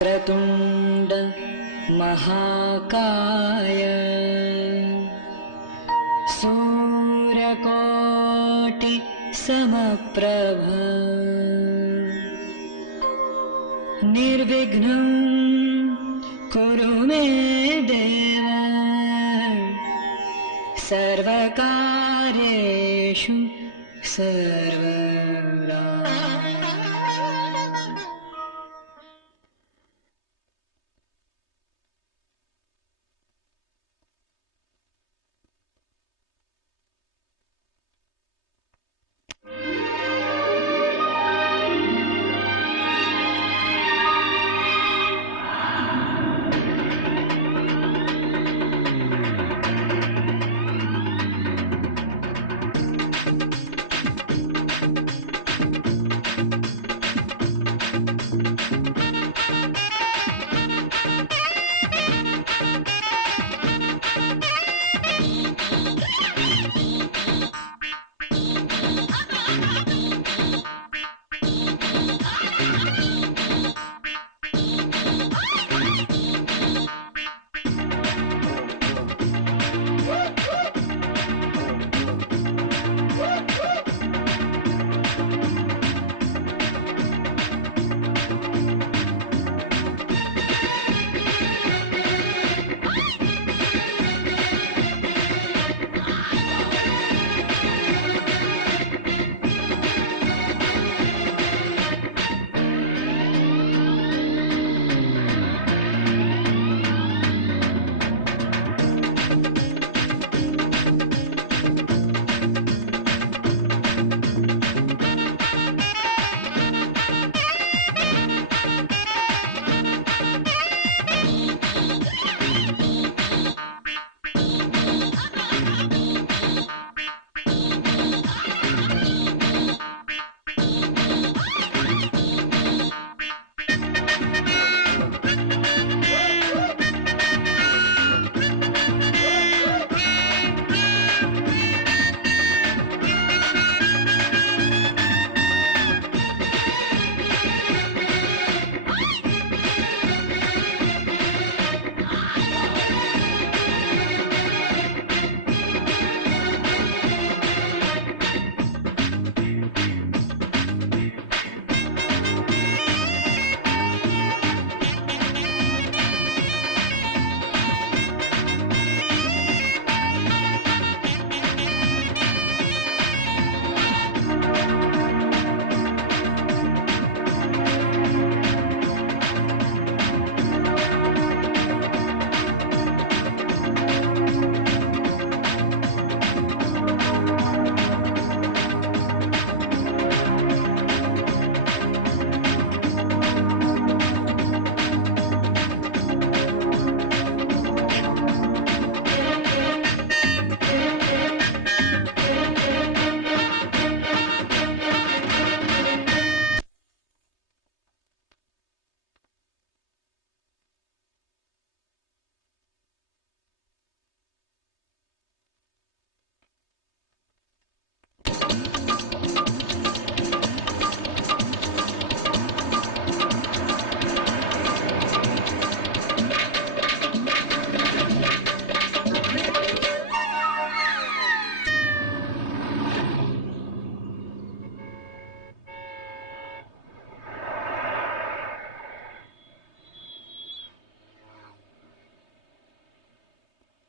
क्रतुण्ड महाकाय सूर्यकोटि समप्रभ निर्विघ्नं कुरु मे देव सर्वकार्येषु सर्वदा।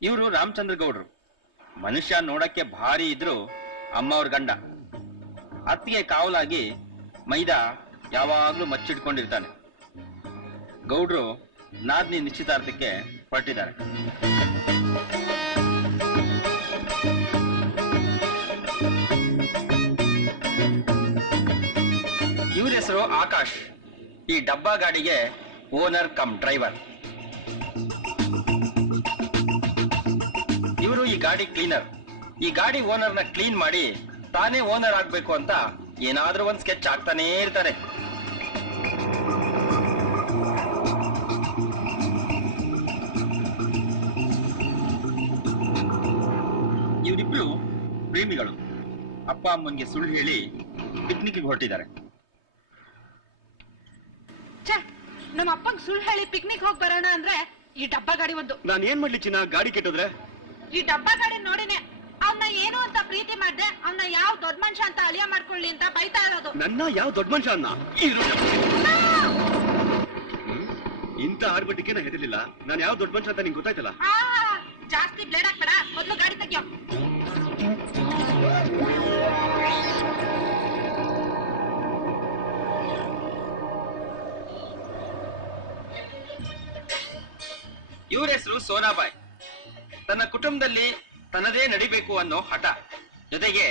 ಇವರು ರಾಮಚಂದ್ರ ಗೌಡ್ರು. ಮನುಷ್ಯ ನೋಡಕ್ಕೆ ಭಾರಿ ಇದ್ರು ಅಮ್ಮ ಅವ್ರ ಗಂಡ. ಅತ್ತಿಗೆ ಕಾವಲಾಗಿ ಮೈದಾ ಯಾವಾಗ್ಲೂ ಮಚ್ಚಿಟ್ಕೊಂಡಿರ್ತಾನೆ. ಗೌಡ್ರು ನಾದ್ನಿ ನಿಶ್ಚಿತಾರ್ಥಕ್ಕೆ ಹೊರಟಿದ್ದಾರೆ. ಇವ್ರ ಹೆಸರು ಆಕಾಶ್. ಈ ಡಬ್ಬಾ ಗಾಡಿಗೆ ಓನರ್ ಕಮ್ ಡ್ರೈವರ್. ಇವರು ಈ ಗಾಡಿ ಕ್ಲೀನರ್. ಈ ಗಾಡಿ ಓನರ್ನ ಕ್ಲೀನ್ ಮಾಡಿ ತಾನೇ ಓನರ್ ಆಗ್ಬೇಕು ಅಂತ ಏನಾದ್ರೂ ಒಂದ್ ಸ್ಕೆಚ್ ಆಗ್ತಾನೇ ಇರ್ತಾರೆ. ಇವರಿಬ್ರು ಪ್ರೇಮಿಗಳು. ಅಪ್ಪ ಅಮ್ಮನ್ಗೆ ಸುಳ್ಳು ಹೇಳಿ ಪಿಕ್ನಿಕ್ಗೆ ಹೊರಟಿದ್ದಾರೆ. ನಮ್ಮ ಅಪ್ಪಂಗ್ ಸುಳ್ಳು ಹೇಳಿ ಪಿಕ್ನಿಕ್ ಹೋಗಿ ಬರೋಣ ಅಂದ್ರೆ ಈ ಡಬ್ಬ ಗಾಡಿ ಒಂದು. ನಾನ್ ಏನ್ ಮಾಡ್ಲಿ ಚಿನ್ನ, ಗಾಡಿ ಕೆಟ್ಟೋದ್ರೆ? ಈ ಡಬ್ಬ ಗಾಡಿ ನೋಡಿನೇ ಅವನ್ನ ಏನು ಅಂತ ಪ್ರೀತಿ ಮಾಡ್ದೆ, ಅವನ್ನ ಯಾವ ದೊಡ್ಡ ಮನುಷ್ಯ ಅಂತ ಅಳಿಯ ಮಾಡ್ಕೊಳ್ಳಿ ಅಂತ ಬೈತಾ ಇರೋದು. ನನ್ನ ಯಾವ ದೊಡ್ಡ ಮನುಷ್ಯ ಅನ್ನ ಇಂತ ಆರ್ಭಟಿಕೆ ನಾ ಹೆದರ್ಲಿಲ್ಲ. ನಾನ್ ಯಾವ ದೊಡ್ಡ ಮನುಷ್ಯ ಅಂತ ನಿಂಗೆ ಗೊತ್ತಾಯ್ತಲ್ಲ. ಜಾಸ್ತಿ ಬ್ಲೇಡ್ ಹಾಕ್ಬೇಡ, ಮೊದ್ಲು ಗಾಡಿ ತೆಗಿಯೋ. ಇವ್ರ ಹೆಸರು ಸೋನಾಬಾಯ್. ತನ್ನ ಕುಟುಂಬದಲ್ಲಿ ತನ್ನದೇ ನಡಿಬೇಕು ಅನ್ನೋ ಹಠ, ಜೊತೆಗೆ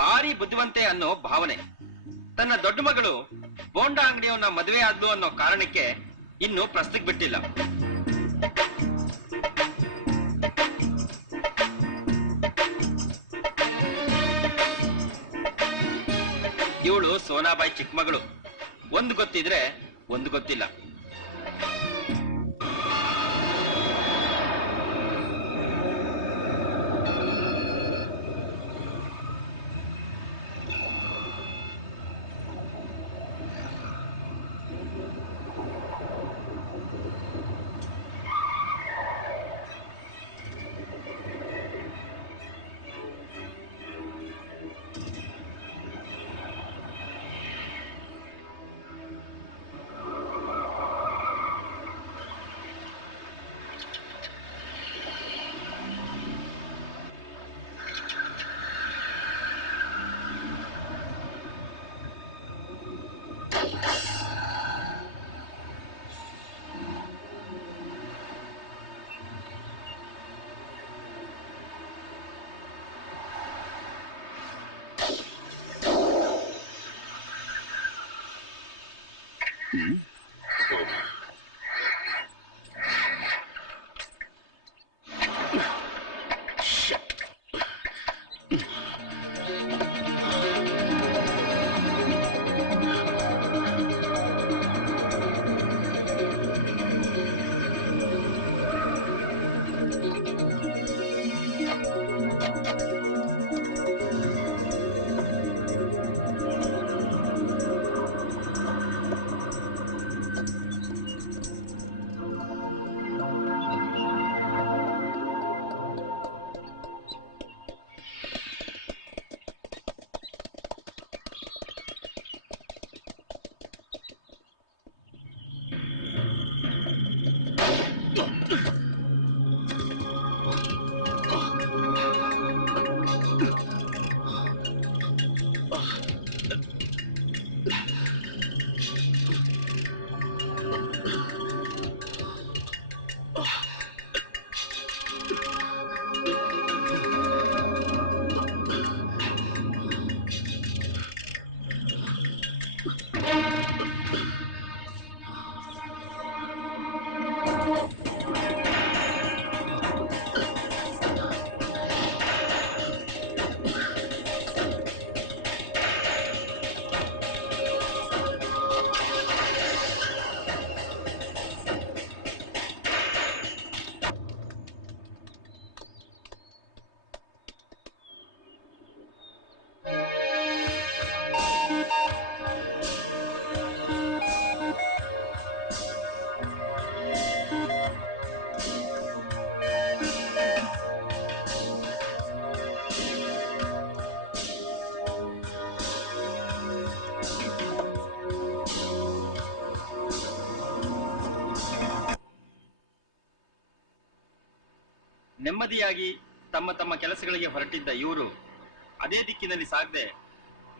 ಭಾರಿ ಬುದ್ಧಿವಂತೆ ಅನ್ನೋ ಭಾವನೆ. ತನ್ನ ದೊಡ್ಡ ಮಗಳು ಬೋಂಡಾ ಅಂಗಡಿಯವನ್ನ ಮದುವೆ ಆದ್ಲು ಅನ್ನೋ ಕಾರಣಕ್ಕೆ ಇನ್ನು ಪ್ರಸ್ತುತ ಬಿಟ್ಟಿಲ್ಲ. ಇವಳು ಸೋನಾಬಾಯಿ ಚಿಕ್ಕ ಮಗಳು. ಒಂದು ಗೊತ್ತಿದ್ರೆ ಒಂದು ಗೊತ್ತಿಲ್ಲ. ನೆಮ್ಮದಿಯಾಗಿ ತಮ್ಮ ತಮ್ಮ ಕೆಲಸಗಳಿಗೆ ಹೊರಟಿದ್ದ ಇವರು ಅದೇ ದಿಕ್ಕಿನಲ್ಲಿ ಸಾಗದೆ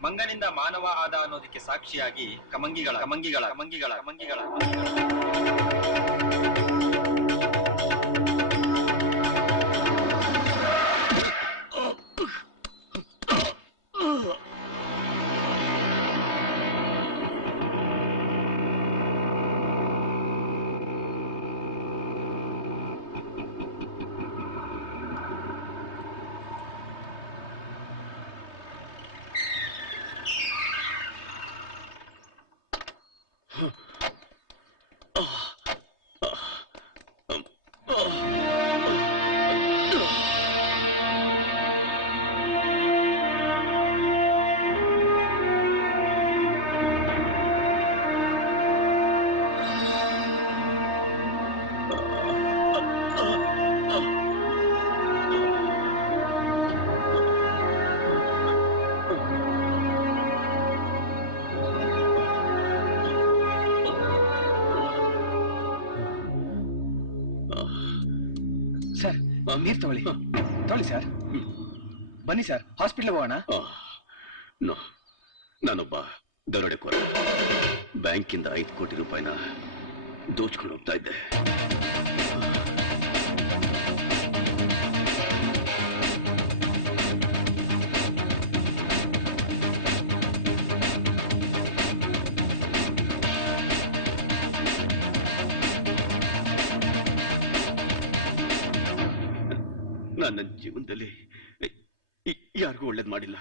ಮಂಗನಿಂದ ಮಾನವ ಆದ ಅನ್ನೋದಕ್ಕೆ ಸಾಕ್ಷಿಯಾಗಿ ಕಮಂಗಿಗಳ ಕಮಂಗಿಗಳ ಕಮಂಗಿಗಳ ಕಮಂಗಿಗಳ ನೀರ್ ತಗೊಳ್ಳಿ ತಗೊಳ್ಳಿ ಸರ್. ಬನ್ನಿ ಸರ್, ಹಾಸ್ಪಿಟ್ಲ್ ಹೋಗೋಣ. ನೋ, ನಾನೊಬ್ಬ ದರೋಡೆಕೋರ. ಬ್ಯಾಂಕಿಂದ 5 ಕೋಟಿ ರೂಪಾಯಿನ ದೋಚ್ಕೊಂಡು ಹೋಗ್ತಾ ಇದ್ದೆ. ನಾನು ನನ್ನ ಜೀವನದಲ್ಲಿ ಯಾರಿಗೂ ಒಳ್ಳೇದು ಮಾಡಿಲ್ಲ.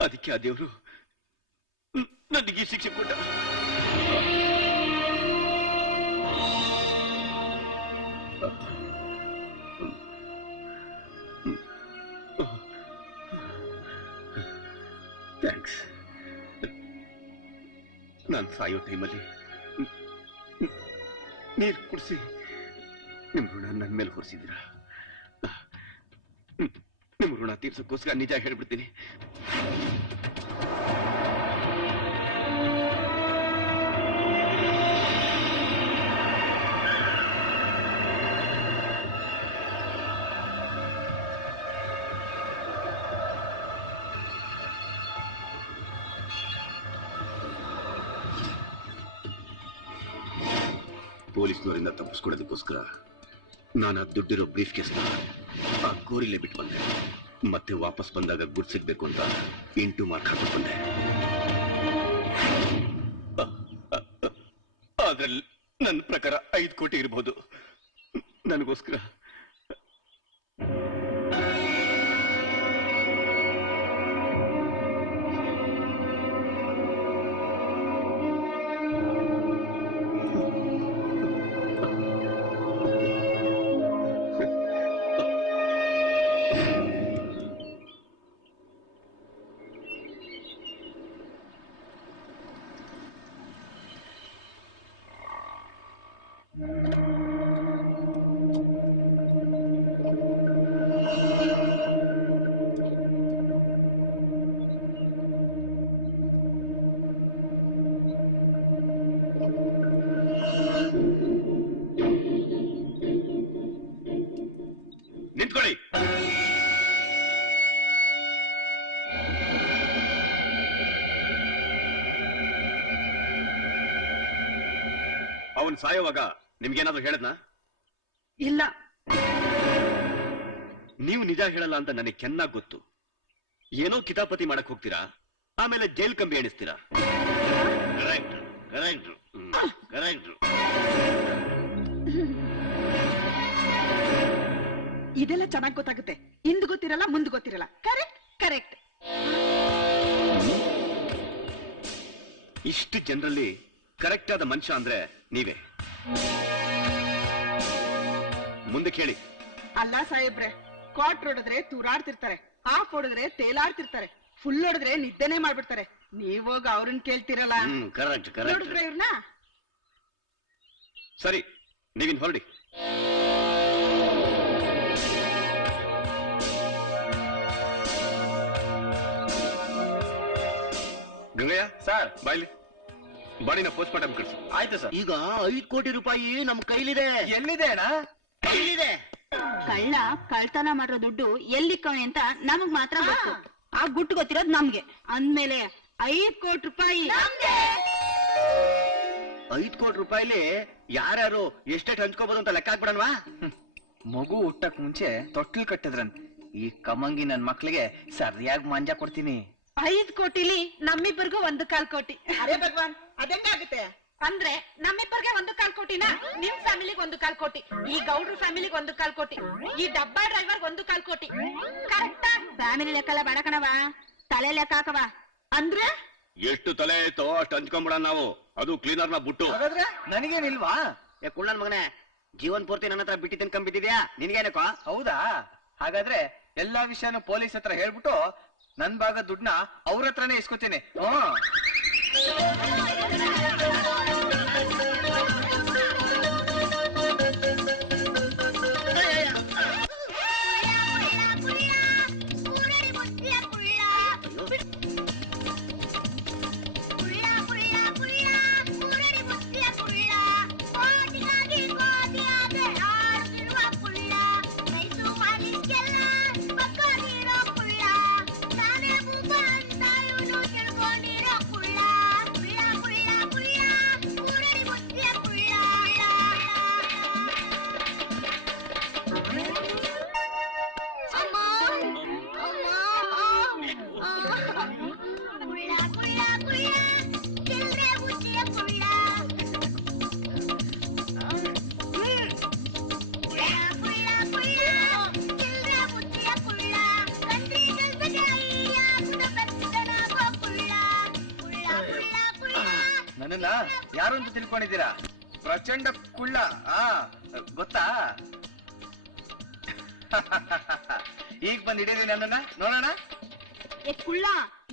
ಅದಕ್ಕೆ ಆ ದೇವರು ನನಗೆ ಶಿಕ್ಷೆ ಕೊಟ್ಟ. ಥ್ಯಾಂಕ್ಸ್. ನಾನು ಸಾಯೋ ಟೈಮಲ್ಲಿ ನೀರು ಕುಡಿಸಿ ನಿಮ್ಮ ಋಣ ನನ್ನ ಮೇಲೆ ಹೊರಿಸಿದ್ದೀರಾ. ನಿಮ್ಮ ಋಣ ತೀರ್ಸಕ್ಕೋಸ್ಕರ ನಿಜ ಹೇಳ್ಬಿಡ್ತೀನಿ. ಪೊಲೀಸ್ನವರಿಂದ ತಪ್ಪಿಸ್ಕೊಡೋದಕ್ಕೋಸ್ಕರ ನಾನು ಆ ದುಡ್ಡಿರೋ ಬ್ರೀಫ್ ಕೇಸ್ನ ಆ ಗೋರಿಲೆ ಬಿಟ್ಟು ಬಂದೆ. ಮತ್ತೆ ವಾಪಸ್ ಬಂದಾಗ ಗುಡ್ ಸಿಗ್ಬೇಕು ಅಂತ 8 ಮಾರ್ಕ್ ಹಾಕೊಂಡು ಬಂದೆ. ಅದ್ರಲ್ಲಿ ನನ್ನ ಪ್ರಕಾರ 5 ಕೋಟಿ ಇರ್ಬೋದು. ನನಗೋಸ್ಕರ ನಿಂತ್ಕೊಳ್ಳಿ. ಅವನ್ ಸಾಯೋವಾಗ ನಿಮ್ಗೇನಾದ್ರು ಹೇಳದ್ನಾ? ಇಲ್ಲ. ನೀವು ನಿಜ ಹೇಳಲ್ಲ ಅಂತ ನನಗೆ ಚೆನ್ನಾಗಿ ಗೊತ್ತು. ಏನೋ ಕಿತಾಪತಿ ಮಾಡಕ್ ಹೋಗ್ತೀರಾ, ಆಮೇಲೆ ಜೈಲ್ ಕಂಬಿ ಎಣಿಸ್ತೀರಾ. Correct correct correct. ಇದೆಲ್ಲ ಚೆನ್ನಾಗಿ ಗೊತ್ತಾಗುತ್ತೆ. ಹಿಂದ್ ಗೊತ್ತಿರಲ್ಲ, ಮುಂದ್ ಗೊತ್ತಿರಲ್ಲ. Correct correct. ಇಷ್ಟು ಜನರಲ್ಲಿ ಕರೆಕ್ಟ್ ಆದ ಮನುಷ್ಯ ಅಂದ್ರೆ ನೀವೇ. ಮುಂದೆ ಕೇಳಿ. ಅಲ್ಲ ಸಾಹೇಬ್ರೆ, ಕ್ವಾರ್ಟ್ ಹೊಡೆದ್ರೆ ತೂರಾಡ್ತಿರ್ತಾರೆ, ಹಾಫ್ ಹೊಡೆದ್ರೆ ತೇಲಾಡ್ತಿರ್ತಾರೆ, ಫುಲ್ ಹೊಡೆದ್ರೆ ನಿದ್ದೆನೆ ಮಾಡ್ಬಿಡ್ತಾರೆ. ನೀವೋಗ ಅವ್ರನ್ನ ಕೇಳ್ತಿರಲ್ಲ. ಕರೆಕ್ಟ್ ನೋಡಿದ್ರ ಕರೆಕ್ಟ್. ಇವ್ರನ್ನ? ಸರಿ, ನೀವಿನ್ ಹೊರಡಿ. ಗಂಗಯ್ಯ ಸರ್, ಬಾಯ್ಲಿ ಬಾಡಿನ ಪೋಸ್ಟ್ ಮಾರ್ಟಮ್ ಕಳಿಸು. ಆಯ್ತು ಸರ್. ಈಗ 5 ಕೋಟಿ ರೂಪಾಯಿ ನಮ್ ಕೈಲಿದೆ. ಎಲ್ಲಿದೆ ಅಣ್ಣ? ಕೈಲಿದೆ. ಕಳ್ಳ ಕಳ್ತನ ಮಾಡೋ ದುಡ್ಡು ಎಲ್ಲಿ ಕಣೆ ಅಂತ ನಮಗ್ ಮಾತ್ರ ಗೊತ್ತು. ಆ ಗುಟ್ಟು ಗೊತ್ತಿರೋದು ನಮ್ಗೆ. ಅಂದ್ಮೇಲೆ 5 ಕೋಟಿ ರೂಪಾಯಿ 5 ಕೋಟಿ ರೂಪಾಯಿಲಿ ಯಾರ್ಯಾರು ಎಷ್ಟೆಷ್ಟು ಹಂಚ್ಕೋಬಹುದು ಅಂತ ಲೆಕ್ಕ ಹಾಕ್ಬಿಡನ್ವಾ? ಮಗು ಹುಟ್ಟಕ್ ಮುಂಚೆ ತೊಟ್ಲು ಕಟ್ಟಿದ್ರಂತ. ಈ ಕಮಂಗಿ ನನ್ ಮಕ್ಳಿಗೆ ಸರಿಯಾಗಿ ಮಂಜ ಕೊಡ್ತೀನಿ. 5 ಕೋಟಿಲಿ ನಮ್ಮಿಬ್ಬರಿಗೂ 1/4 ಕೋಟಿ. ಅರೆ ಭಗವಾನ್, ಅದೆಂಗಾಗುತ್ತೆ? ಅಂದ್ರೆ ನಮ್ಮಿಬ್ಬರಿಗೆ 1/4 ಕೋಟಿನ, ನಿಮ್ ಫ್ಯಾಮಿಲಿಗೆ 1/4 ಕೋಟಿ, ಈ ಗೌಡ್ರ ಫ್ಯಾಮಿಲಿಗೆ 1/4 ಕೋಟಿ, ಈ ಡಬ್ಬಾ ಡ್ರೈವರ್ 1/4 ಕೋಟಿ. ಕರೆಕ್ಟಾ? ಫ್ಯಾಮಿಲಿ ಲೆಕ್ಕ ಎಲ್ಲ ಬೇಡ ಕಣವ, ತಲೆ ಲೆಕ್ಕ ಹಾಕವ. ಅಂದ್ರೆ ಎಷ್ಟು ತಲೆ ಐತೋ ಅಷ್ಟು ಹಂಚ್ಕೊಂಡ್ಬಿಡ ನಾವು. ಅದು ಕ್ಲೀನರ್ನ ಬಿಟ್ಟು. ಹಾಗಾದ್ರೆ ನನಗೇನಿಲ್ವಾ? ಕುಳ್ಳನ್ ಮಗನೇ, ಜೀವನ್ ಪೂರ್ತಿ ನನ್ನ ಹತ್ರ ಬಿಟ್ಟಿ ತಿನ್ಕೊಂಡ್ಬಿಟ್ಟಿದ್ಯಾ? ನಿನ್ಗೇನಕ್ಕೋ? ಹೌದಾ? ಹಾಗಾದ್ರೆ ಎಲ್ಲಾ ವಿಷಯನೂ ಪೊಲೀಸ್ ಹತ್ರ ಹೇಳ್ಬಿಟ್ಟು ನನ್ ಭಾಗ ದುಡ್ಡನ್ನ ಅವ್ರ ಹತ್ರನೇ ಇಸ್ಕೊತೀನಿ. ಯಾರು ಅಂತ ತಿಳ್ಕೊಂಡಿದ್ದೀರಾ? ಪ್ರಚಂಡ ಕುಳ್ಳ. ಗೊತ್ತಾ? ಈಗ ಬಂದ್ ಹಿಡೀರಿ ನನ್ನನ್ನ ನೋಡೋಣ. ಏ ಕುಳ್ಳ,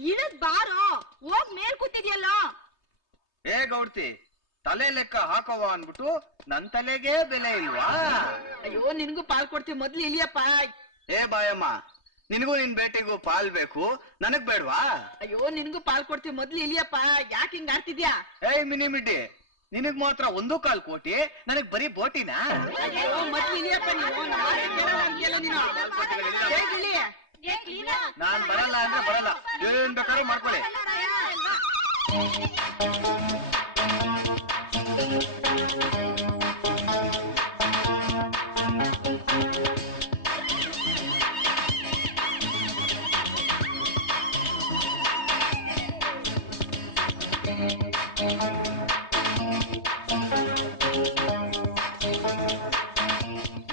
ಇಳದ್ ಬಾರೋ, ಹೋಗ್ ಮೇಲ್ ಕೂತಿದ್ಯಲ್ಲ. ಏ ಗೌಡ್ತಿ, ತಲೆ ಲೆಕ್ಕ ಹಾಕವ ಅನ್ಬಿಟ್ಟು ನನ್ ತಲೆಗೆ ಬೆಲೆ ಇಲ್ವಾ? ಅಯ್ಯೋ ನಿನ್ಗೂ ಪಾಲ್ ಕೊಡ್ತೀವಿ, ಮೊದ್ಲು ಇಳಿಯಪ್ಪ. ಏ ಬಾಯಮ್ಮ, ನಿನಗೂ ನಿನ್ ಬೇಟೆಗೂ ಪಾಲ್ ಬೇಕು, ನನಗ್ ಬೇಡ್ವಾ? ಅಯ್ಯೋ ನಿನ್ಗೂ ಪಾಲ್ ಕೊಡ್ತೀವಿ, ಮೊದ್ಲು ಇಳಿಯಪ್ಪ. ಯಾಕೆ ಹಿಂಗ್ ಆಡ್ತಿದ್ಯಾ? ಏಯ್ ಮಿನಿ ಮಿಡ್ಡಿ, ನಿನಗ್ ಮಾತ್ರ 1.25 ಕೋಟಿ, ನನಗ್ ಬರೀ ಬೋಟಿನಾ? ಅಯ್ಯೋ ಮೊದ್ಲು ಇಳಿಯಪ್ಪ ನೀವು. ನಾನೇ ಕೇಳಲ್ಲ ಅಂತೀಯಲ್ಲ ನೀನು. ಬೇಗ ಇಳಿ. ನಾನ್ ಬರಲ್ಲ ಅಂದ್ರೆ ಬರಲ್ಲ, ಏನ್ ಬೇಕಾದ್ರೂ ಮಾಡ್ಕೊಳ್ಳಿ.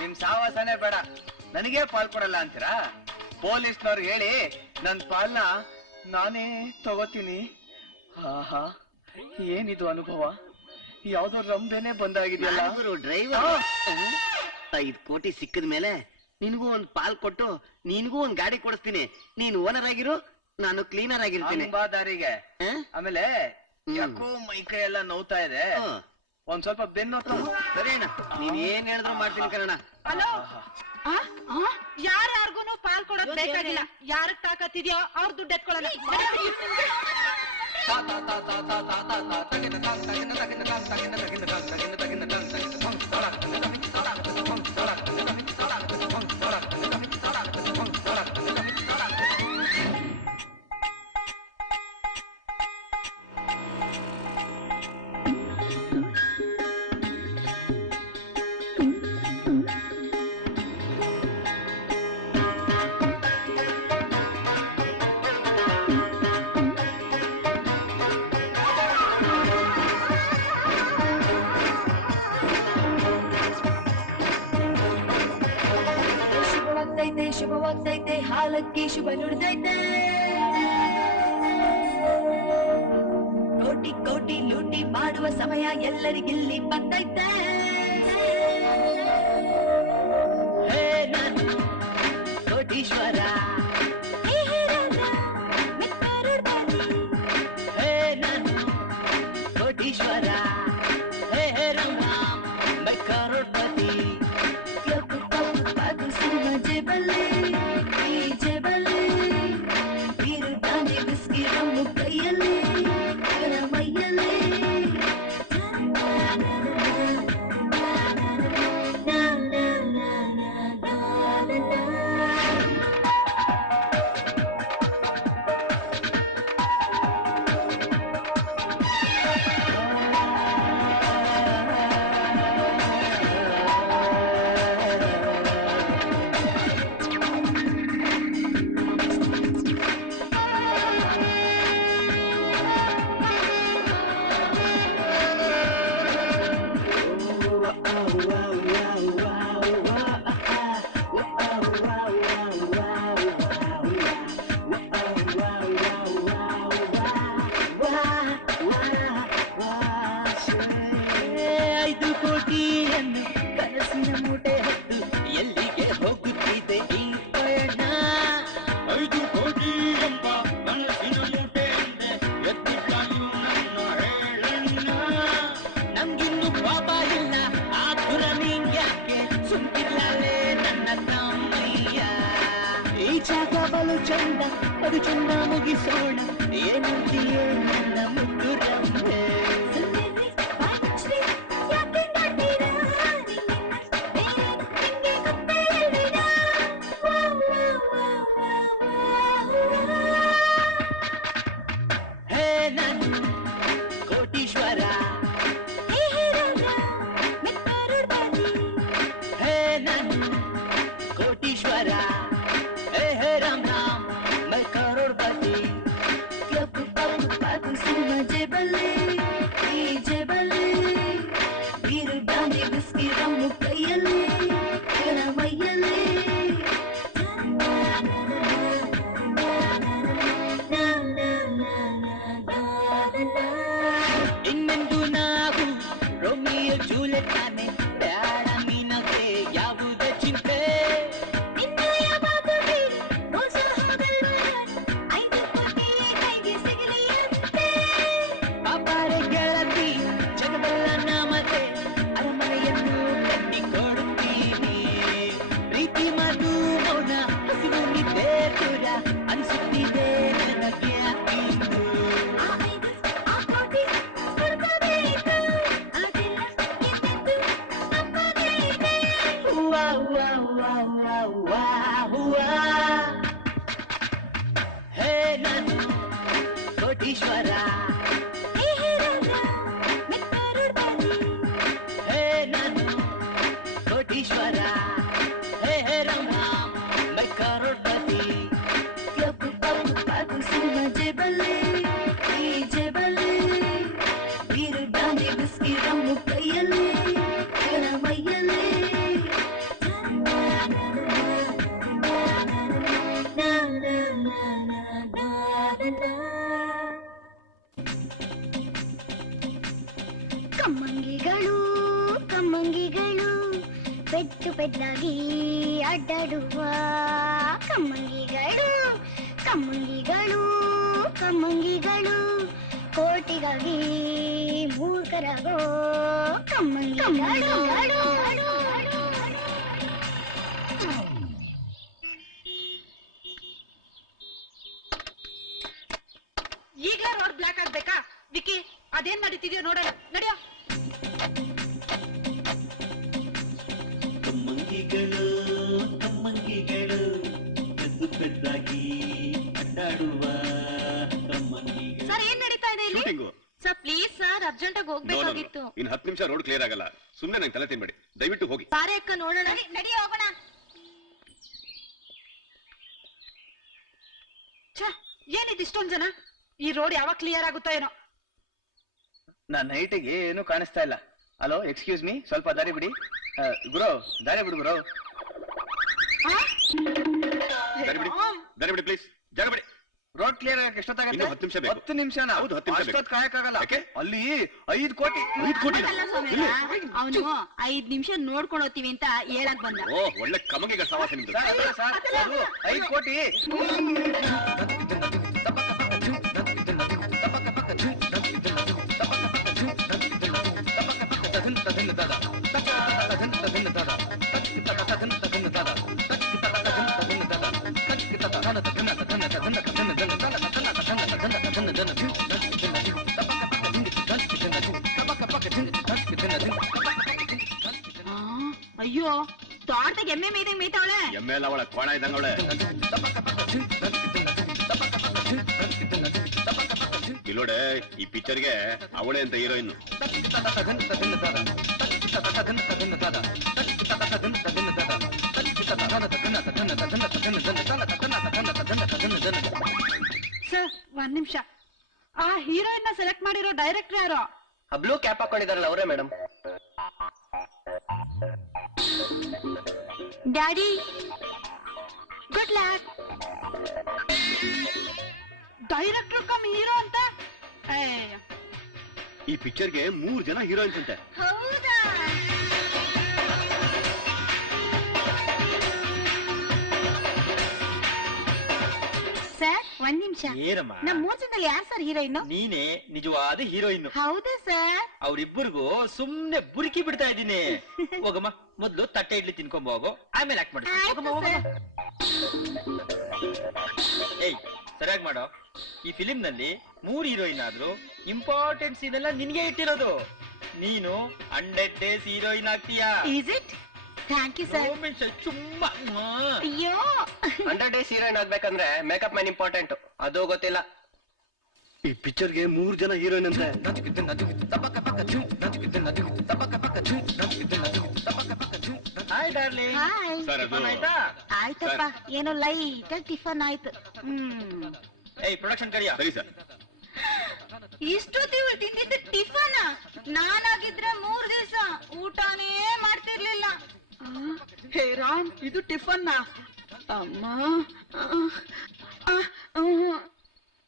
ನಿಮ್ ಸಾವಾಸನೆ ಬೇಡ, ನನಗೆ ಪಾಲ್ ಕೊಡಲ್ಲ ಅಂತೀರಾ? ಪೊಲೀಸ್ನವ್ರು ಹೇಳಿ ನನ್ ಪಾಲ್ನ ನಾನೇ ತಗೋತೀನಿ. ಆಹಾ, ಏನಿದು ಅನುಭವ? ಯಾವ್ದೋ ರಂಬೆನೆ ಬಂದಾಗಿದೆಯಲ್ಲ. ಡ್ರೈವರ್ 5 ಕೋಟಿ ಸಿಕ್ಕಿದ ಮೇಲೆ ನಿನಗೂ ಒಂದ್ ಪಾಲ್ ಕೊಟ್ಟು ನಿನಗೂ ಒಂದ್ ಗಾಡಿ ಕೊಡಿಸ್ತೀನಿ. ನೀನ್ ಓನರ್ ಆಗಿರು, ನಾನು ಕ್ಲೀನರ್ ಆಗಿರ್ತೀನಿ. ಬಾ ದಾರಿಗೆ. ಆಮೇಲೆ ಯಾಕೋ ಮೈ ಕೈ ಎಲ್ಲ ನೋವ್ತಾ ಇದೆ, ಒಂದ್ ಸ್ವಲ್ಪ ಬೆನ್ನು ಸರಿ ಅಣ್ಣ, ನೀನ್ ಏನ್ ಹೇಳಿದ್ರು ಮಾಡ್ತೀನಿ ಕಣ. ಹಲೋ, ಯಾರ್ಯಾರ್ಗೂನು ಪಾಲ್ ಕೊಡೋದ್ ಬೇಕಾಗಿಲ್ಲ. ಯಾರಕ್ ತಾಕತ್ತಿದ್ಯೋ ಅವ್ರ ದುಡ್ಡು ಎತ್ಕೊಳ್ಳೋಣ. ಶುಭವಾಗ್ತೈತೆ, ಹಾಲಕ್ಕಿ ಶುಭ ನುಡ್ದೈತೆ. ಕೋಟಿ ಕೋಟಿ ಲೂಟಿ ಮಾಡುವ ಸಮಯ ಎಲ್ಲರಿಗಿಲ್ಲಿ ಬಂದೈತೆ. ಹೇ ನಾನು ಕೋಟೀಶ್ವರ, ಹೇ ನಾನು ಕೋಟೀಶ್ವರ, ಹೇ ಹೇ ರಾಮ ಮೈ ಕರೋಡ್ಪತಿ. ಜೇಬಲ್ಲಿ ಜೇಬಲ್ಲಿ ಬೀರು ಗಾಂಧಿ ಬಿಸ್ಕಿ ರಮ್ಮು ಕೈಯಲ್ಲಿ ಮೈಯಲ್ಲಿ. ಚಂದ ಅದು ಚಂದ ಮುಗಿಸೋಣ ಏನಂತೀಯೋ ನನ್ನ ಮುದ್ದು ರಂಭೆ. ಹೇ ನಾನು ಕೋಟೀಶ್ವರ, ಹೇ ನಾನು ಕೋಟೀಶ್ವರ, ಹೇ ಹೇ ರಾಮ್ ರಾಮ್ मैं करोड़पति. क्लब पागल सिनेमा जेब ತಾನೆ ಬ್ಯಾಡ ಮೀನವ್ರೆ ಯಾವುದೇ ಚಿಂತೆ ಪಾಪಾರೆ ಗೆಳತಿ ಜಗದಲ್ಲ ನಾಮತೆ ಅರಮನೆಯನ್ನು ಕಟ್ಟಿ ಕೊಡುತ್ತೀನಿ ಪ್ರೀತಿ ಮಾತು ಮೌನ ಹಸಿವು ನಿದ್ದೆ ದೂರ ಅನಿಸುತ್ತಿದೆ ನನಗೆ ಇಂದು ಹೇ ನಾನು ಕೋಟೀಶ್ವರ ಹೇ ನಾನು ಕೋಟೀಶ್ವರ ಹೇ ಹೇ ರಾಮ ಮೈ ಕರೋಡ್ಪತಿ ಜೇಬಲ್ಲಿ ಈ ಜೇಬಲ್ಲಿ ಬೀರು ಬಾಂಡಿ ಬಿಸ್ಕಿ ರಮ್ಮು ಕೈಯಲ್ಲಿ ಮೈಯಲ್ಲಿ ಕಮ್ಮಂಗಿಗಳು ಕಮ್ಮಂಗಿಗಳು ಪೆಟ್ಟು ಪೆದ್ದಾಗಿ ಅಡ್ಡಾಡುವ ಕಮ್ಮಂಗಿಗಳು ಕಮ್ಮಂಗಿಗಳು ಕಮ್ಮಂಗಿಗಳು ಕೋಟಿಗಾಗಿ ಮೂರ್ಖರಾಗೋ ಕಮ್ಮಂಗಿಗಳು ಈಗ ರೋಡ್ ಬ್ಲಾಕ್ ಆಗ್ಬೇಕಾ? ವಿಕಿ ಅದೇನ್ ನಡೀತಿದ್ಯೋ ನೋಡೋಣ, ನಡಿಯೋ. ಕಮ್ಮಂಗಿಗಳು ಕಮ್ಮಂಗಿಗಳು ಪೆದ್ದು ಪೆದ್ದಾಗಿ ಅಡ್ಡಾಡುವ ಕಮ್ಮಂಗಿಗಳು. ಸರ್ ಏನ್ ನಡೀತಾ ಇದೆ ಇಲ್ಲಿ? Shooting. Sir please sir, urgent ಆಗಿ ಹೋಗ್ಬೇಕಾಗಿತ್ತು. ಇನ್ 10 ನಿಮಿಷ ರೋಡ್ ಕ್ಲಿಯರ್ ಆಗಲ್ಲ. ಸುಮ್ಮನೆ ನಂಗೆ ತಲೆ ತಿನ್ಬೇಡಿ, ದಯವಿಟ್ಟು ಹೋಗಿ. ಬಾರೆ ಅಕ್ಕ ನೋಡೋಣ. ನಡಿ ಹೋಗೋಣ. ಏನಿದ್ ಇಷ್ಟೊಂದ್ ಜನ? ಈ ರೋಡ್ ಯಾವಾಗ ಕ್ಲಿಯರ್ ಆಗುತ್ತೋ ಏನೋ. ನನ್ನ ಹೈಟಿಗೆ ಏನು ಕಾಣಿಸ್ತಾ ಇಲ್ಲ. ಹಲೋ, ಎಕ್ಸ್ಕ್ಯೂಸ್ ಮೀ, ಸ್ವಲ್ಪ ದಾರಿ ಬಿಡಿ. ಗುರು, ದಾರಿ ಬಿಡು ಗುರು. ದಾರಿ ಬಿಡಿ ಪ್ಲೀಸ್, ಜಾಗ ಬಿಡಿ. ರೋಡ್ ಕ್ಲಿಯರ್ ಆಗಕ್ಕೆ ಎಷ್ಟೊತ್ತಾಗತ್ತೆ? ಇನ್ನು 10 ನಿಮಿಷ ಬೇಕು. 10 ನಿಮಿಷನಾ? ಹೌದು, 10 ನಿಮಿಷ ಬೇಕು. ಅಷ್ಟೊತ್ತು ಕಾಯಕ್ಕಾಗಲ್ಲ. ಅಲ್ಲಿ 5 ಕೋಟಿ. ಅವನು 5 ನಿಮಿಷ ನೋಡ್ಕೊಂಡು ಹೋಗ್ತೀವಿ ಅಂತ ಹೇಳಕ್ ಬಂದ. ಓ, ಒಳ್ಳೆ ಕಮಂಗಿಗಳ ಸವಾಸ ನಿಮ್ದು. ಸರ್, ಅದು 5 ಕೋಟಿ. ಅಯ್ಯೋ, ತೋಟದಾಗ ಎಮ್ಮೆ ಮೇಯ್ತಾವಳೆ. ಎಮ್ಮೆ ಎಲ್ಲ ಅವಳ ಕೋಣ ಇದ್ದಂಗ ಅವಳೆ. ಇಲ್ಲೋಡೆ, ಈ ಪಿಕ್ಚರ್ಗೆ ಅವಳೇ ಅಂತ ಹೀರೋಯಿನ್. ಸರ್ 1 ನಿಮಿಷ. ಆ ಹೀರೋಯಿನ್ ನ ಸೆಲೆಕ್ಟ್ ಮಾಡಿರೋ ಡೈರೆಕ್ಟರ್ ಯಾರೋ? ಆ ಬ್ಲೂ ಕ್ಯಾಪ್ ಹಾಕೊಂಡಿದಾರಲ್ಲ ಅವರೇ madam. Daddy good luck. Director come hero ಅಂತ? ಈ ಪಿಕ್ಚರ್ಗೆ 3 ಜನ ಹೀರೋಯಿನ್ಸ್ ಅಂತೆ. ಹೌದಾ? ಸರ್ 1 ನಿಮಿಷ. ಏನಮ್ಮ? ನಮ್ 3 ಜನದಲ್ಲಿ ಯಾರು ಸರ್ ಹೀರೋಯಿನ್? ನೀನೇ ನಿಜವಾದ ಹೀರೋಯಿನ್. ಹೌದಾ ಸರ್? ಅವ್ರಿಬ್ಬರಿಗೂ ಸುಮ್ನೆ ಬುರುಕಿ ಬಿಡ್ತಾ ಇದ್ದೀನಿ. ಹೋಗಮ್ಮ, ಮೊದ್ಲು ತಟ್ಟೆ ಇಡ್ಲಿ ತಿನ್ಕೊಂಡ್ ಹೋಗು, ಆಮೇಲೆ ಯಾಕೆ ಮಾಡ್ತೀನಿ. ಹೋಗಮ್ಮ, ಹೋಗಮ್ಮ. ಏಯ್, ಸರಿಯಾಗಿ ಮಾಡೋ. ಈ ಫಿಲಿಂ ನಲ್ಲಿ 3 ಹೀರೋಯಿನ್ ಆದ್ರೂ ಇಂಪಾರ್ಟೆಂಟ್ ಸೀನ್ ಎಲ್ಲ ನಿನ್ಗೆ ಇಟ್ಟಿರೋದು. ನೀನು 100 ಡೇಸ್ ಹೀರೋಯಿನ್ ಆಗ್ತೀಯಾ? Is it? Thank you sir. ಚುಮ್ಮಾ. ಅಯ್ಯೋ, 100 ಡೇಸ್ ಹೀರೋಯಿನ್ ಆಗ್ಬೇಕಂದ್ರೆ ಮೇಕಪ್ ಮ್ಯಾನ್ ಇಂಪಾರ್ಟೆಂಟ್, ಅದು ಗೊತ್ತಿಲ್ಲ. ಈ ಪಿಕ್ಚರ್ಗೆ 3 ಜನ ಹೀರೋಯಿನ್ ಅಂತೆ. Hi darling. ಹಾಯ್. ಸರ್, ಅದು ಆಯ್ತಾ? ಆಯ್ತಪ್ಪ, ಏನೋ ಲೈಟ್ ಟಿಫನ್ ಆಯ್ತು. ಏಯ್, ಪ್ರೊಡಕ್ಷನ್ ಕರಿಯಾ? ಸರಿ ಸರ್. ಇಷ್ಟೊತ್ತಿ ತಿಂದಿದ್ದು ಟಿಫನ್. ನಾನಾಗಿದ್ರೆ 3 ದಿವಸ ಊಟನೇ ಮಾಡ್ತಿರ್ಲಿಲ್ಲ. ಹೇ ರಾಮ್, ಇದು ಟಿಫನ್. ಅಮ್ಮ.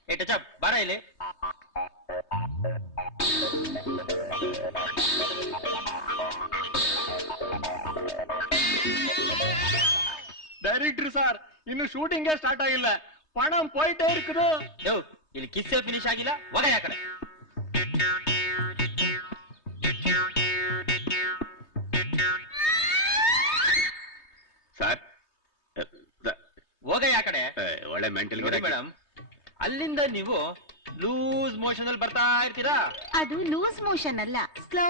ಏ ಟಚಪ್, ಬಾರ ಇಲ್ಲಿ. ಡೈರೆಕ್ಟ್ರು ಸರ್, ಇನ್ನು ಶೂಟಿಂಗೇ ಸ್ಟಾರ್ಟ್ ಆಗಿಲ್ಲ. ಪಣಂ ಪೋಯ್ಟೇ ಇರುತ್ತದೆ. ಯೋ, ಇಲ್ಲಿ ಕಿಸ್ಸೆ ಫಿನಿಶ್ ಆಗಿಲ್ಲ, ಹೋಗ ಯಾ ಕಡೆ. ಸರ್ ಹೋಗ ಯಾ ಕಡೆ. ಒಳ್ಳೆ ಮೆಂಟಲ್ ಮೇಡಮ್, ಅಲ್ಲಿಂದ ನೀವು ಲೂಸ್ ಮೋಷನ್ ಅಲ್ಲಿ ಬರ್ತಾ ಇರ್ತೀರಾ. ಅದು ಲೂಸ್ ಮೋಷನ್ ಅಲ್ಲ, ಸ್ಲೋ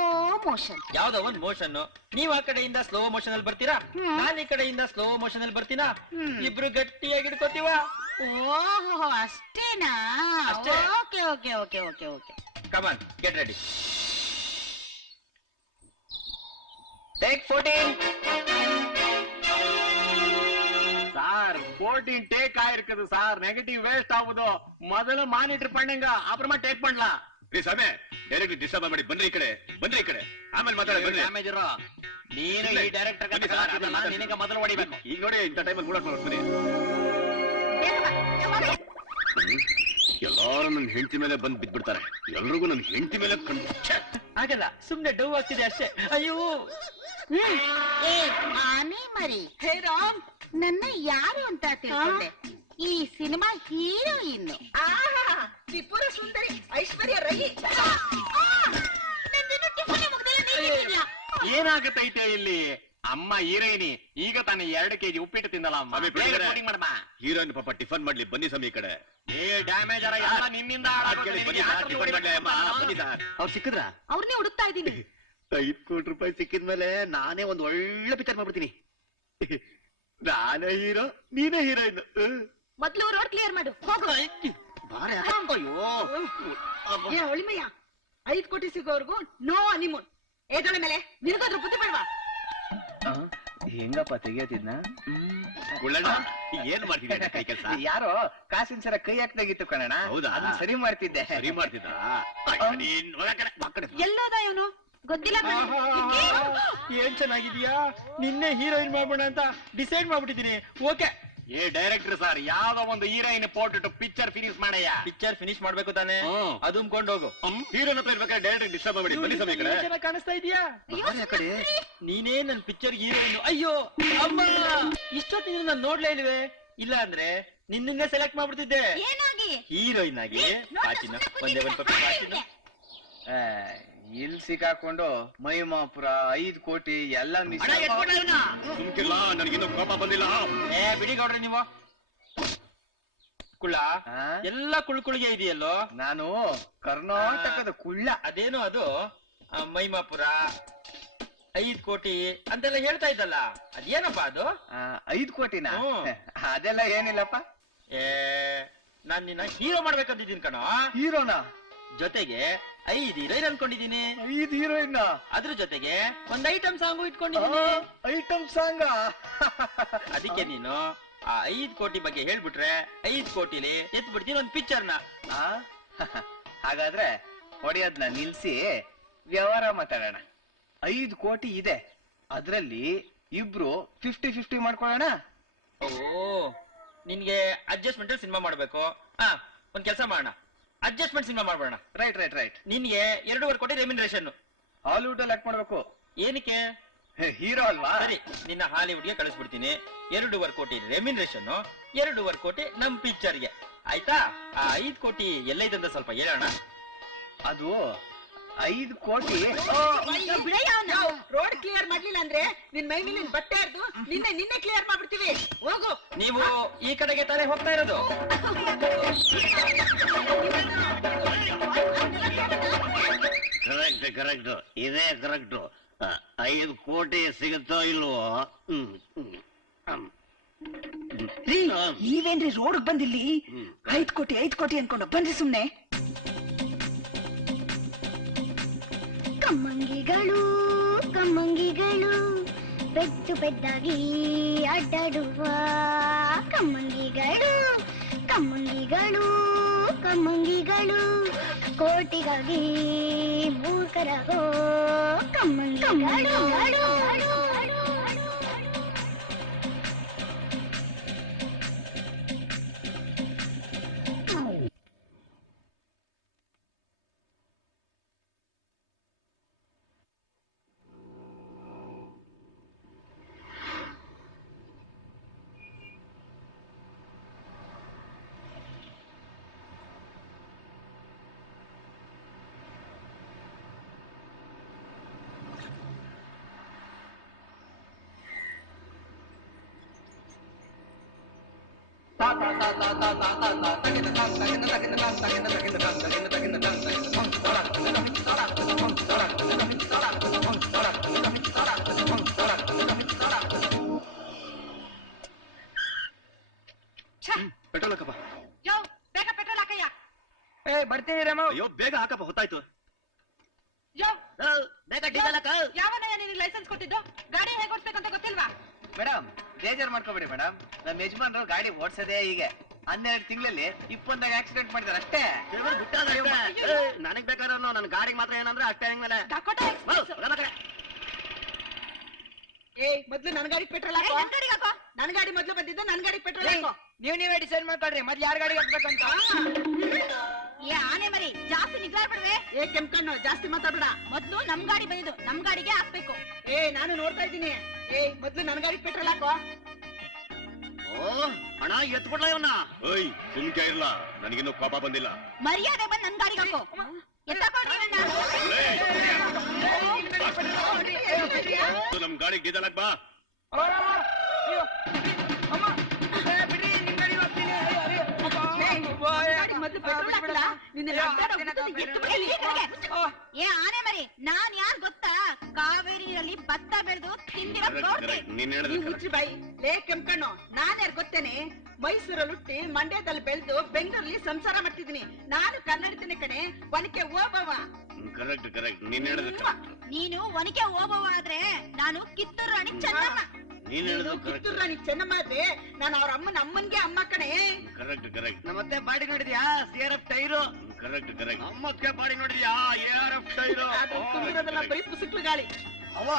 ಮೋಷನ್. ಯಾವ್ದೋ ಒಂದ್ ಮೋಷನ್. ನೀವ್ ಆ ಕಡೆಯಿಂದ ಸ್ಲೋ ಮೋಷನ್ ಅಲ್ಲಿ ಬರ್ತೀರಾ, ನಾನ್ ಈ ಕಡೆಯಿಂದ ಸ್ಲೋ ಮೋಷನ್ ಅಲ್ಲಿ ಬರ್ತೀನಾ, ಇಬ್ರು ಗಟ್ಟಿಯಾಗಿ ಹಿಡ್ಕೋತೀವ. ಓಹೋ, ಅಷ್ಟೇನಾ? ಅಷ್ಟೇ. Okay okay okay okay okay. Come on, get ready. Take 14. Sir 14 take ஆயிருக்குது சார். நெகட்டிவ் வேஸ்ட் ஆகுது. ಮೊದಲು ಮಾನಿಟರ್ பண்ணங்க, அப்புறமா ಟೇಕ್ பண்ணலாம். ರೀ ಸ್ವಾಮಿ, ಡೈರೆಕ್ಟ್ ಡಿಸ್ಟರ್ಬ್ ಮಾಡಿ ಬನ್ರಿ ಈ ಕಡೆ, ಬನ್ರಿ ಈ ಕಡೆ, ಆಮೇಲೆ ಮಾತಾಡಿ. ಬನ್ರಿ ಡ್ಯಾಮೇಜ್ ಇರೋ ನೀನು ಈ ಡೈರೆಕ್ಟರ್ ನಿನಗೆ ಮೊದಲು ಹೊಡಿಬೇಕು. ಈಗ ನೋಡಿ ಇಂಥ ಟೈಮಲ್ಲಿ ಕೂಡ ಬನ್ನಿ. ಎಲ್ಲಾರು ನನ್ನ ಹೆಂಡತಿ ಮೇಲೆ ಬಂದು ಬಿದ್ಬಿಡ್ತಾರೆ. ಎಲ್ರಿಗೂ ನನ್ನ ಹೆಂಡತಿ ಮೇಲೆ ಆಗಲ್ಲ, ಸುಮ್ನೆ ಡೌ ಆಗ್ತಿದೆ ಅಷ್ಟೇ. ಅಯ್ಯೋ, ಏ ಆನೆ ಮರಿ, ಹೇ ರಾಮ್, ನನ್ನ ಯಾರು ಅಂತ ತಿಳ್ಕೊಂಡೆ? ಈ ಸಿನಿಮಾ ಹೀರೋಯಿನ್. ಆಹಾ, ತ್ರಿಪುರ ಸುಂದರಿ ಐಶ್ವರ್ಯ ರೈ. ಏನಾಗತ್ತೈತೆ ಇಲ್ಲಿ? ಅಮ್ಮ ಹೀರೋಯಿನಿ ಈಗ ತಾನೇ 2 kg ಉಪ್ಪಿಟ್ಟು ತಿಂದಲ್ಲ. ಹೀರೋಯಿನ್ ಪಾಪ ಟಿಫನ್ ಮಾಡ್ಲಿ, ಬನ್ನಿ ಸಮಯ ಈ ಕಡೆ. ಏ ಡ್ಯಾಮೇಜ್ ಅರ ಎಲ್ಲ ನಿನ್ನಿಂದ. ಅವ್ರು ಸಿಕ್ಕಿದ್ರ? ಅವ್ರನ್ನೇ ಹುಡುಕ್ತಾ ಇದ್ದೀನಿ. 5 ಕೋಟಿ ರೂಪಾಯಿ ಸಿಕ್ಕಿದ್ಮೇಲೆ ನಾನೇ ಒಂದ್ ಒಳ್ಳೆ ಪಿಕ್ಚರ್ ಮಾಡ್ಬಿಡ್ತೀನಿ. ನಾನೇ ಹೀರೋ, ನೀನೇ ಹೀರೋಯಿನ್. ಮೊದ್ಲು ರೋಡ್ ಕ್ಲಿಯರ್ ಮಾಡು, ಹೋಗು. ಬಾರೆ. ಅಯ್ಯೋ, ಏ ಒಳಿಮಯ್ಯ, 5 ಕೋಟಿ ಸಿಗೋವರೆಗೂ ನೋ ಹನಿಮೂನ್. ಏದೊಳೆ ಮೇಲೆ ನಿನಗಾದ್ರೂ ಬುದ್ಧಿ ಬೇಡವಾ? ಹೆಂಗಪ್ಪ ತೆಗಿಯೋತಿದ್ನ? ಏನ್ ಮಾಡ್ತಿದ್ದೆ ಕೈ ಕೆಲಸ? ಯಾರೋ ಕಾಸಿನ ಸರ ಕೈ ಹಾಕ್ದಾಗಿತ್ತು ಕಣಣ. ಹೌದಾ? ಅದನ್ನ ಸರಿ ಮಾಡ್ತಿದ್ದೆ. ಸರಿ ಮಾಡ್ತಿದ್ದ. ಎಲ್ಲೋದ ಇವನು ಗೊತ್ತಿಲ್ಲ. ಏನ್ ಚೆನ್ನಾಗಿದ್ಯಾ, ನಿನ್ನೆ ಹೀರೋಯಿನ್ ಮಾಡೋಣ ಅಂತ ಡಿಸೈಡ್ ಮಾಡ್ಬಿಟ್ಟಿದೀನಿ. ಓಕೆ. ಏ ಡೈರೆಕ್ಟರ್ ಸರ್, ಯಾವ್ದೋ ಒಂದು ಹೀರೋಯಿನ್ ಪೋರ್ಟ್ ಪಿಕ್ಚರ್ ಫಿನಿಶ್ ಮಾಡಯ್ಯ. ಪಿಕ್ಚರ್ ಫಿನಿಶ್ ಮಾಡ್ಬೇಕು ತಾನೆ, ಅದು ಹೋಗು. ಹೀರೋನ್ ಹತ್ರ ಇರ್ಬೇಕಾದ್ರೆ ಡೈರೆಕ್ಟ್ ಡಿಸ್ಟರ್ಬ್ ಮಾಡಿ ಬನ್ನಿ ಸಮಯ ಈ ಕಡೆ. ಚೆನ್ನಾಗ್ ಕಾಣಿಸ್ತಾ ಇದೀಯಾ? ಬಾರೆ ಆ ಕಡೆ. ನೀನೇ ನನ್ ಪಿಕ್ಚರ್ ಹೀರೋಯಿನ್. ಅಯ್ಯೋ ಅಮ್ಮ, ಇಷ್ಟೊತ್ತಿನ ನಾನು ನೋಡ್ಲೇ ಇಲ್ವೇ? ಇಲ್ಲ ಅಂದ್ರೆ ನಿನ್ನೆ ಸೆಲೆಕ್ಟ್ ಮಾಡ್ಬಿಡ್ತಿದ್ದೆ ಏನಾಗಿ? ಹೀರೋಯಿನ್ ಆಗಿ. ಪಾಚಿನ ಒಂದೇ ಒಂದ್ ಪಪ್ಪಿ ಪಾಚಿನ. ಇಲ್ಲಿ ಸಿಕ್ಕಾಕೊಂಡು ಮೈಮಾಪುರ 5 ಕೋಟಿ ಎಲ್ಲ ಮಿಸ್. ಸುಮ್ಕಿಲ್ಲ, ನನಗಿನ್ನೂ ಕೋಪ ಬಂದಿಲ್ಲ. ಏ ಬಿಡಿ ಗೌಡ್ರೆ ನೀವು. ಕುಳ್ಳ ಎಲ್ಲ ಕುಳ್ಕುಳಿಗೆ ಇದೆಯಲ್ಲೋ. ನಾನು ಕರ್ನಾಟಕದ ಕುಳ್ಳ. ಅದೇನೋ ಅದು ಮೈಮಾಪುರ 5 ಕೋಟಿ ಅಂತೆಲ್ಲ ಹೇಳ್ತಾ ಇದ್ದಲ್ಲ, ಅದೇನಪ್ಪ ಅದು? 5 ಕೋಟಿನ? ಅದೆಲ್ಲ ಏನಿಲ್ಲಪ್ಪ. ಏ ನಾನ್ ನಿನ್ನ ಹೀರೋ ಮಾಡ್ಬೇಕಂತಿದ್ದೀನಿ ಕಣೋ. ಹೀರೋನಾ? ಜೊತೆಗೆ 5 ಹೀರೋಯಿನ್ ಅನ್ಕೊಂಡಿದೀನಿ. 5 ಹೀರೋಯಿನ್? ಅದ್ರ ಜೊತೆಗೆ ಒಂದ್ ಐಟಮ್ ಸಾಂಗು ಇಟ್ಕೊಂಡಿದ್ದೀನಿ. ಐಟಮ್ ಸಾಂಗ? ಅದಕ್ಕೆ ನೀನು ಆ 5 ಕೋಟಿ ಬಗ್ಗೆ ಹೇಳ್ಬಿಟ್ರೆ 5 ಕೋಟಿಲಿ ಎತ್ಬಿಡ್ತೀನಿ ಒಂದ್ ಪಿಕ್ಚರ್ನ. ಹಾಗಾದ್ರೆ ಹೊಡೆಯೋದ್ನ ನಿಲ್ಸಿ ವ್ಯವಹಾರ ಮಾತಾಡೋಣ. 5 ಕೋಟಿ ಇದೆ, ಅದ್ರಲ್ಲಿ ಇಬ್ರು 50-50 ಮಾಡ್ಕೊಳ್ಳೋಣ. ಓ, ನಿನ್ಗೆ ಅಡ್ಜಸ್ಟ್ಮೆಂಟ್ ಸಿನಿಮಾ ಮಾಡ್ಬೇಕು. ಒಂದ್ ಕೆಲಸ ಮಾಡೋಣ, ಅಡ್ಜಸ್ಟ್ಮೆಂಟ್ ಸಿನಿಮಾ ಮಾಡ್ಬೋಣ. Right right right. ನಿನ್ಗೆ 2.5 ಕೋಟಿ ರೆಮ್ಯುನರೇಷನ್. ಹಾಲಿವುಡ್ ಅಲ್ಲಿ ಆಕ್ಟ್ ಮಾಡ್ಬೇಕು. ಏನಕ್ಕೆ? ಹೀರೋ ಅಲ್ವಾ? ಸರಿ, ನಿನ್ನ ಹಾಲಿವುಡ್ಗೆ ಕಳಿಸ್ಬಿಡ್ತೀನಿ. 2.5 ಕೋಟಿ ರೆಮ್ಯುನರೇಷನ್, 2.5 ಕೋಟಿ ನಮ್ ಪಿಕ್ಚರ್ಗೆ. ಆಯ್ತಾ? ಆ 5 ಕೋಟಿ ಎಲ್ಲೈದಂತ ಸ್ವಲ್ಪ ಹೇಳೋಣ. ಅದು 5 ಕೋಟಿ ರೋಡ್ ಕ್ಲಿಯರ್ ಮಾಡ್ಲಿಲ್ಲ ಅಂದ್ರೆ ನಿನ್ ಮೈ ಮೇಲೆ ಬಟ್ಟೆ ಹರಿದು ನಿನ್ನೆ ಕ್ಲಿಯರ್ ಮಾಡ್ಬಿಡ್ತೀವಿ. ಹೋಗು. ನೀವು ಈ ಕಡೆಗೆ ತಾನೇ ಹೋಗ್ತಾ ಇರೋದು? ಕರೆಕ್ಟ್ ಕರೆಕ್ಟ್, ಇದೇ ಕರೆಕ್ಟ್. 5 ಕೋಟಿ ಸಿಗುತ್ತೋ ಇಲ್ವೋ? ನೀವೇನ್ರಿ ರೋಡ್ ಬಂದಿಲ್ಲಿ 5 ಕೋಟಿ ಅನ್ಕೊಂಡು ಬನ್ರಿ ಸುಮ್ನೆ. ಕಮ್ಮಂಗಿಗಳು ಕಮ್ಮಂಗಿಗಳು ಪೆದ್ದು ಪೆದ್ದಾಗಿ ಅಡ್ಡಾಡುವ ಕಮ್ಮಂಗಿಗಳು ಕಮ್ಮಂಗಿಗಳು ಕಮ್ಮಂಗಿಗಳು ಕೋಟಿಗಾಗಿ ಮೂರ್ಖರಾಗೋ ಕಮ್ಮಂಗಿಗಳು. ಪೆಟ್ರೋಲ್ ಹಾಕಪ್ಪ. ಯೋ ಬೇಗ ಪೆಟ್ರೋಲ್ ಹಾಕಯ್ಯ. ಬರ್ತೀನಿ ರಾಮ. ಅಯ್ಯೋ ಬೇಗ ಹಾಕಪ್ಪ, ಹೊತ್ತಾಯ್ತು. ಯೋ ಬೇಗ ಡೀಸೆಲ್ ಹಾಕ. ಯಾವನಯ್ಯ ನಿನಗೆ ಲೈಸೆನ್ಸ್ ಕೊಟ್ಟಿದ್ದು? ಗಾಡಿ ಹೇಗೆ ಓಡಿಸ್ಬೇಕಂತ ಗೊತ್ತಿಲ್ವಾ? ಮೇಡಮ್ ಬೇಜಾರ್ ಮಾಡ್ಕೋಬೇಡಿ ಮೇಡಮ್, ನಮ್ಮ ಯಜಮಾನ್ರು ಗಾಡಿ ಓಡ್ಸೋದೇ ಹೀಗೆ. 12 ತಿಂಗಳಲ್ಲಿ 24 ಆಕ್ಸಿಡೆಂಟ್ ಮಾಡಿದಾರೆ ಅಷ್ಟೇ. ನನಗ್ ಬೇಕಾದ್ರೆ ನನ್ ಗಾಡಿಗೆ ಮಾತ್ರ ಏನಂದ್ರೆ ಅಷ್ಟೇ ಹೆಂಗ್ಮೇಲೆ ಡಕೋಟಾ ಎಕ್ಸ್ಪ್ರೆಸ್. ಮೊದ್ಲು ನನ್ ಗಾಡಿ ಪೆಟ್ರೋಲ್ ಹಾಕೋ. ನನ್ ಗಾಡಿಗೆ ಹಾಕೋ. ನನ್ ಗಾಡಿ ಮೊದ್ಲು ಬಂದಿದ್ದು, ನನ್ ಗಾಡಿ ಪೆಟ್ರೋಲ್ ಹಾಕೋ. ನೀವೇ ಡಿಸೈಡ್ ಮಾಡ್ಕೊಳ್ರಿ ಮೊದ್ಲು ಯಾರ ಗಾಡಿಗೆ ಹಾಕ್ಬೇಕಂತ. ಏ ಆನೆ ಮರಿ ಜಾಸ್ತಿ ನಿಗ್ಲಾಡ್ಬಿಡ್ವೆ. ಏ ಕೆಂಪಣ್ಣು ಜಾಸ್ತಿ ಮಾತಾಡ್ಬೇಡ. ಮೊದ್ಲು ನಮ್ ಗಾಡಿ ಬಂದಿದ್ದು, ನಮ್ ಗಾಡಿಗೆ ಹಾಕ್ಬೇಕು. ನಾನು ನೋಡ್ತಾ ಇದ್ದೀನಿ. ಮೊದ್ಲು ನನ್ ಗಾಡಿ ಪೆಟ್ರೋಲ್ ಹಾಕೋ. ಓ ಹಣ ಎತ್ಬಿಡ್ಲ ಇವನ್ನ. ಓಯ್ ಸುಮ್ಕೆ ಇರ್ಲ, ನನಗಿನ್ನೂ ಕೋಪ ಬಂದಿಲ್ಲ. ಮರ್ಯಾದೆ ಬಂದ್ ನನ್ ಗಾಡಿಗೆ ಹಾಕೋ. ಎತ್ತಕೊಡ್ರಿ ನನ್ನ. ನಮ್ ಗಾಡಿ ಡೀಸೆಲ್ ಹಾಕ್ ಬಾ. ಮೊದ್ಲು ಪೆಟ್ರೋಲ್ ಹಾಕಲ್ಲ. ಏ ಆನೆ ಮರಿ ನಾನ್ ಯಾರ್ ಗೊತ್ತಾ? ಕಾವೇರಿ ನೀರಲ್ಲಿ ಭತ್ತ ಬೆಳೆದು ತಿಂದಿರೋ ಗೌಡ್ತಿ. ನೀನ್ ನೀವ್ ಹೇಳಿದ್ರೆ ಹುಚ್ಚು ಬಾಯಿ. ಲೇ ಕೆಂಪಣ್ಣು, ನಾನ್ ಯಾರು ಗೊತ್ತೇನೆ? ಮೈಸೂರಲ್ಲಿ ಹುಟ್ಟಿ ಮಂಡ್ಯದಲ್ಲಿ ಬೆಳೆದು ಬೆಂಗಳೂರಲ್ಲಿ ಸಂಸಾರ ಮಾಡ್ತಿದ್ದೀನಿ. ನಾನು ಕನ್ನಡತಿನ ಕಡೆ ಒನಕೆ ಓಬವ್ವ. ಕರೆಕ್ಟ್ ಕರೆಕ್ಟ್, ನೀನ್ ಹೇಳಿದ್ರೆ ನೀನು ಒನಕೆ ಓಬವ್ವ ಆದ್ರೆ ನಾನು ಕಿತ್ತೂರು ರಾಣಿ ಚೆನ್ನಮ್ಮ. ನೀನ್ ಹೇಳಿದ್ರು ಕರೆಕ್ಟ್. ಕಿತ್ತೂರು ರಾಣಿ ಚೆನ್ನಮ್ಮ ಆದ್ರೆ ನಾನು ಅವ್ರ ಅಮ್ಮನ್ಗೆ ಅಮ್ಮ ಕಣೆ. ಕರೆಕ್ಟ್ ಕರೆಕ್ಟ್ ನಮ್ಮತ್ತೆ ಬಾಡಿ ನೋಡಿದ್ಯಾ? CRF tyre. Correct correct. ನಮ್ಮತ್ತೆ ಬಾಡಿ ನೋಡಿದ್ಯಾ? ARF tyre. ತುಂಬಿರೋದೆಲ್ಲ ಬರೀ ಪುಸುಕ್ಲು ಗಾಳಿ. ಅವ್ವ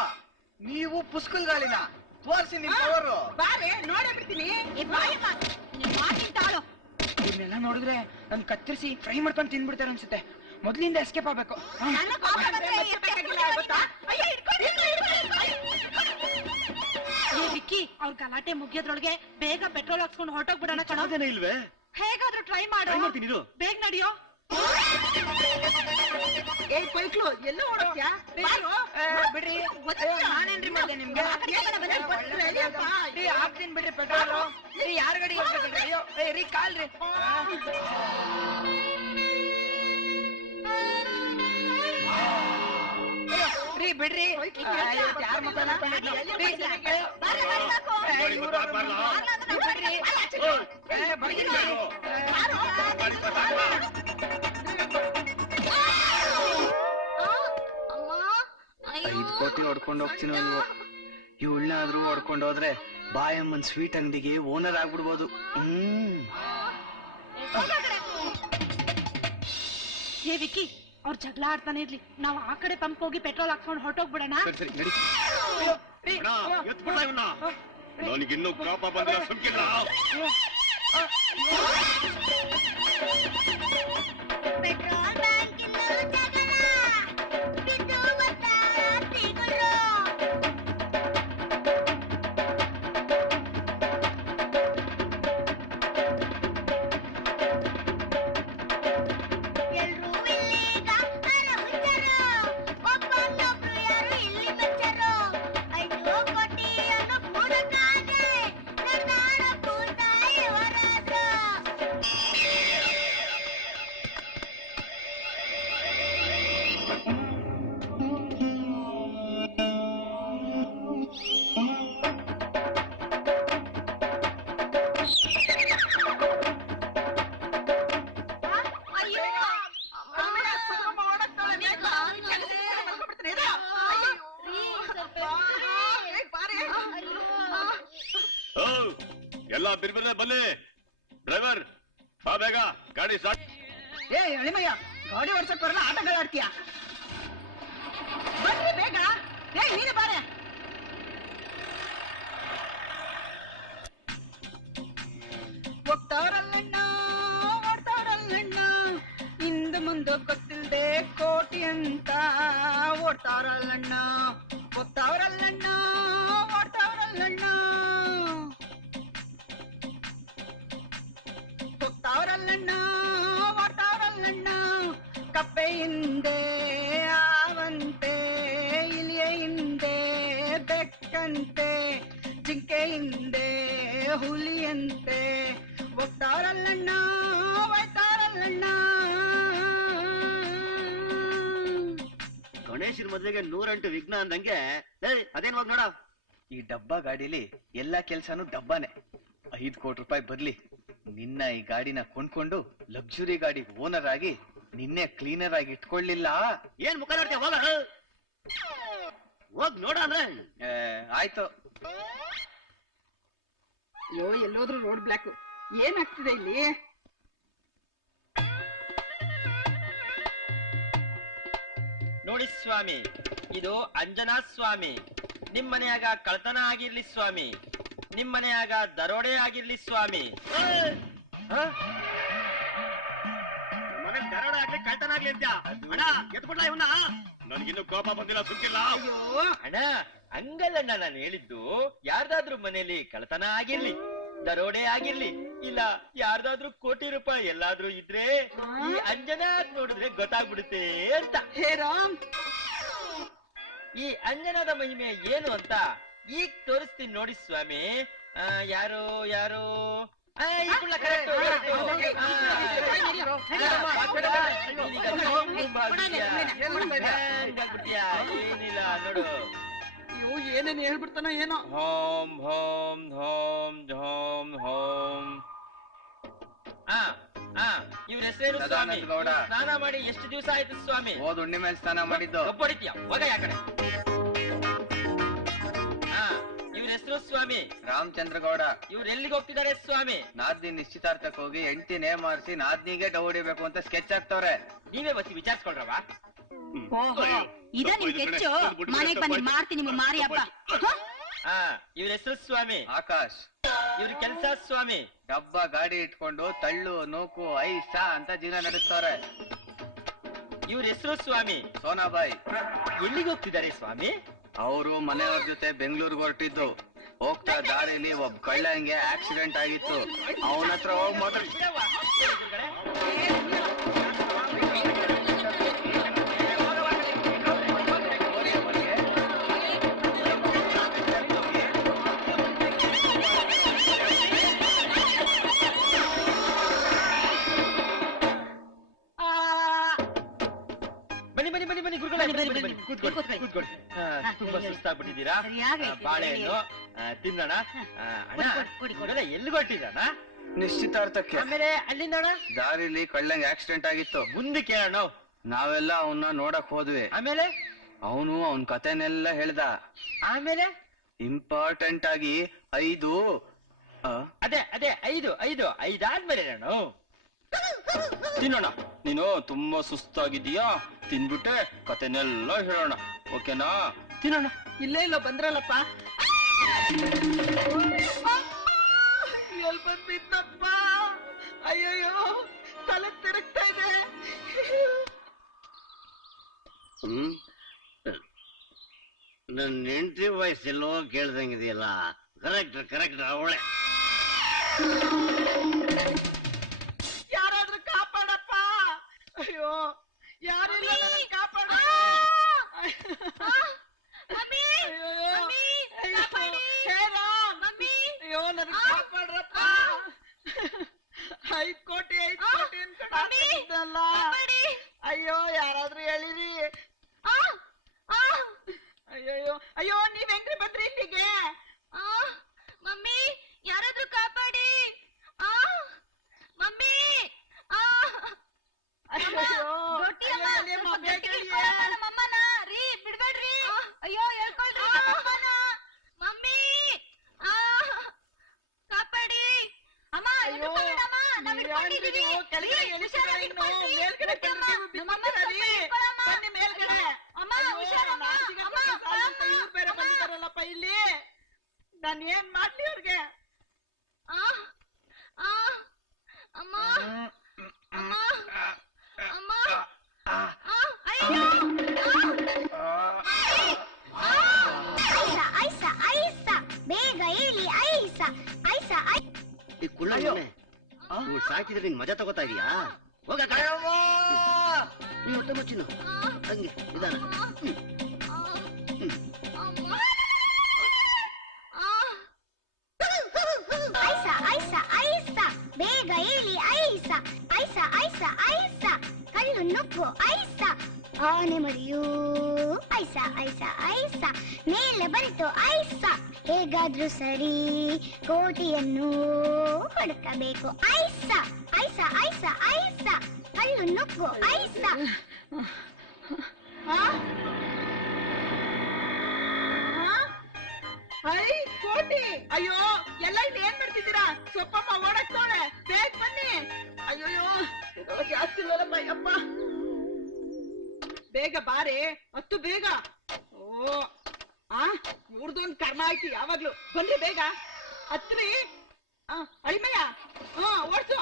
ನೀವು ಪುಸ್ಕಲ್ ಗಾಳಿನ ತೋರಿಸಿ ನಿಮ್ ಪವರು. ಬಾರೆ ನೋಡೇ ಬಿಡ್ತೀನಿ. ಏ ಬಾಯಮ್ಮ ನೀನ್ ಮಾತಿನ ತಾಳು. ಇದನ್ನೆಲ್ಲ ನೋಡಿದ್ರೆ ನನ್ ಕತ್ತರಿಸಿ ಫ್ರೈ ಮಾಡ್ಕೊಂಡು ತಿಂದ್ಬಿಡ್ತಾರೆ ಅನ್ಸುತ್ತೆ. ಮೊದ್ಲಿಂದ ಎಸ್ಕೇಪ್ ಆಗ್ಬೇಕು. ನನ್ನ ಕೋಪ ಬಂದ್ರೆ ಎಷ್ಟೇ ಗೊತ್ತಾ? ಅಯ್ಯೋ ಹಿಡ್ಕೊಂಡು ಏ ವಿಕ್ಕಿ ಅವ್ರ ಗಲಾಟೆ ಮುಗಿಯೋದ್ರೊಳಗೆ ಬೇಗ ಪೆಟ್ರೋಲ್ ಹಾಕ್ಸ್ಕೊಂಡು ಹೊರಟೋಗ್ಬಿಡೋಣ ಕಣೋ. ಅದೇನೇ ಇಲ್ವೇ? ಹೇಗಾದ್ರೂ ಟ್ರೈ ಮಾಡು. ಮಾಡ್ತೀನಿ ಇರು. ಬೇಗ ನಡಿಯೋ. ಪೈಕ್ಲು ಎಲ್ಲೂ ಓಡೋಕ್ಯಾ? ಬಾರೋ. ಬಿಡ್ರಿ ಗೊತ್ತಿಲ್ಲ. ನಾನೇನ್ರಿ ಮಾಡ್ದೆ ನಿಮ್ಗೆ? ಹಾಕ್ತೀನಿ ಬಿಡ್ರಿ ಪೆಟ್ರೋಲು. ಯಾರ ಗಾಡಿ ಹೋಗ್ಬೇಕಲ್ರಿ? ಅಯ್ಯೋ ರೀ ಕಾಲ್ರಿ. ರೀ ಬಿಡ್ರಿ. ಯಾರ ಮಕ್ಕಳ ಕೋಟಿ ಹೊಡ್ಕೊಂಡು ಹೋಗ್ತೀನಿ. ಇವಳ್ಳಾದ್ರೂ ಹೊಡ್ಕೊಂಡು ಹೋದ್ರೆ ಬಾಯಮ್ಮನ್ ಸ್ವೀಟ್ ಅಂಗಡಿಗೆ ಓನರ್ ಆಗ್ಬಿಡ್ಬೋದು. ಹೇ ವಿಕ್ಕಿ ಅವ್ರ ಜಗಳ ಆಡ್ತಾನೆ ಇರ್ಲಿ, ನಾವ್ ಆ ಕಡೆ ಪಂಪ್ ಹೋಗಿ ಪೆಟ್ರೋಲ್ ಹಾಕ್ಸ್ಕೊಂಡು ಹೊರಟೋಗ್ಬಿಡೋಣ. ಸರಿ ಸರಿ ನಡಿ. ಎತ್ಬಿಡ ಇವನ್ನ. ನನಗಿನ್ನೂ ಕೋಪ ಬಂದಿಲ್ಲ, ಸುಮ್ಕಿಲ್ಲ. ಪೆಟ್ರೋಲ್ ಬ್ಯಾಂಕಿನ ಜಗಳ ಬಿದ್ದು ಬರ್ತಾತಿಗಳು. ಎಲ್ರೂ ಇಲ್ಲೀಗ ಅರಹುಚ್ಚರು, ಒಬ್ಬೊಬ್ಬೊಬ್ರು ಯಾರು ಇಲ್ಲಿ ಬಚ್ಚರು. 5 ಕೋಟಿಯನ್ನು ಕೂಡಕ್ಕಾಗೆ ನಿರ್ಧಾರ ಕೂತಾಯಿ ವರಸು. ಅಯ್ಯೋ ಓ ಎಲ್ಲ ಬಿರ್ಬಿರ್ನೆ ಬನ್ನಿ. ಡ್ರೈವರ್ ಬಾ ಬೇಗ, ಗಾಡಿ ಸ್ಟಾರ್ಟ್. ಏ ಅಳಿಮಯ್ಯ, ಗಾಡಿ ಓಡ್ಸಕ್ ಬರಲ್ಲ, ಆಟಗಳು ಆಡ್ತೀಯ? ಬನ್ನಿ ಬೇಗ. ನೀನು ಬಾರೆ. ಹೋಗ್ತಾವ್ರಲ್ಲಣ್ಣ ಓಡ್ತಾವ್ರಲ್ಲಣ್ಣ, ಹಿಂದೆ ಮುಂದೆ ಗೊತ್ತಿಲ್ದೆ ಕೋಟಿ ಅಂತ ಓಡ್ತಾವ್ರಲ್ಲಣ್ಣ. ಹೋಗ್ತಾವ್ರಲ್ಲಣ್ಣ ಓಡ್ತಾವ್ರಲ್ಲಣ್ಣ, ಹೋಗ್ತಾವ್ರಲ್ಲಣ್ಣ ಓಡ್ತಾವ್ರಲ್ಲಣ್ಣ. ಕಪ್ಪೆ ಹಿಂದೆ ಆವಂತೆ, ಇಲಿಯ ಹಿಂದೆ ಬೆಕ್ಕಂತೆ, ಜಿಂಕೆ ಹಿಂದೆ ಹುಲಿಯಂತೆ ಹೋಗ್ತಾರಲ್ಲಣ್ಣ ಹೋಯ್ತಾರಲ್ಲಣ್ಣ. ಗಣೇಶನ ಮದ್ವೆಗೆ 108 ವಿಘ್ನ ಅಂದಂಗೆ ಅದೇನ್ ಹೋಗ್ ನೋಡ. ಈ ಡಬ್ಬಾ ಗಾಡಿಲಿ ಎಲ್ಲಾ ಕೆಲ್ಸನೂ ಡಬ್ಬಾನೆ. 5 ಕೋಟಿ ರೂಪಾಯಿ ಬರ್ಲಿ, ನಿನ್ನ ಈ ಗಾಡಿನ ಕೊಂಡ್ಕೊಂಡು ಲಕ್ಸುರಿ ಗಾಡಿ ಓನರ್ ಆಗಿ ನಿನ್ನೆ ಕ್ಲೀನರ್ ಆಗಿ ಇಟ್ಕೊಳ್ಳಿಲ್ಲ. ಏನ್ ಮುಖ ನೋಡ್ತೀಯ, ಹೋಗ ಹೋಗ್ ನೋಡ ಅಂದ್ರೆ. ಆಯ್ತು. ಅಯ್ಯೋ ಎಲ್ಲೋದ್ರು ರೋಡ್ ಬ್ಲಾಕ್. ಏನಾಗ್ತಿದೆ ಇಲ್ಲಿ? ನೋಡಿ ಸ್ವಾಮಿ, ಇದು ಅಂಜನಾ ಸ್ವಾಮಿ. ನಿಮ್ಮನೆಯಾಗ ಕಳ್ತನ ಆಗಿರ್ಲಿ ಸ್ವಾಮಿ, ನಿಮ್ಮನೆಯಾಗ ದರೋಡೆ ಆಗಿರ್ಲಿ ಸ್ವಾಮಿ. ಮನೇಲಿ ದರೋಡೆ ಆಗ್ಲಿ ಕಳ್ತನ ಆಗ್ಲಿ ಅಂತ ಅಣ್ಣ ಎತ್ಕೊಡ್ಲಾ ಇವನ್ನ. ನನ್ಗಿನ್ನು ಕೋಪ ಬಂದಿಲ್ಲ, ಸುಕ್ಕಿಲ್ಲ. ಅಣ್ಣ ಹಂಗಲ್ಲಣ್ಣ ನಾನು ಹೇಳಿದ್ದು, ಯಾರ್ದಾದ್ರೂ ಮನೇಲಿ ಕಳ್ತನ ಆಗಿರ್ಲಿ, ದರೋಡೆ ಆಗಿರ್ಲಿ, ಇಲ್ಲ ಯಾರ್ದಾದ್ರೂ ಕೋಟಿ ರೂಪಾಯಿ ಎಲ್ಲಾದ್ರೂ ಇದ್ರೆ ಈ ಅಂಜನಾ ನೋಡಿದ್ರೆ ಗೊತ್ತಾಗ್ಬಿಡುತ್ತೆ ಅಂತ. ಹೇ ರಾಮ್, ಈ ಅಂಜನಾದ ಮಹಿಮೆ ಏನು ಅಂತ ಈಗ ತೋರಿಸ್ತೀನಿ ನೋಡಿ ಸ್ವಾಮಿ. ಯಾರು ಯಾರು ಏನಿಲ್ಲ ನೋಡು. ಅಯ್ಯೋ ಏನೇನ್ ಹೇಳ್ಬಿಡ್ತಾನ ಏನೋ. Home home home home home. ಇವ್ರ ಹೆಸರೇನು ಸ್ವಾಮಿ? ಗೌಡ. ಸ್ನಾನ ಮಾಡಿ ಎಷ್ಟು ದಿವಸ ಆಯ್ತು ಸ್ವಾಮಿ? ಹೋದ್ ಉಣ್ಣೆ ಮೇಲೆ ಸ್ನಾನ ಮಾಡಿದ್ದು. ಒಬ್ಬಡಿತೀಯ ಹೋಗ ಯಾಕಡೆ. ಇವ್ರ ಹೆಸರು ಸ್ವಾಮಿ? ರಾಮಚಂದ್ರ ಗೌಡ. ಇವ್ರು ಎಲ್ಲಿಗೆ ಹೋಗ್ತಿದ್ದಾರೆ ಸ್ವಾಮಿ? ನಾದ್ನಿ ನಿಶ್ಚಿತಾರ್ಥಕ್ಕೆ ಹೋಗಿ ಹೆಂಡತಿ ನೇಮ್ ಮಾಡಿಸಿ ನಾದ್ನಿಗೆ ಡವ್ ಹೊಡಿಬೇಕು ಅಂತ ಸ್ಕೆಚ್ ಹಾಕ್ತವ್ರೆ. ನೀವೇ ಬಸ್ಸಿ ವಿಚಾರಿಸ್ಕೊಳ್ರವ. ಓಹೋ, ಇದ ನಿಮ್ ಕೆಚ್ಚು. ಮನೆಗ್ ಬನ್ನಿ, ಮಾಡ್ತೀನಿ ನಿಮ್ಗೆ ಮಾರಿ ಹಬ್ಬ. ಇವ್ರ ಹೆಸರು ಸ್ವಾಮಿ? ಆಕಾಶ್. ಇವ್ರ ಕೆಲ್ಸ ಸ್ವಾಮಿ? ಡಬ್ಬ ಗಾಡಿ ಇಟ್ಕೊಂಡು ತಳ್ಳು ನೂಕು ಐಸ ಅಂತ ಜೀವನ ನಡೆಸ್ತವ್ರೆ. ಇವ್ರ ಹೆಸರು ಸ್ವಾಮಿ? ಸೋನಾಬಾಯಿ. ಎಲ್ಲಿಗೆ ಹೋಗ್ತಿದ್ದಾರೆ ಸ್ವಾಮಿ? ಅವರು ಮನೆಯವ್ರ ಜೊತೆ ಬೆಂಗಳೂರಿಗೆ ಹೊರಟಿದ್ದು. ಹೋಗ್ತಾ ದಾರಿಲಿ ಒಬ್ಬ ಕಳ್ಳಂಗೆ ಆಕ್ಸಿಡೆಂಟ್ ಆಗಿತ್ತು. ಅವನ ಹತ್ರ ಹೋಗಿ ಮಾತಾಡಿ. ಬನ್ನಿ ಬನ್ನಿ ಬನ್ನಿ ಬನ್ನಿ ಗುರುಗಳೇ, ಬನ್ನಿ ಕೂತ್ಕೊಳ್ಳಿ ಕೂತ್ಕೊಳ್ಳಿ. ತುಂಬಾ ಸುಸ್ತಾಗ್ಬಿಟ್ಟಿದ್ದೀರಾ? ಬಾಳೆಹಣ್ಣು ತಿನ್ನೋಣ. ಅಣ್ಣ ಎಲ್ಲಿಗೆ ಹೊರಟಿದ್ದಾನ? ನಿಶ್ಚಿತಾರ್ಥಕ್ಕೆ. ಆಮೇಲೆ ಅಲ್ಲಿಂದ ಅಣ್ಣ ದಾರಿಲಿ ಕಳ್ಳಂಗೆ ಆಕ್ಸಿಡೆಂಟ್ ಆಗಿತ್ತು. ಮುಂದೆ ಕೇಳೋಣ. ನಾವೆಲ್ಲ ಅವನ್ನ ನೋಡಕ್ ಹೋದ್ವಿ. ಆಮೇಲೆ ಅವನು ಅವನ್ ಕತೆನೆಲ್ಲ ಹೇಳ್ದ. ಆಮೇಲೆ ಇಂಪಾರ್ಟೆಂಟ್ ಆಗಿ 5 ಅದೇ ಅದೇ 5 ಐದಾದ್ಮೇಲೆ ನಾನು ತಿನ್ನೋಣ. ನೀನು ತುಂಬಾ ಸುಸ್ತಾಗಿದ್ದೀಯಾ, ತಿನ್ಬಿಟ್ಟೆ ಕತೆನೆಲ್ಲ ಹೇಳೋಣ, ಓಕೆನಾ? ತಿನ್ನೋಣ. ಇಲ್ಲೇ ಇಲ್ಲ ಬಂದ್ರಲ್ಲಪ್ಪ. ಎಲ್ ಬಂದಿದ್ದಪ್ಪ? ಅಯ್ಯಯ್ಯೋ ತಲೆ ತಿರುಗ್ತಾ ಇದೆ. ನನ್ನ ಹೆಂಡತಿ ವಯಸ್ಸೆಲ್ಲೋ ಕೇಳ್ದಂಗಿದೆಯಲ್ಲ. ಕರೆಕ್ಟ್ ಅವಳೆ. ಯಾರಾದ್ರೂ ಕಾಪಾಡಪ್ಪ. ಅಯ್ಯೋ ಯಾರಿಲ್ಲ, ಕಾಪಾಡ. ಅಯ್ಯೋ ನನ್ ಕಾಪಾಡ್ರಪ್ಪ. 5 ಕೋಟಿ ಅನ್ಕೊಂಡಲ್ಲ. ಅಯ್ಯೋ ಯಾರಾದ್ರೂ ಹೇಳಿರಿ. ಅಯ್ಯೋ ಅಯ್ಯೋ ನೀವ್ ಹೆಂಗ್ರಿ ಬಂದ್ರಿ ಇಲ್ಲಿಗೆ? ಮಮ್ಮಿ ಯಾರಾದ್ರೂ ಕಾಪಾಡಿ. ಮಮ್ಮಿ ಮಮ್ಮನ ರೀ ಬಿಡ್ಬೇಡ್ರಿ. ಅಯ್ಯೋ ಹೇಳ್ಕೊಳ್ರಿ ಮಮ್ಮಿ. ಕಾಪಾಡಿ ಅಮ್ಮ. ಇಲ್ಲಿ ನಾನ್ ಏನ್ ಮಾಡ್ಲಿ ಅವ್ರಿಗೆ? ಅಮ್ಮ ಅಮ್ಮ ಅಮ್ಮ ಐಸ ಐಸ ಬೇಗ ಹೇಳಿ ಐಸ ಐಸ. ಈ ಕುಳ್ಳ ಸಾಕಿದ್ರೆ ನಿಂಗೆ ಮಜಾ ತಗೋತಾ ಇದೀಯಾ? ಹೋಗ ನೀವು ಹೊಟ್ಟೆ ಮುಚ್ಚಿನು ಹಂಗೆ ನಿಧಾನ. ನೆಮಳಿಯೂ ಐಸ ಐಸ ಐಸ ಮೇಲೆ ಬಂತು ಐಸ ಹೇಗಾದ್ರೂ ಸರಿ ಕೋಟಿಯನ್ನು ಹುಡುಕಬೇಕು ಐಸ ಐಸ ಐಸ ಐಸ ಕಳ್ಳು ನುಗ್ಗು ಐಸ ಐ ಕೋಟಿ ಅಯ್ಯೋ ಎಲ್ಲ ಇಲ್ಲಿ ಏನ್ ಮಾಡ್ತಿದ್ದೀರಾ ಸೊಪ್ಪಮ್ಮ ಓಡಕ್ತವಳೆ ಬೇಗ ಬನ್ನಿ ಅಯ್ಯೋಯ್ಯೋ ಜಾಸ್ತಿ ಇಲ್ಲಲ್ಲಪ್ಪ ಅಪ್ಪ ಬೇಗ ಬಾರೆ ಹತ್ತು ಬೇಗ ಓ ಇವ್ರದೊಂದು ಕರ್ಮ ಆಯ್ತು ಯಾವಾಗ್ಲೂ ಬನ್ನಿ ಬೇಗ ಹತ್ರಿ ಅಳಿಮಯ್ಯ ಓಡ್ಸು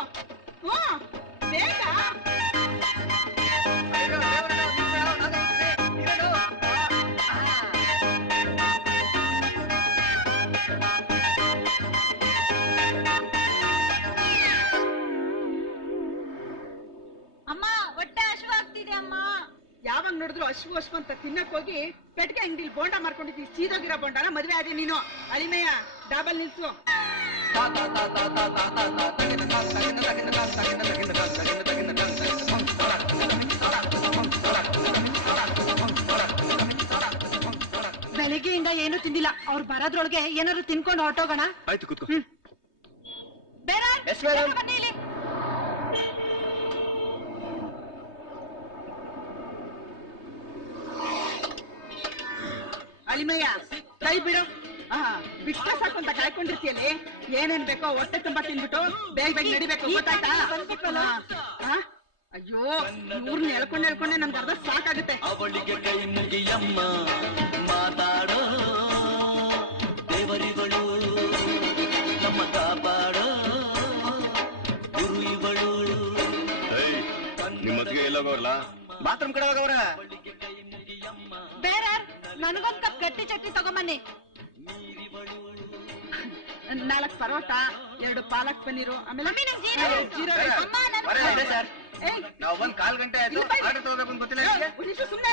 ಬೇಗ ಅಮ್ಮ ಹೊಟ್ಟೆ ಹಸಿವಾಗ್ತಿದೆ ಅಮ್ಮ. ಯಾವಾಗ ನೋಡಿದ್ರು ಅಶ್ವು ಅಶ್ವು ಅಂತ ತಿನ್ನಕ್ ಹೋಗಿ ಪೆಟ್ಗೆ ಅಂಗಡಿಲಿ ಬೋಂಡ ಮಾರ್ಕೊಂಡಿದ್ದಿ ಸೀದೋಗಿರೋ ಬೋಂಡನ ಮದ್ವೆ ಆದೆ ನೀನು ಅಳಿಮಯ್ಯ ಡಾಬಲ್ ನಿಲ್ಸು ಬೆಳಿಗ್ಗೆಯಿಂದ ಏನು ತಿಂದಿಲ್ಲ ಅವ್ರು ಬರೋದ್ರೊಳಗೆ ಏನಾದ್ರು ತಿನ್ಕೊಂಡು ಹೊರಟೋಗೋಣ. ಆಯ್ತು ಕೂತ್ಕೋ. ಬನ್ನಿ ಇಲ್ಲಿ. ಅಳಿಮಯ್ಯ ಕೈ ಬಿಡು ಬಿಟ್ರೆ ಸಾಕು ಅಂತ ಕಾಯ್ಕೊಂಡಿರ್ತೀಯಲ್ಲಿ ಏನೇನ್ ಬೇಕೋ ಹೊಟ್ಟೆ ತುಂಬಾ ತಿನ್ಬಿಟ್ಟು ಬೇಗ ಬೇಗ ನಡಿಬೇಕು ಗೊತ್ತಾಯ್ತಾ? ಅಯ್ಯೋ ಇವ್ರನ್ನ ಎಳ್ಕೊಂಡೆ ನನ್ಗೆ ಅರ್ಧ ಸಾಕಾಗುತ್ತೆ. ಅವಳಿಗೆ ಕೈ ಮುಗಿಯಮ್ಮ ಮಾತಾಡೋ ದೇವರಿಗಳು ನಮ್ಮ ಕಾಪಾಡೋ ಗುರು ಇವಳು. ನಿಮ್ಮತ್ತಿಗೆ ಎಲ್ಲೋಗವ್ರಲ್ಲ ಬಾತ್ರೂಮ್ ಕಡೆ ಹೋಗವ್ರ. ಬೇರೆ ನನಗೊಂದ್ ಕಪ್ ಗಟ್ಟಿ ಚಟ್ನಿ ತಗೊಂಬನ್ನಿ. 4 ಪರೋಟ 2 ಪಾಲಕ್ ಪನ್ನೀರು ಆಮೇಲೆ ಜೀರಾ ಸರ್ ನಾವು ಬಂದ್ 1/4 ಗಂಟೆ ಆಯ್ತು. ಆರ್ಡರ್ ತಗೋಬೇಕು ಅಂತ ಗೊತ್ತಿಲ್ಲ. ಸುಮ್ಮನೆ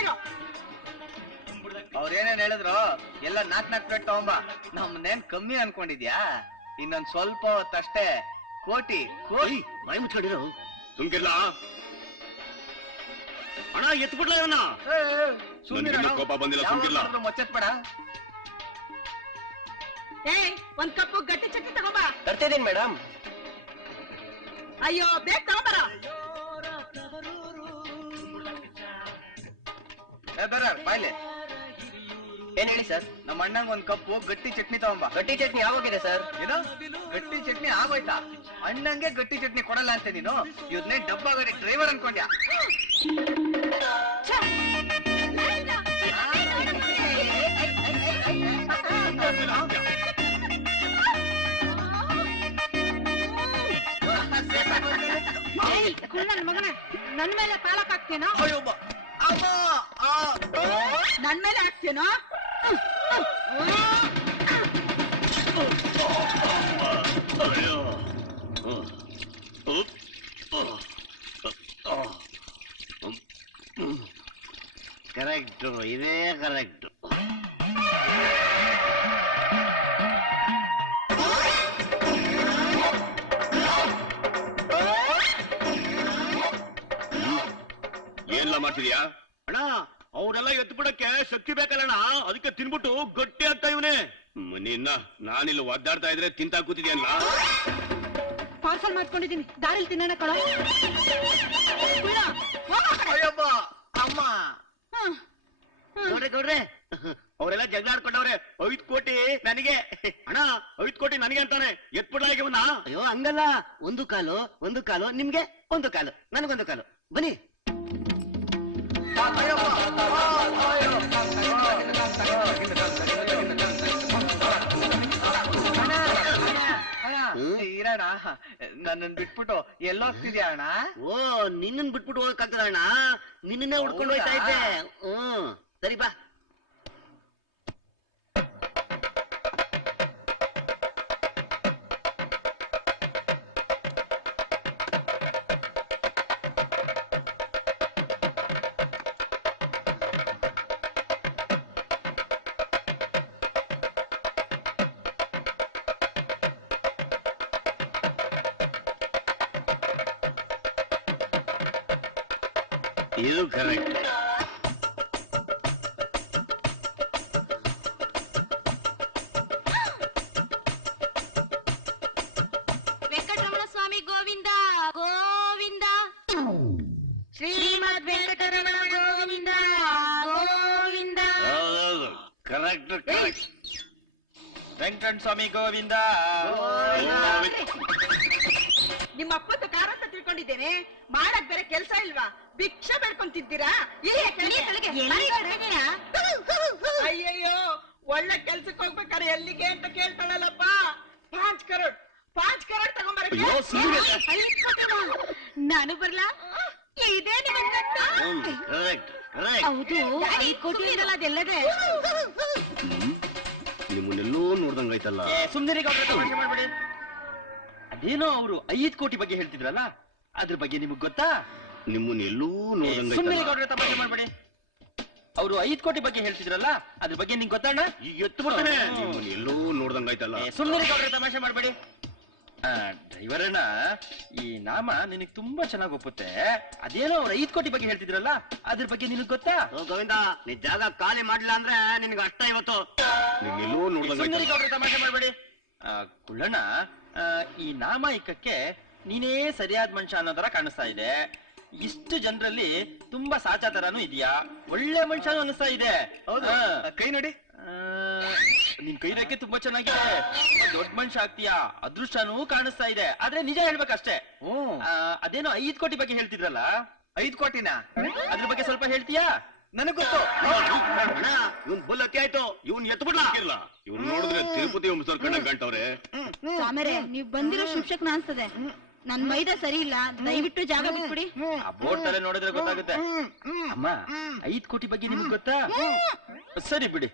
ಅವ್ರ ಏನೇನ್ ಹೇಳಿದ್ರು ಎಲ್ಲ 4 ಪ್ಲೇಟ್ ತಗೊಂಬ. ನಮ್ನೇನ್ ಕಮ್ಮಿ ಅನ್ಕೊಂಡಿದ್ಯಾ? ಇನ್ನೊಂದ್ ಸ್ವಲ್ಪ ಹೊತ್ತಷ್ಟೇ. ಕೋಟಿ ಬಾಯಿ ಮುಚ್ಕೊಂಡಿರೋ ಸುಮ್ಕಿರ್ಲ ಅಣ್ಣ ಎತ್ಬಿಡ್ಲ ಇವನ್ನ. ಕೋಪ ಬಂದಿಲ್ಲ ಸುಮ್ಕಿರ್ಲ. ಮುಚ್ಚತ್ಬೇಡ. ಒಂದ್ ಕಪ್ಪು ಗಟ್ಟಿ ಚಟ್ನಿ ತಗೊಂಬ. ತರ್ತಿದ್ದೀನಿ ಮೇಡಮ್. ಅಯ್ಯೋ ಬೇಗ ತಗೊಂಬರ. ಬಾಯ್ಲೆ ಏನ್ ಹೇಳಿ ಸರ್? ನಮ್ಮ ಅಣ್ಣಂಗ್ ಒಂದ್ ಕಪ್ಪು ಗಟ್ಟಿ ಚಟ್ನಿ ತಗೊಂಬ. ಗಟ್ಟಿ ಚಟ್ನಿ ಯಾವಾಗಿದೆ ಸರ್? ಏನು ಗಟ್ಟಿ ಚಟ್ನಿ ಆಗೋಯ್ತಾ? ಅಣ್ಣಂಗೆ ಗಟ್ಟಿ ಚಟ್ನಿ ಕೊಡಲ್ಲ ಅಂತ ನೀನು ಇವ್ರನ್ನೇ ಡಬ್ಬಾ ಗಾಡಿ ಡ್ರೈವರ್ ಅನ್ಕೊಂಡ್ಯಾ? ನನ್ ಮಗನ ನನ್ ಮೇಲೆ ಪಾಲಕ್ ಹಾಕ್ತೇನೋ? ನನ್ ಮೇಲೆ ಹಾಕ್ತೇನೋ? ಕರೆಕ್ಟ್, ಇದೇ ಕರೆಕ್ಟ್. ಏನೆಲ್ಲ ಮಾಡ್ತಿದ್ಯಾ ಅಣ್ಣ? ಅವರೆಲ್ಲ ಎತ್ತು ಬಿಡಕ್ಕೆ ಶಕ್ತಿ ಬೇಕಲ್ಲಣ್ಣ, ಅದಕ್ಕೆ ತಿನ್ಬಿಟ್ಟು ಗಟ್ಟಿ ಆಗ್ತಾ ಇವನೇ. ನಿನ್ನ ನಾನಿಲ್ಲಿ ಒದ್ದಾಡ್ತಾ ಇದ್ರೆ ತಿಂತಾ ಕೂತಿದ್ಯಲ್ಲ. ಪಾರ್ಸಲ್ ಮಾಡ್ಕೊಂಡಿದೀನಿ, ದಾರಿಲಿ ತಿನ್ನೋಣ ಕಳ. ಅಮ್ಮ ನೋಡ್ರಿ ಅವರೆಲ್ಲ ಜಗಳ ಆಡ್ಕೊಂಡವ್ರೆ. 5 ಕೋಟಿ ನನಗೆ. ಅಣ್ಣ 5 ಕೋಟಿ ನನಗೆ ಅಂತಾನೆ. ಎತ್ಬಿಡ್ಲ ಈಗ ಇವನ್ನ. ಅಯ್ಯೋ ಹಂಗಲ್ಲ, 1 ಕಾಲು ನಿಮ್ಗೆ, 1 ಕಾಲು ನನಗೊಂದು ಕಾಲು. ಬನ್ನಿ. ಇರೋಣ. ನನ್ನನ್ ಬಿಟ್ಬಿಟ್ಟು ಎಲ್ಲೋಗ್ತಿದ್ಯಾ ಅಣ್ಣ? ಓ ನಿನ್ನನ್ ಬಿಟ್ಬಿಟ್ಟು ಹೋಗಕ್ಕಾಗ್ತದ ಅಣ್ಣ? ನಿನ್ನೇ ಹುಡ್ಕೊಂಡು ಹೋಯ್ತಾ ಇದ್ದೆ. ಸರಿ ಬಾ. ಇದು correct. Correct correct. Venkata Swami Govinda. ನಿಮ್ಮ ಅಪ್ಪದ ಕಾರ್ ಅಂತ ತಿಳ್ಕೊಂಡಿದ್ದೇನೆ. ಮಾಡಕ್ ಬೇರೆ ಕೆಲ್ಸ ಇಲ್ವಾ? ಭಿಕ್ಷೆ ಬೇಡ್ಕೊಂತಿದ್ದೀರಾ? ಅಯ್ಯಯ್ಯೋ, ಒಳ್ಳೆ ಕೆಲ್ಸಕ್ಕೆ ಹೋಗ್ಬೇಕಾದ್ರೆ ಎಲ್ಲಿಗೆ ಅಂತ ಕೇಳ್ತಾಳಲ್ಲಪ್ಪ. 5 ಕರೋಡ್ ತಗೊಂಬರಕ್ಕೆ. ನಾನು ಬರ್ಲಾ? ಇದೇ ಕರೆಕ್ಟ್ ಕರೆಕ್ಟ್. ಹೌದು, 5 ಕೋಟಿ ಇರಲ್ಲ, ಅದೆಲ್ಲದೆ. ನಿಮ್ಮನ್ನೆಲ್ಲೋ ನೋಡ್ದಂಗಾಯ್ತಲ್ಲ. ಸುಮ್ನಿರಿ ಗೌಡ್ರೆ, ತಮಾಷೆ ಮಾಡ್ಬೇಡಿ. ಅದೇನೋ ಅವರು 5 ಕೋಟಿ ಬಗ್ಗೆ ಹೇಳ್ತಿದ್ರಲ್ಲ, ಅದ್ರ ಬಗ್ಗೆ ನಿಮಗ್ ಗೊತ್ತಾ? ನಿಮ್ಮನ್ನೆಲ್ಲೂ ಸುಮ್ನಿರಿ ನೋಡ್ದಂಗಾಯ್ತಲ್ಲ. ಗೌಡ್ರೆ, ತಮಾಷೆ ಮಾಡ್ಬೇಡಿ. ಅವರು 5 ಕೋಟಿ ಬಗ್ಗೆ ಹೇಳ್ತಿದ್ರಲ್ಲ, ಅದ್ರ ಬಗ್ಗೆ ನಿಂಗೆ ಗೊತ್ತಣ್ಣ? ಈಗ ಎತ್ತು ಬರ್ತಾನೆ. ನಿಮ್ಮನ್ನೆಲ್ಲೋ ನೋಡ್ದಂಗಾಯ್ತಲ್ಲ. ಸುಮ್ನಿರಿ ಗೌಡ್ರೆ, ತಮಾಷೆ ಮಾಡ್ಬೇಡಿ. ಡ್ರೈವರ್ ಅಣ್ಣ, ಈ ನಾಮ ನಿನಗ್ ತುಂಬಾ ಚೆನ್ನಾಗಿ ಒಪ್ಪುತ್ತೆ. ಅದೇನೋ ಅವ್ರು 5 ಕೋಟಿ ಬಗ್ಗೆ ಹೇಳ್ತಿದ್ರಲ್ಲ, ಅದ್ರ ಬಗ್ಗೆ ನಿನಗ್ ಗೊತ್ತಾ? ಗೋವಿಂದ, ನೀ ಜಾಗ ಖಾಲಿ ಮಾಡ್ಲಿಲ್ಲ ಅಂದ್ರೆ ನಿನ್ಗೆ ಅಷ್ಟ ಇವತ್ತು. ನಿನ್ನೆಲ್ಲೋ ಸುಮ್ನಿರಿ ನೋಡ್ದಂಗಾಯ್ತಲ್ಲ. ಗೌಡ್ರೆ, ತಮಾಷೆ ಮಾಡ್ಬೇಡಿ. ಕುಳ್ಳಣ್ಣ, ಈ ನಾಮಾಯಿಕಕ್ಕೆ ನೀನೇ ಸರಿಯಾದ ಮನುಷ್ಯ ಅನ್ನೋ ತರ ಕಾಣಿಸ್ತಾ ಇದೆ. ಇಷ್ಟು ಜನರಲ್ಲಿ ತುಂಬಾ ಸಾಚಾ ತರಾನು ಇದೆಯಾ, ಒಳ್ಳೆ ಮನುಷ್ಯನು ಅನಿಸ್ತಾ ಇದೆ. ಹೌದು, ಕೈ ನೋಡಿ. ನಿನ್ ಕೈ ರೇಖೆ ತುಂಬಾ ಚೆನ್ನಾಗಿದೆ. ದೊಡ್ಡ ಮನುಷ್ಯ ಆಗ್ತೀಯಾ, ಅದೃಷ್ಟನೂ ಕಾಣಿಸ್ತಾ ಇದೆ. ಆದ್ರೆ ನಿಜ ಹೇಳ್ಬೇಕಷ್ಟೇ. ಅದೇನೋ 5 ಕೋಟಿ ಬಗ್ಗೆ ಹೇಳ್ತಿದ್ರಲ್ಲ, 5 ಕೋಟಿನ ಅದ್ರ ಬಗ್ಗೆ ಸ್ವಲ್ಪ ಹೇಳ್ತೀಯಾ? ನನಗ್ ಗೊತ್ತು. ಇವನ್ ಬುಲ್ ಅತಿ ಆಯ್ತು. ಇವನ್ ಎತ್ತು ಬಿಡ್ಲ. ಇವ್ನ್ ನೋಡಿದ್ರೆ ತಿರುಪತಿ ವಂಶದವ್ರ ಕಂಡಂಗ್ ಕಾಣ್ತವ್ರೆ. ಸ್ವಾಮಿರೇ, ನೀವ್ ಬಂದಿರೋ ಶಿಕ್ಷಕನ ಅನ್ಸ್ತದೆ. ನನ್ ಮೈದ ಸರಿ ಇಲ್ಲ, ದಯವಿಟ್ಟು ಜಾಗ ಬಿಟ್ಬಿಡಿ. ಆ ಬೋರ್ಡ್ ತಲೆ ನೋಡಿದ್ರೆ ಗೊತ್ತಾಗುತ್ತೆ. ಅಮ್ಮ, 5 ಕೋಟಿ ಬಗ್ಗೆ ನಿಮ್ಗೆ ಗೊತ್ತಾ? ಸರಿ ಬಿಡಿ,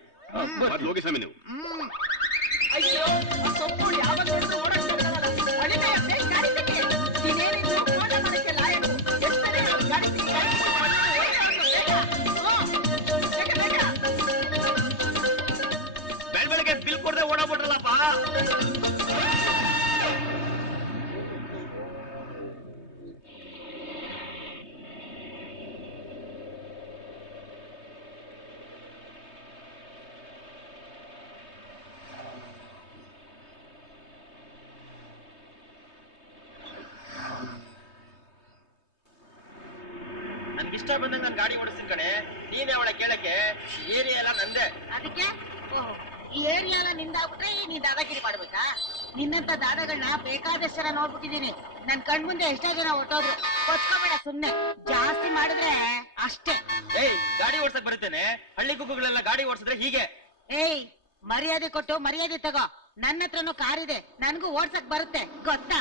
ಮೊದ್ಲು ಹೋಗಿ ಸ್ವಾಮಿ ನೀವು. ಅಯ್ಯೋ, ಆ ಸೊಪ್ಪು ಯಾವಾಗ ನೋಡಿದ್ರು ಓಡಾಡ್ತಾ ಇದ್ದಾಳಲ್ಲ. ಅಳಿಮೆ ಅತ್ತೆ, ಗಾಡಿ ತೆಗಿ. ನೀನೇನಿದ್ರು ಫೋನ್ ಮಾಡಕ್ಕೆ ಲಾಯಕು. ಎಷ್ಟನೇ ಗಾಡಿ ತೆಗಿ, ಗಾಡಿ ತೆಗಿ, ಓಡಿ ಆಡ್ಸು, ಬೇಗ. ಬೆಳಗ್ಗೆ ಬಿಲ್ ಕೊಡದೆ ಓಡಾಡ್ಬಿಟ್ರಲ್ಲಪ್ಪ. ನನ್ಗಿಷ್ಟ ಬಂದಂಗ ನಾನು ಗಾಡಿ ಓಡಿಸ್ತೀನಿ ಕಣೆ. ನೀನೇ ಅವಳ ಕೇಳಕ್ಕೆ, ಏರಿಯಾ ಎಲ್ಲ ನಂದೆ. ಅದಕ್ಕೆ ಈ ಏರಿಯಾ ಎಲ್ಲ ನಿಂದಾಗ್ಬಿಟ್ರೆ ನೀ ದಾದಾಗಿರಿ ಮಾಡ್ಬೇಕಾ? ನಿನ್ನಂತ ದಾದಾಗಳನ್ನ ಬೇಕಾದಷ್ಟು ಜನ ನೋಡ್ಬಿಟ್ಟಿದೀನಿ. ನನ್ ಕಣ್ ಮುಂದೆ ಎಷ್ಟೋ ಜನ ಹೊಟ್ಟೋದ್ರು. ಕೊಚ್ಕೋಬೇಡ ಸುಮ್ನೆ, ಜಾಸ್ತಿ ಮಾಡಿದ್ರೆ ಅಷ್ಟೇ. ಏಯ್, ಗಾಡಿ ಓಡ್ಸಕ್ ಬರುತ್ತೇನೆ. ಹಳ್ಳಿ ಗುಗ್ಗುಗಳೆಲ್ಲ ಗಾಡಿ ಓಡಿಸಿದ್ರೆ ಹೀಗೆ. ಏಯ್, ಮರ್ಯಾದೆ ಕೊಟ್ಟು ಮರ್ಯಾದೆ ತಗೋ. ನನ್ನ ಹತ್ರನೂ ಕಾರ್ ಇದೆ, ನನ್ಗೂ ಓಡ್ಸಕ್ ಬರುತ್ತೆ, ಗೊತ್ತಾ?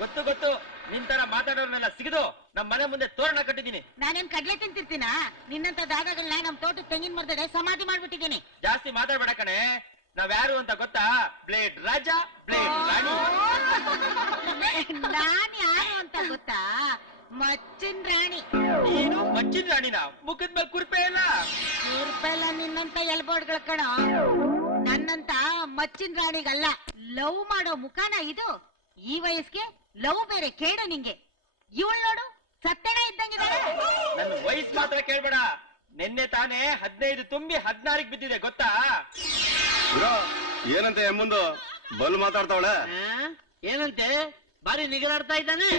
ಗೊತ್ತು ಗೊತ್ತು. ನಿನ್ ತರ ಮಾತಾಡೋರ್ನೆಲ್ಲ ಸಿಗದು ನಮ್ ಮನೆ ಮುಂದೆ ತೋರಣ ಕಟ್ಟಿದೀನಿ. ನಾನೇನ್ ಕಡ್ಲೆ ತಿಂತಿರ್ತೀನ? ನಿನ್ನಂತ ದಾದಾಗಳನ್ನ ನಮ್ ತೋಟದ ತೆಂಗಿನ ಮರದಡೆ ಸಮಾಧಿ ಮಾಡ್ಬಿಟ್ಟಿದೀನಿ. ಜಾಸ್ತಿ ಮಾತಾಡ್ಬೇಡ ಕಣೆ. ನಾವ್ಯಾರು ಅಂತ ಗೊತ್ತಾ? ಬ್ಲೇಡ್ ರಾಜ, ಬ್ಲೇಡ್ ರಾಣಿ. ನಾನ್ ಯಾರು ಅಂತ ಗೊತ್ತಾ? ಮಚ್ಚಿನ ರಾಣಿ. ನೀನು ಮಚ್ಚಿನ ರಾಣಿನ? ಮುಖದ ಮೇಲೆ ಕುರ್ಪೆ ಇಲ್ಲ. ಕುರ್ಪೆಲ್ಲ ನಿನ್ನಂತ ಎಲ್ಬೋರ್ಡ್ಗಳ ಕಣ. ನನ್ನಂತ ಮಚ್ಚಿನ ರಾಣಿಗಲ್ಲ. ಲವ್ ಮಾಡೋ ಮುಖಾನ ಇದು. ಈ ವಯಸ್ಸಿಗೆ ಲವ್ ಬೇರೆ ಕೇಳು ನಿಂಗೆ. ಇವಳು ನೋಡು, ಸತ್ತೆನ ಇದ್ದಂಗಿದ್ದಾಳೆ. ನನ್ನ ವಯಸ್ಸು ಮಾತ್ರ ಕೇಳ್ಬೇಡ. ನಿನ್ನೆ ತಾನೇ 15 ತುಂಬಿ 16ಕ್ಕೆ ಬಿದ್ದಿದೆ, ಗೊತ್ತಾ? ಏನಂತೆ ಮುಂದು ಬಲ್ ಮಾತಾಡ್ತಾವಳೆ? ಏನಂತೆ? ಬಾರಿ ನಿಗರಾಡ್ತಾ ಇದ್ದಾನೆ.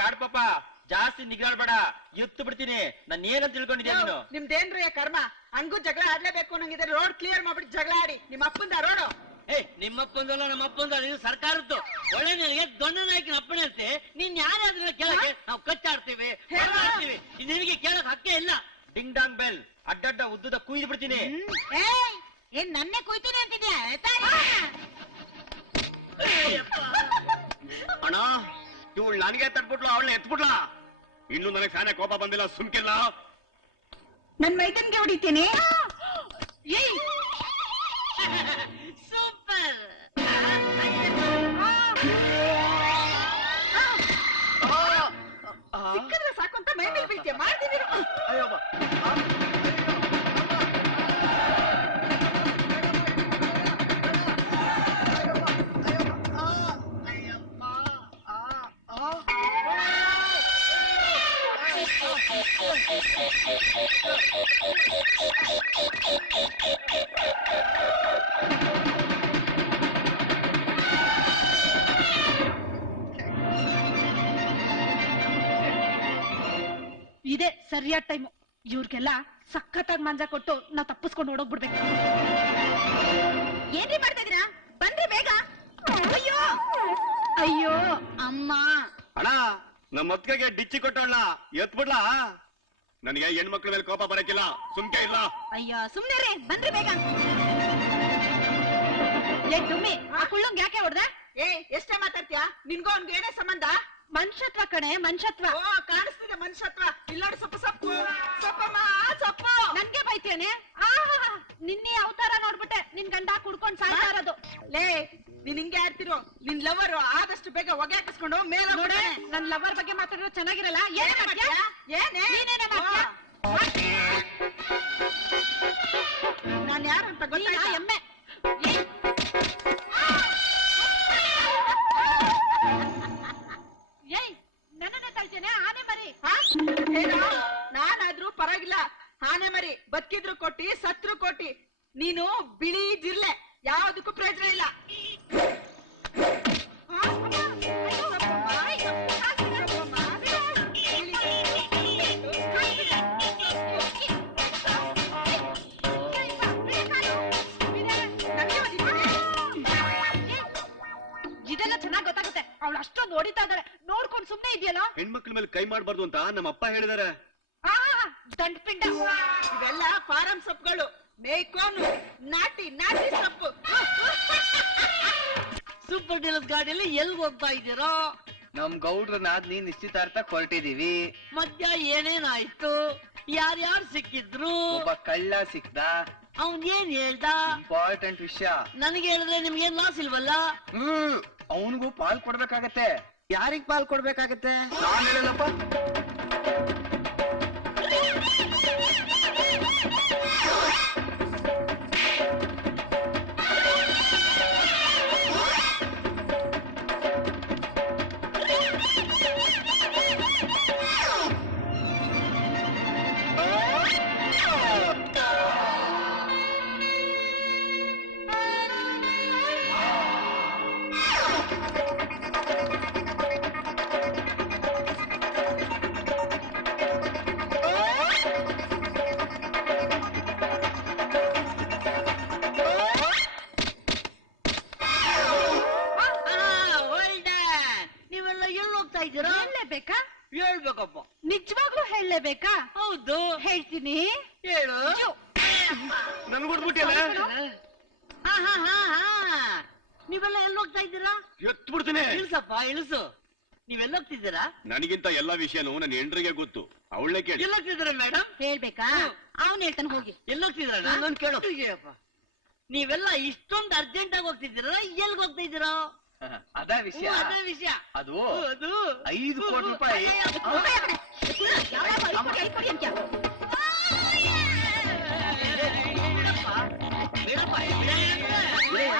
ಕಾಡ್ಪಪ್ಪ, ಜಾಸ್ತಿ ನಿಗಾಡ್ಬೇಡ, ಎತ್ತು ಬಿಡ್ತೀನಿ. ನಾನು ಏನಂತ ತಿಳ್ಕೊಂಡಿದ್ಯಾ ನೀನು? ನಿಮ್ದೇನ್ರಿ ಕರ್ಮ? ಹಂಗೂ ಜಗಳ ಆಡ್ಲೇಬೇಕು ಅನ್ನಂಗಿದೆ. ರೋಡ್ ಕ್ಲಿಯರ್ ಮಾಡ್ಬಿಟ್ಟು ಜಗಳ ಆಡಿ. ನಿಮ್ಮ ಅಪ್ಪಂದ ರೋಡು. ನಿಮ್ಮಪ್ಪಂದಲ್ಲ, ನಮ್ಮಪ್ಪಂದ. ಇದು ಸರ್ಕಾರದ್ದು. ಒಳ್ಳೆ ನಿನಗೆ ದೊಡ್ಡ ನಾಯಕನ ಅಪ್ಪಣೆ ಇರ್ತಿ. ನೀನ್ ಯಾರಾದ್ರೂ ಕೇಳಕ್ಕೆ ನಾವು ಕಚ್ಚಾಡ್ತೀವಿ, ಹೊರಡ್ತೀವಿ. ನಿನಗೆ ಕೇಳಕ್ ಹಕ್ಕೆ ಇಲ್ಲ. ಡಿಂಗ್ ಡಾಂಗ್ ಬೆಲ್ ಅಡ್ಡಡ್ಡ ಉದ್ದುದ ಕುಯ್ದು ಬಿಡ್ತೀನಿ. ಏಯ್, ಏನ್ ನನ್ನೇ ಕುಯ್ತೀನಿ ಅಂತಿದ್ಯಾ? ಅಣ್ಣ, ಇವಳು ನನಗೆ ತಟ್ಬಿಟ್ಲು, ಅವಳನ್ನ ಎತ್ಬಿಟ್ಲ. ಇನ್ನು ನನಗೆ ಸಾನೆ ಕೋಪ ಬಂದಿಲ್ಲ, ಸುಮ್ಕಿಲ್ಲ. ನನ್ ಮೈದನ್ಗೆ ಹೊಡಿತೀನಿ. ಸೂಪರ್. ಸಿಕ್ಕಿದ್ರೆ ಸಾಕು ಅಂತ ಮೈ ಮೇಲೆ ಬೀಳ್ತೀಯ. ಮಾಡ್ತೀನಿ. ಇದೇ ಸರಿಯಾದ ಟೈಮು. ಇವ್ರಿಗೆಲ್ಲ ಸಖತ್ತಾಗಿ ಮಂಜ ಕೊಟ್ಟು ನಾವ್ ತಪ್ಪಿಸ್ಕೊಂಡು ಓಡೋಗ್ಬಿಡ್ಬೇಕು. ಏನ್ರಿ ಮಾಡ್ತಾ ಇದೀರಾ? ಬನ್ರಿ ಬೇಗ. ಅಯ್ಯೋ ಅಯ್ಯೋ ಅಮ್ಮ. ಅಣ್ಣ ನಮ್ಮ ಅತ್ತಿಗೆಗೆ ಡಿಚ್ಚಿ ಕೊಟ್ಟವಳ ಎತ್ಬಿಡ್ಲಾ? ನನಗೆ ಹೆಣ್ಮಕ್ಳ ಮೇಲೆ ಕೋಪ ಬರಕಿಲ್ಲ, ಸುಮ್ಕೆ ಇಲ್ಲ. ಅಯ್ಯೋ ಸುಮ್ನೆ ರೀ, ಬನ್ರಿ ಬೇಗ. ಏ ಡುಮ್ಮಿ, ಆ ಕುಳ್ಳಂಗ್ ಯಾಕೆ ಹೊಡ್ದ? ಏ ಎಷ್ಟೇ ಮಾತಾಡ್ತೀಯಾ? ನಿನ್ಗೂ ಅವ್ನ್ಗೆ ಏನೇ ಸಂಬಂಧ? ಮನುಷ್ಯತ್ವ ಕಣೆ, ಮನುಷ್ಯತ್ವ. ಓ ಕಾಣಿಸ್ತಿದೆ ಮನುಷ್ಯತ್ವ. ಇಲ್ಲಾಡು ಸೊಪ್ಪು ಸೊಪ್ಪು ಸೊಪ್ಪಮ್ಮ ಸೊಪ್ಪು. ನನ್ಗೆ ಬೈತೇನೆ? ನಿನ್ನೆ ಅವತಾರ ನೋಡ್ಬಿಟ್ಟೆ ನಿನ್ ಗಂಡ ಕುಡ್ಕೊಂಡ್ ಸಾಯ್ತಾ ಇರೋದು. ಲೇ ನೀನ್ ಹಿಂಗೆ ಆಡ್ತಿರೋ. ನಿನ್ ಲವರ್ ಆದಷ್ಟು ಬೇಗ ಹೊಗೆ ಹಾಕಿಸ್ಕೊಂಡು ಮೇಲೆ ನೋಡೆ, ನನ್ ಲವರ್ ಬಗ್ಗೆ ಮಾತಾಡೋದು ಚೆನ್ನಾಗಿರಲ್ಲ. ಏನೇ ಮಾಡ್ತೀಯ? ಏನೇ ನೀನೇನೇ ಮಾಡ್ತೀಯ? ನಾನ್ ಯಾರು ಅಂತ ನೀನಾ ಗೊತ್ತಾಯ್ತಾ? ಎಮ್ಮೆ. ಏಯ್ ನನ್ನನ್ನೇ ತಳ್ತೇನೆ ಆನೆ ಮರಿ. ಏನೋ ನಾನಾದ್ರೂ ಪರವಾಗಿಲ್ಲ, ಆನೆ ಮರಿ ಬದುಕಿದ್ರು ಕೊಟ್ಟಿ ಸತ್ರು ಕೊಟ್ಟಿ. ನೀನು ಬಿಳಿ ಜಿರ್ಲೆ, ಯಾವ್ದಕ್ಕೂ ಪ್ರಯೋಜನ ಇಲ್ಲ. ಇದೆಲ್ಲ ಚೆನ್ನಾಗ್ ಗೊತ್ತಾಗುತ್ತೆ. ಅವಳು ಅಷ್ಟೊಂದು ಹೊಡಿತಾ ಇದಾರೆ, ನೋಡ್ಕೊಂಡು ಸುಮ್ನೆ ಇದೆಯಲ್ಲ. ಹೆಣ್ಮಕ್ಳ ಮೇಲೆ ಕೈ ಮಾಡ್ಬಾರ್ದು ಅಂತ ನಮ್ಮ ಅಪ್ಪ ಹೇಳಿದಾರೆ. ದಂಡಪಿಂಡ. ಇವೆಲ್ಲ ಫಾರಂ ಸೊಪ್ಪುಗಳು. ಮೇಯ್ಕೋನು ನಾಟಿ ನಾಟಿ ಸೊಪ್ಪು. ಸೂಪರ್ ಡೀಲಕ್ಸ್ ಗಾಡಿಯಲ್ಲಿ ಎಲ್ಗ್ ಹೋಗ್ತಾ ಇದ್ದೀರೋ? ನಮ್ ಗೌಡ್ರನಾದ್ ನಿಶ್ಚಿತಾರ್ಥ ಹೊರಟಿದೀವಿ. ಮಧ್ಯ ಏನೇನಾಯ್ತು? ಯಾರ್ಯಾರು ಸಿಕ್ಕಿದ್ರು? ಒಬ್ಬ ಕಳ್ಳ ಸಿಕ್ದ. ಅವನ್ ಏನ್ ಹೇಳ್ದ? ಇಂಪಾರ್ಟೆಂಟ್ ವಿಷಯ. ನನಗೆ ಹೇಳಿದ್ರೆ ನಿಮ್ಗೇನ್ ಲಾಸ್ ಇಲ್ವಲ್ಲ? ಅವನಿಗೂ ಪಾಲ್ ಕೊಡ್ಬೇಕಾಗತ್ತೆ. ಯಾರಿಗ್ ಪಾಲ್ ಕೊಡ್ಬೇಕಾಗತ್ತೆ? ನಾನ್ ಹೇಳಲ್ಲಪ್ಪ. ನೀವೆಲ್ಲ ಎಲ್ಲಿ ಹೋಗ್ತಾ ಇದ್ದೀರಾ? ಹೇಳಲೇಬೇಕಾ? ಹೇಳ್ಬೇಕಪ್ಪ. ನಿಜವಾಗ್ಲೂ ಹೇಳಲೇಬೇಕಾ? ಹೌದು, ಹೇಳ್ತೀನಿ. ಹೇಳು. ನನ್ ಬಿಟ್ಬಿಟ್ಟಿಲ್ಲ, ನೀವೆಲ್ಲ ಎಲ್ಲಿ ಹೋಗ್ತಾ ಇದ್ದೀರಾ? ಎತ್ಬಿಡ್ತೀನಿ. ಇಳಿಸಪ್ಪ ಇಳಿಸು. ನೀವೆಲ್ಲ ಹೋಗ್ತಿದ್ದೀರಾ? ನನಗಿಂತ ಎಲ್ಲಾ ವಿಷಯನೂ ನನ್ನ ಹೆಂಡ್ರಿಗೆ ಗೊತ್ತು, ಅವಳೇ ಕೇಳಿ. ಎಲ್ಲ ಹೋಗ್ತಿದ್ದೀರಾ ಮೇಡಮ್? ಹೇಳ್ಬೇಕಾ? ಅವನ್ ಹೇಳ್ತಾನೆ ಹೋಗಿ. ಎಲ್ಲ ಹೋಗ್ತಿದ್ದೀರಾ? ನನ್ ಕೇಳು. ನೀವೆಲ್ಲ ಇಷ್ಟೊಂದು ಅರ್ಜೆಂಟ್ ಆಗಿ ಹೋಗ್ತಿದ್ದೀರಾ? ಎಲ್ಗ್ ಹೋಗ್ತಾ ಇದ್ದೀರಾ? ಅದ ವಿಷಯ. ಅದೇ ವಿಷಯ. ಅದು 5 ಕೋಟಿ ರೂಪಾಯಿ.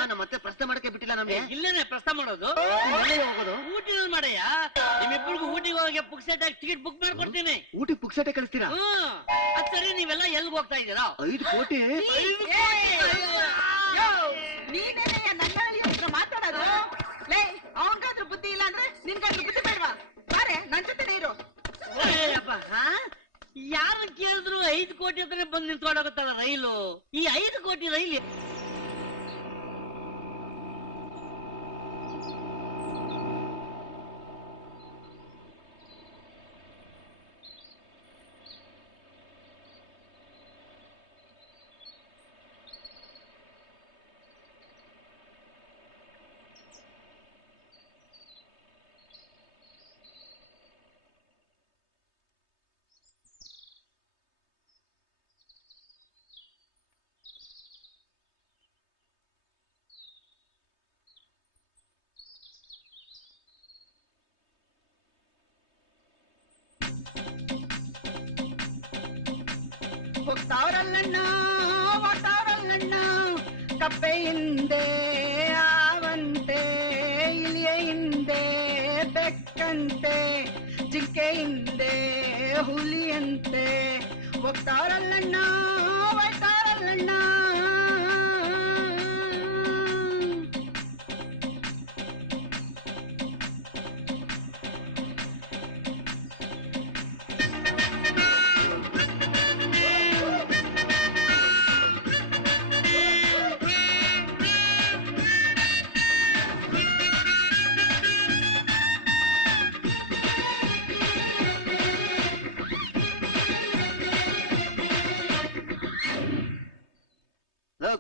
ನಮ್ಮ ಮತ್ತೆ ಪ್ರಶ್ನೆ ಮಾಡಕ್ಕೆ ಬಿಟ್ಟಿಲ್ಲ ನಮ್ಗೆ. ಇಲ್ಲೇನೆ ಪ್ರಶ್ನೆ ಮಾಡೋದು. ಹೋಗೋದು ಊಟಿ ಮಾಡಯ್ಯ. ನಿಮ್ಮಿಬ್ಬರಿಗೂ ಊಟಿಗೆ ಹೋಗಿ ಪುಕ್ಸೆಟ್ ಆಗಿ ಟಿಕೆಟ್ ಬುಕ್ ಮಾಡ್ಕೊಡ್ತೀನಿ. ಊಟಿ ಪುಕ್ಸಟೆ ಕಳಿಸ್ತೀರಾ? ಅದ್ ಸರಿ, ನೀವೆಲ್ಲ ಎಲ್ಗ್ ಹೋಗ್ತಾ ಇದ್ದೀರಾ? 5 ಕೋಟಿ. ನೀನೇನಯ್ಯ ನನ್ನ ಹತ್ರ ಮಾತಾಡೋದು? ಲೇ ಅವನ್ಗಾದ್ರೂ ಬುದ್ಧಿ ಇಲ್ಲ ಅಂದ್ರೆ ನಿನ್ಗಾದ್ರೂ ಬುದ್ಧಿ ಬೇಡವಾ? ಬಾರೆ ನನ್ ಜೊತೆ ಇರು. ಯಾರು ಕೇಳಿದ್ರು 5 ಕೋಟಿ ಹತ್ರ ಬಂದು ನಿಂತ್ಕೊಂಡೋಗುತ್ತಲ್ಲ ರೈಲು. ಈ 5 ಕೋಟಿ ರೈಲು ಹೋಗ್ತಾವ್ರಲ್ಲಣ್ಣ ಹೋಗ್ತಾವ್ರಲ್ಲಣ್ಣ, ಕಪ್ಪೆ ಹಿಂದೆ ಆವಂತೆ, ಇಲಿಯ ಹಿಂದೆ ಬೆಕ್ಕಂತೆ, ಜಿಂಕೆ ಹಿಂದೆ ಹುಲಿಯಂತೆ, ಹೋಗ್ತಾವ್ರಲ್ಲಣ್ಣ ಹೋಗ್ತಾವ್ರಲ್ಲಣ್ಣ.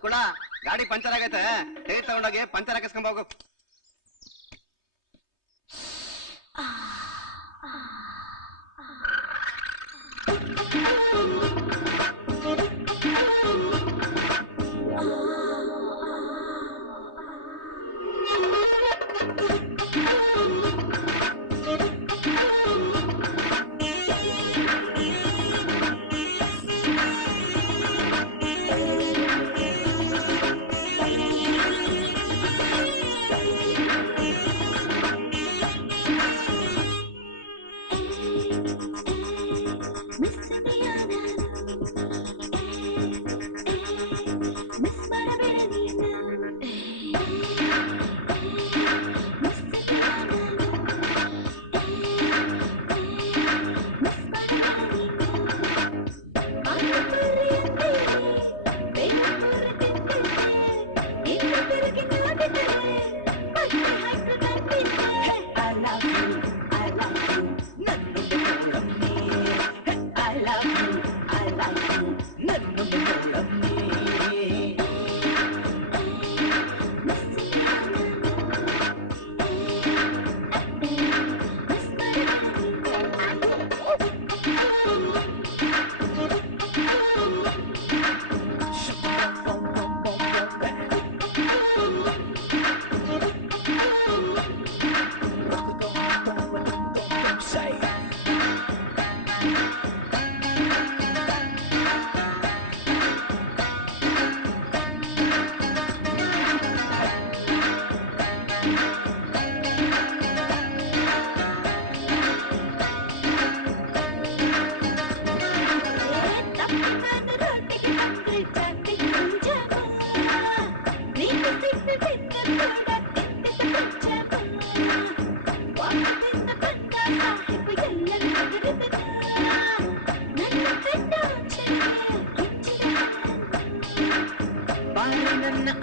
ಕುಳ ಗಾಡಿ ಪಂಚರ್ ಆಗೈತೆ ಟೈರ್ ತಗೊಂಡೋಗಿ ಪಂಚರ್ ಹಾಕಿಸ್ಕೊಂಡ್ ಹೋಗು.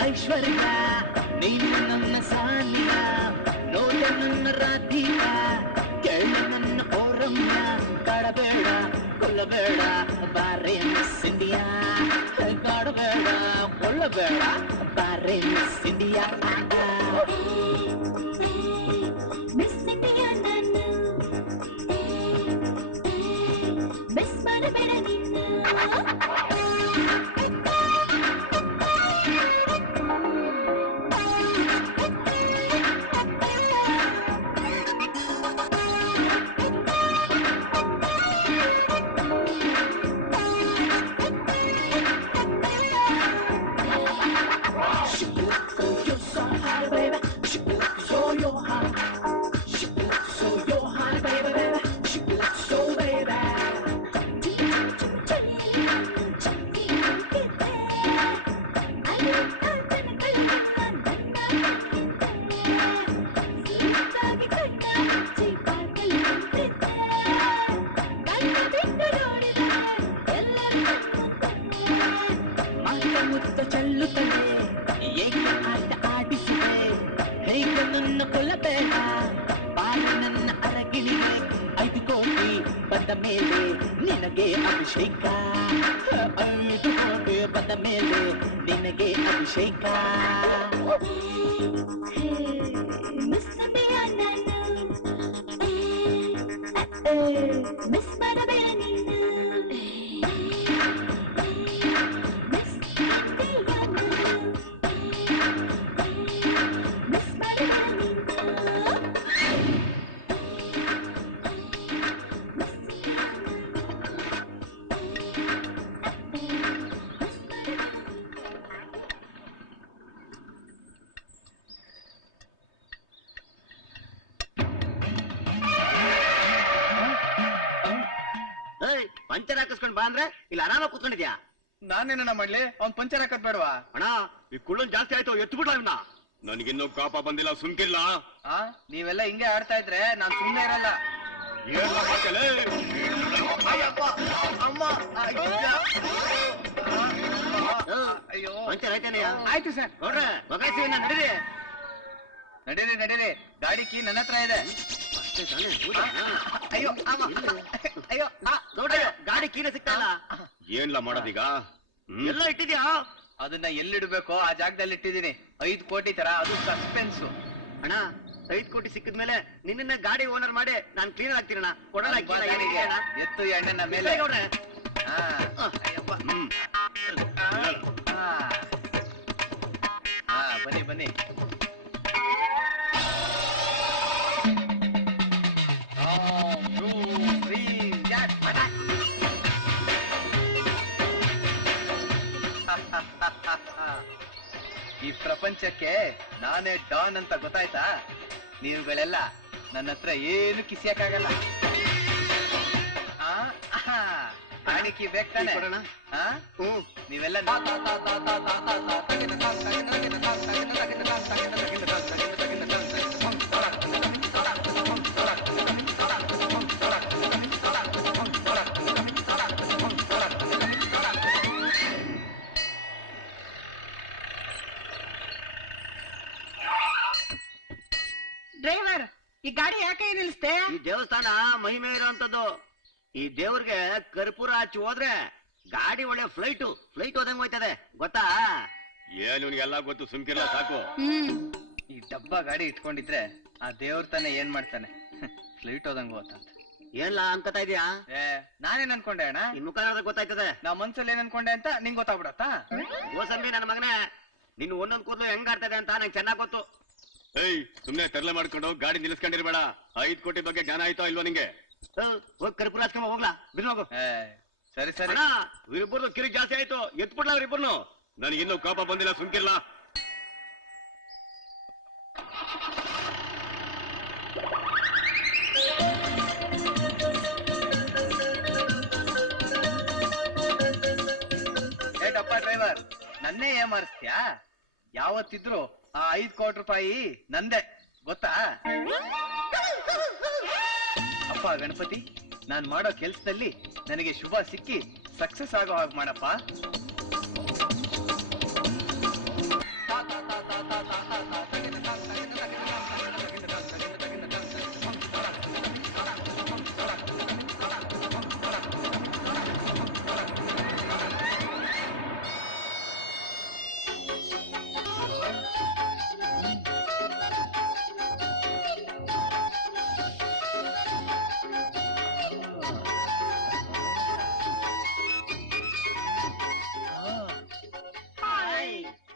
ಐಶ್ವರ್ಯ ನೀನು ನನ್ನ ಸಾನಿಯ ನೋಡ ನನ್ನ ರಾಧಿಕ ಕೇಳ ನನ್ನ ಓರಮ್ಯ ಕಾಡಬೇಡ ಕೊಲ್ಲಬೇಡ ಬಾರೆ ಮಿಸ್ ಇಂಡಿಯಾ ಕಾಡಬೇಡ ಕೊಲ್ಲಬೇಡ ಬಾರೆ ಮಿಸ್ ಇಂಡಿಯಾ ಮಿಸ್ ಇಂಡಿಯಾ ನಾನು ಮಿಸ್ ಮಾಡಬೇಡ ನಿನ್ನ ಚೆಲ್ಲುತ್ತದೆ ಏಕೆ ಆಟ ಆಡಿಸಿದೆ ಹೇಗೆ ನನ್ನ ಕೊಲ್ಲಬೇಡ ಬಾರ ನನ್ನ ಅರಗಿಣಿಗೆ 5 ಕೋಟಿ ಬಂದ ಮೇಲೆ ನಿನಗೆ ಅಭಿಷೇಕ 5 ಕೋಟಿ ಬಂದ ಮೇಲೆ ನಿನಗೆ ಅಭಿಷೇಕ ಮಿಸ್ ಇಂಡಿಯಾ ನಾನು ಮಿಸ್ ಮಾಡಬೇಡ ನಿನ್ನ ಪಂಚರ್ ಹಾಕಿಸ್ಕೊಂಡ್ ಬಾ ಅಂದ್ರೆ ಇಲ್ಲಿ ಆರಾಮ ಕೂತ್ಕೊಂಡಿದ್ಯಾ? ನಾನೇನ ಮಾಡ್ಲಿ ಅವ್ನ್ ಪಂಚರ್ ಹಾಕದ್ ಬೇಡವಾ? ಅಣ್ಣ ಈ ಕುಳ್ಳನ್ ಜಾಸ್ತಿ ಆಯ್ತು, ಎತ್ಬಿಡ್ಲ ಇವನ್ನ. ನನಗಿನ್ನೂ ಕಾಪ ಬಂದಿಲ್ಲ, ಸುಮ್ಕಿಲ್ಲ. ನೀವೆಲ್ಲ ಹಿಂಗೆ ಆಡ್ತಾ ಇದ್ರೆ ನಾನ್ ಸುಮ್ನೆ ಇರಲ್ಲ. ಪಂಚರ್ ಆಯ್ತೇನೆಯ? ಆಯ್ತು ಸರ್. ನೋಡ್ರೆ ನಡೀರಿ ನಡೀರಿ ನಡೀರಿ, ಗಾಡಿ ಕೀ ನನ್ನ ಹತ್ರ ಇದೆ. ಅಯ್ಯೋ ಅಯ್ಯೋ ನೋಡ್ರಿ ಗಾಡಿ ಕೀನೇ ಸಿಗ್ತಾ ಇಲ್ಲ. ಏನ್ಲ ಮಾಡೋದೀಗ? ಎಲ್ಲ ಇಟ್ಟಿದ್ಯಾ? ಅದನ್ನ ಎಲ್ಲಿಡ್ಬೇಕೋ ಆ ಜಾಗದಲ್ಲಿ ಇಟ್ಟಿದ್ದೀನಿ. 5 ಕೋಟಿ ತರ, ಅದು ಸಸ್ಪೆನ್ಸ್. ಅಣ್ಣ 5 ಕೋಟಿ ಸಿಕ್ಕಿದ್ಮೇಲೆ ನಿನ್ನ ಗಾಡಿ ಓನರ್ ಮಾಡಿ ನಾನ್ ಕ್ಲೀನ್ ಆಗ್ತೀನಣ್ಣ. ಕೊಡೋಣ ಎತ್ತು ಎಣ್ಣೆನ ಮೇಲೆ. ಹಾ, ಅಯ್ಯಪ್ಪ. ಹಾ, ಬನ್ನಿ ಬನ್ನಿ. ಈ ಪ್ರಪಂಚಕ್ಕೆ ನಾನೇ ಡಾನ್ ಅಂತ ಗೊತ್ತಾಯ್ತಾ? ನೀವುಗಳೆಲ್ಲ ನನ್ನ ಹತ್ರ ಏನು ಕಿಸಿಯಕ್ಕಾಗಲ್ಲ. ಕಾಣಿಕೆ ಬೇಕಾನೆ ಕೊಡೋಣ. ನೀವೆಲ್ಲ ಡ್ರೈವರ್, ಈ ಗಾಡಿ ಯಾಕೆ ನಿಲ್ಲಿಸ್ತೆ? ಈ ದೇವಸ್ಥಾನ ಮಹಿಮೆ ಇರೋಂಥದ್ದು. ಈ ದೇವ್ರಿಗೆ ಕರ್ಪೂರ ಹಚ್ಚಿ ಹೋದ್ರೆ ಗಾಡಿ ಒಳ್ಳೆ ಫ್ಲೈಟ್ ಹೋದಂಗ್ ಹೋಯ್ತದೆ, ಗೊತ್ತಾ? ಏನು ನಿನ್ಗೆಲ್ಲ ಗೊತ್ತು, ಸುಮ್ಕಿರ್ಲ ಸಾಕು. ಈ ಡಬ್ಬ ಗಾಡಿ ಇಟ್ಕೊಂಡಿದ್ರೆ ಆ ದೇವ್ರ ತಾನೆ ಏನ್ ಮಾಡ್ತಾನೆ? ಫ್ಲೈಟ್ ಹೋದಂಗ ಹೋತಂತ. ಏನ್ಲಾ ಅನ್ಕೋತಾ ಇದೀಯಾ? ನಾನೇನ್ ಅನ್ಕೊಂಡೆ ಅಣ್ಣ? ನಿನ್ ಮುಖ ನೋಡಿದ್ರೆ ಗೊತ್ತಾಯ್ತದೆ. ನಾ ಮನ್ಸಲ್ಲಿ ಏನ್ ಅನ್ಕೊಂಡೆ ಅಂತ ನಿಂಗ್ ಗೊತ್ತಾಗ್ಬಿಡತ್ತಾ? ಓಸಂಬಿ ನನ್ನ ಮಗನೇ, ನಿನ್ ಒಂದೊಂದ್ ಕೂದಲು ಹೆಂಗ್ ಆಡ್ತದೆ ಅಂತ ನಂಗೆ ಚೆನ್ನಾಗ್ ಗೊತ್ತು. ಏಯ್, ಸುಮ್ನೆ ತರಲೆ ಮಾಡ್ಕೊಂಡು ಗಾಡಿ ನಿಲ್ಲಿಸ್ಕೊಂಡಿರ್ಬೇಡ. 5 ಕೋಟಿ ಬಗ್ಗೆ ಜ್ಞಾನ ಆಯ್ತೋ ಇಲ್ವೋ ನಿಂಗೆ? ಹೋಗ್ ಕರ್ಪೂರ ಹಚ್ಕೊಂಡ್ ಹೋಗ್ಲಾ, ಬಿರು ಹೋಗು. ಸರಿ ಸರಿ. ಇವ್ರಿಬ್ಬರದು ಕಿರಿ ಜಾಸ್ತಿ ಆಯ್ತು, ಎತ್ಬಿಡ್ಲ ಅವ್ರಿಬ್ಬರ್ನು. ನನಗೆ ಇನ್ನೂ ಕೋಪ ಬಂದಿಲ್ಲ, ಸುಮ್ಕಿರ್ಲ. ಡಪ್ಪ ಡ್ರೈವರ್, ನನ್ನೇ ಏಮಾರಿಸ್ತ್ಯಾ? ಯಾವತ್ತಿದ್ರು ಆ 5 ಕೋಟಿ ರೂಪಾಯಿ ನಂದೆ, ಗೊತ್ತಾ? ಅಪ್ಪ ಗಣಪತಿ, ನಾನ್ ಮಾಡೋ ಕೆಲ್ಸದಲ್ಲಿ ನನಗೆ ಶುಭ ಸಿಕ್ಕಿ ಸಕ್ಸಸ್ ಆಗೋ ಹಾಗೆ ಮಾಡಪ್ಪ.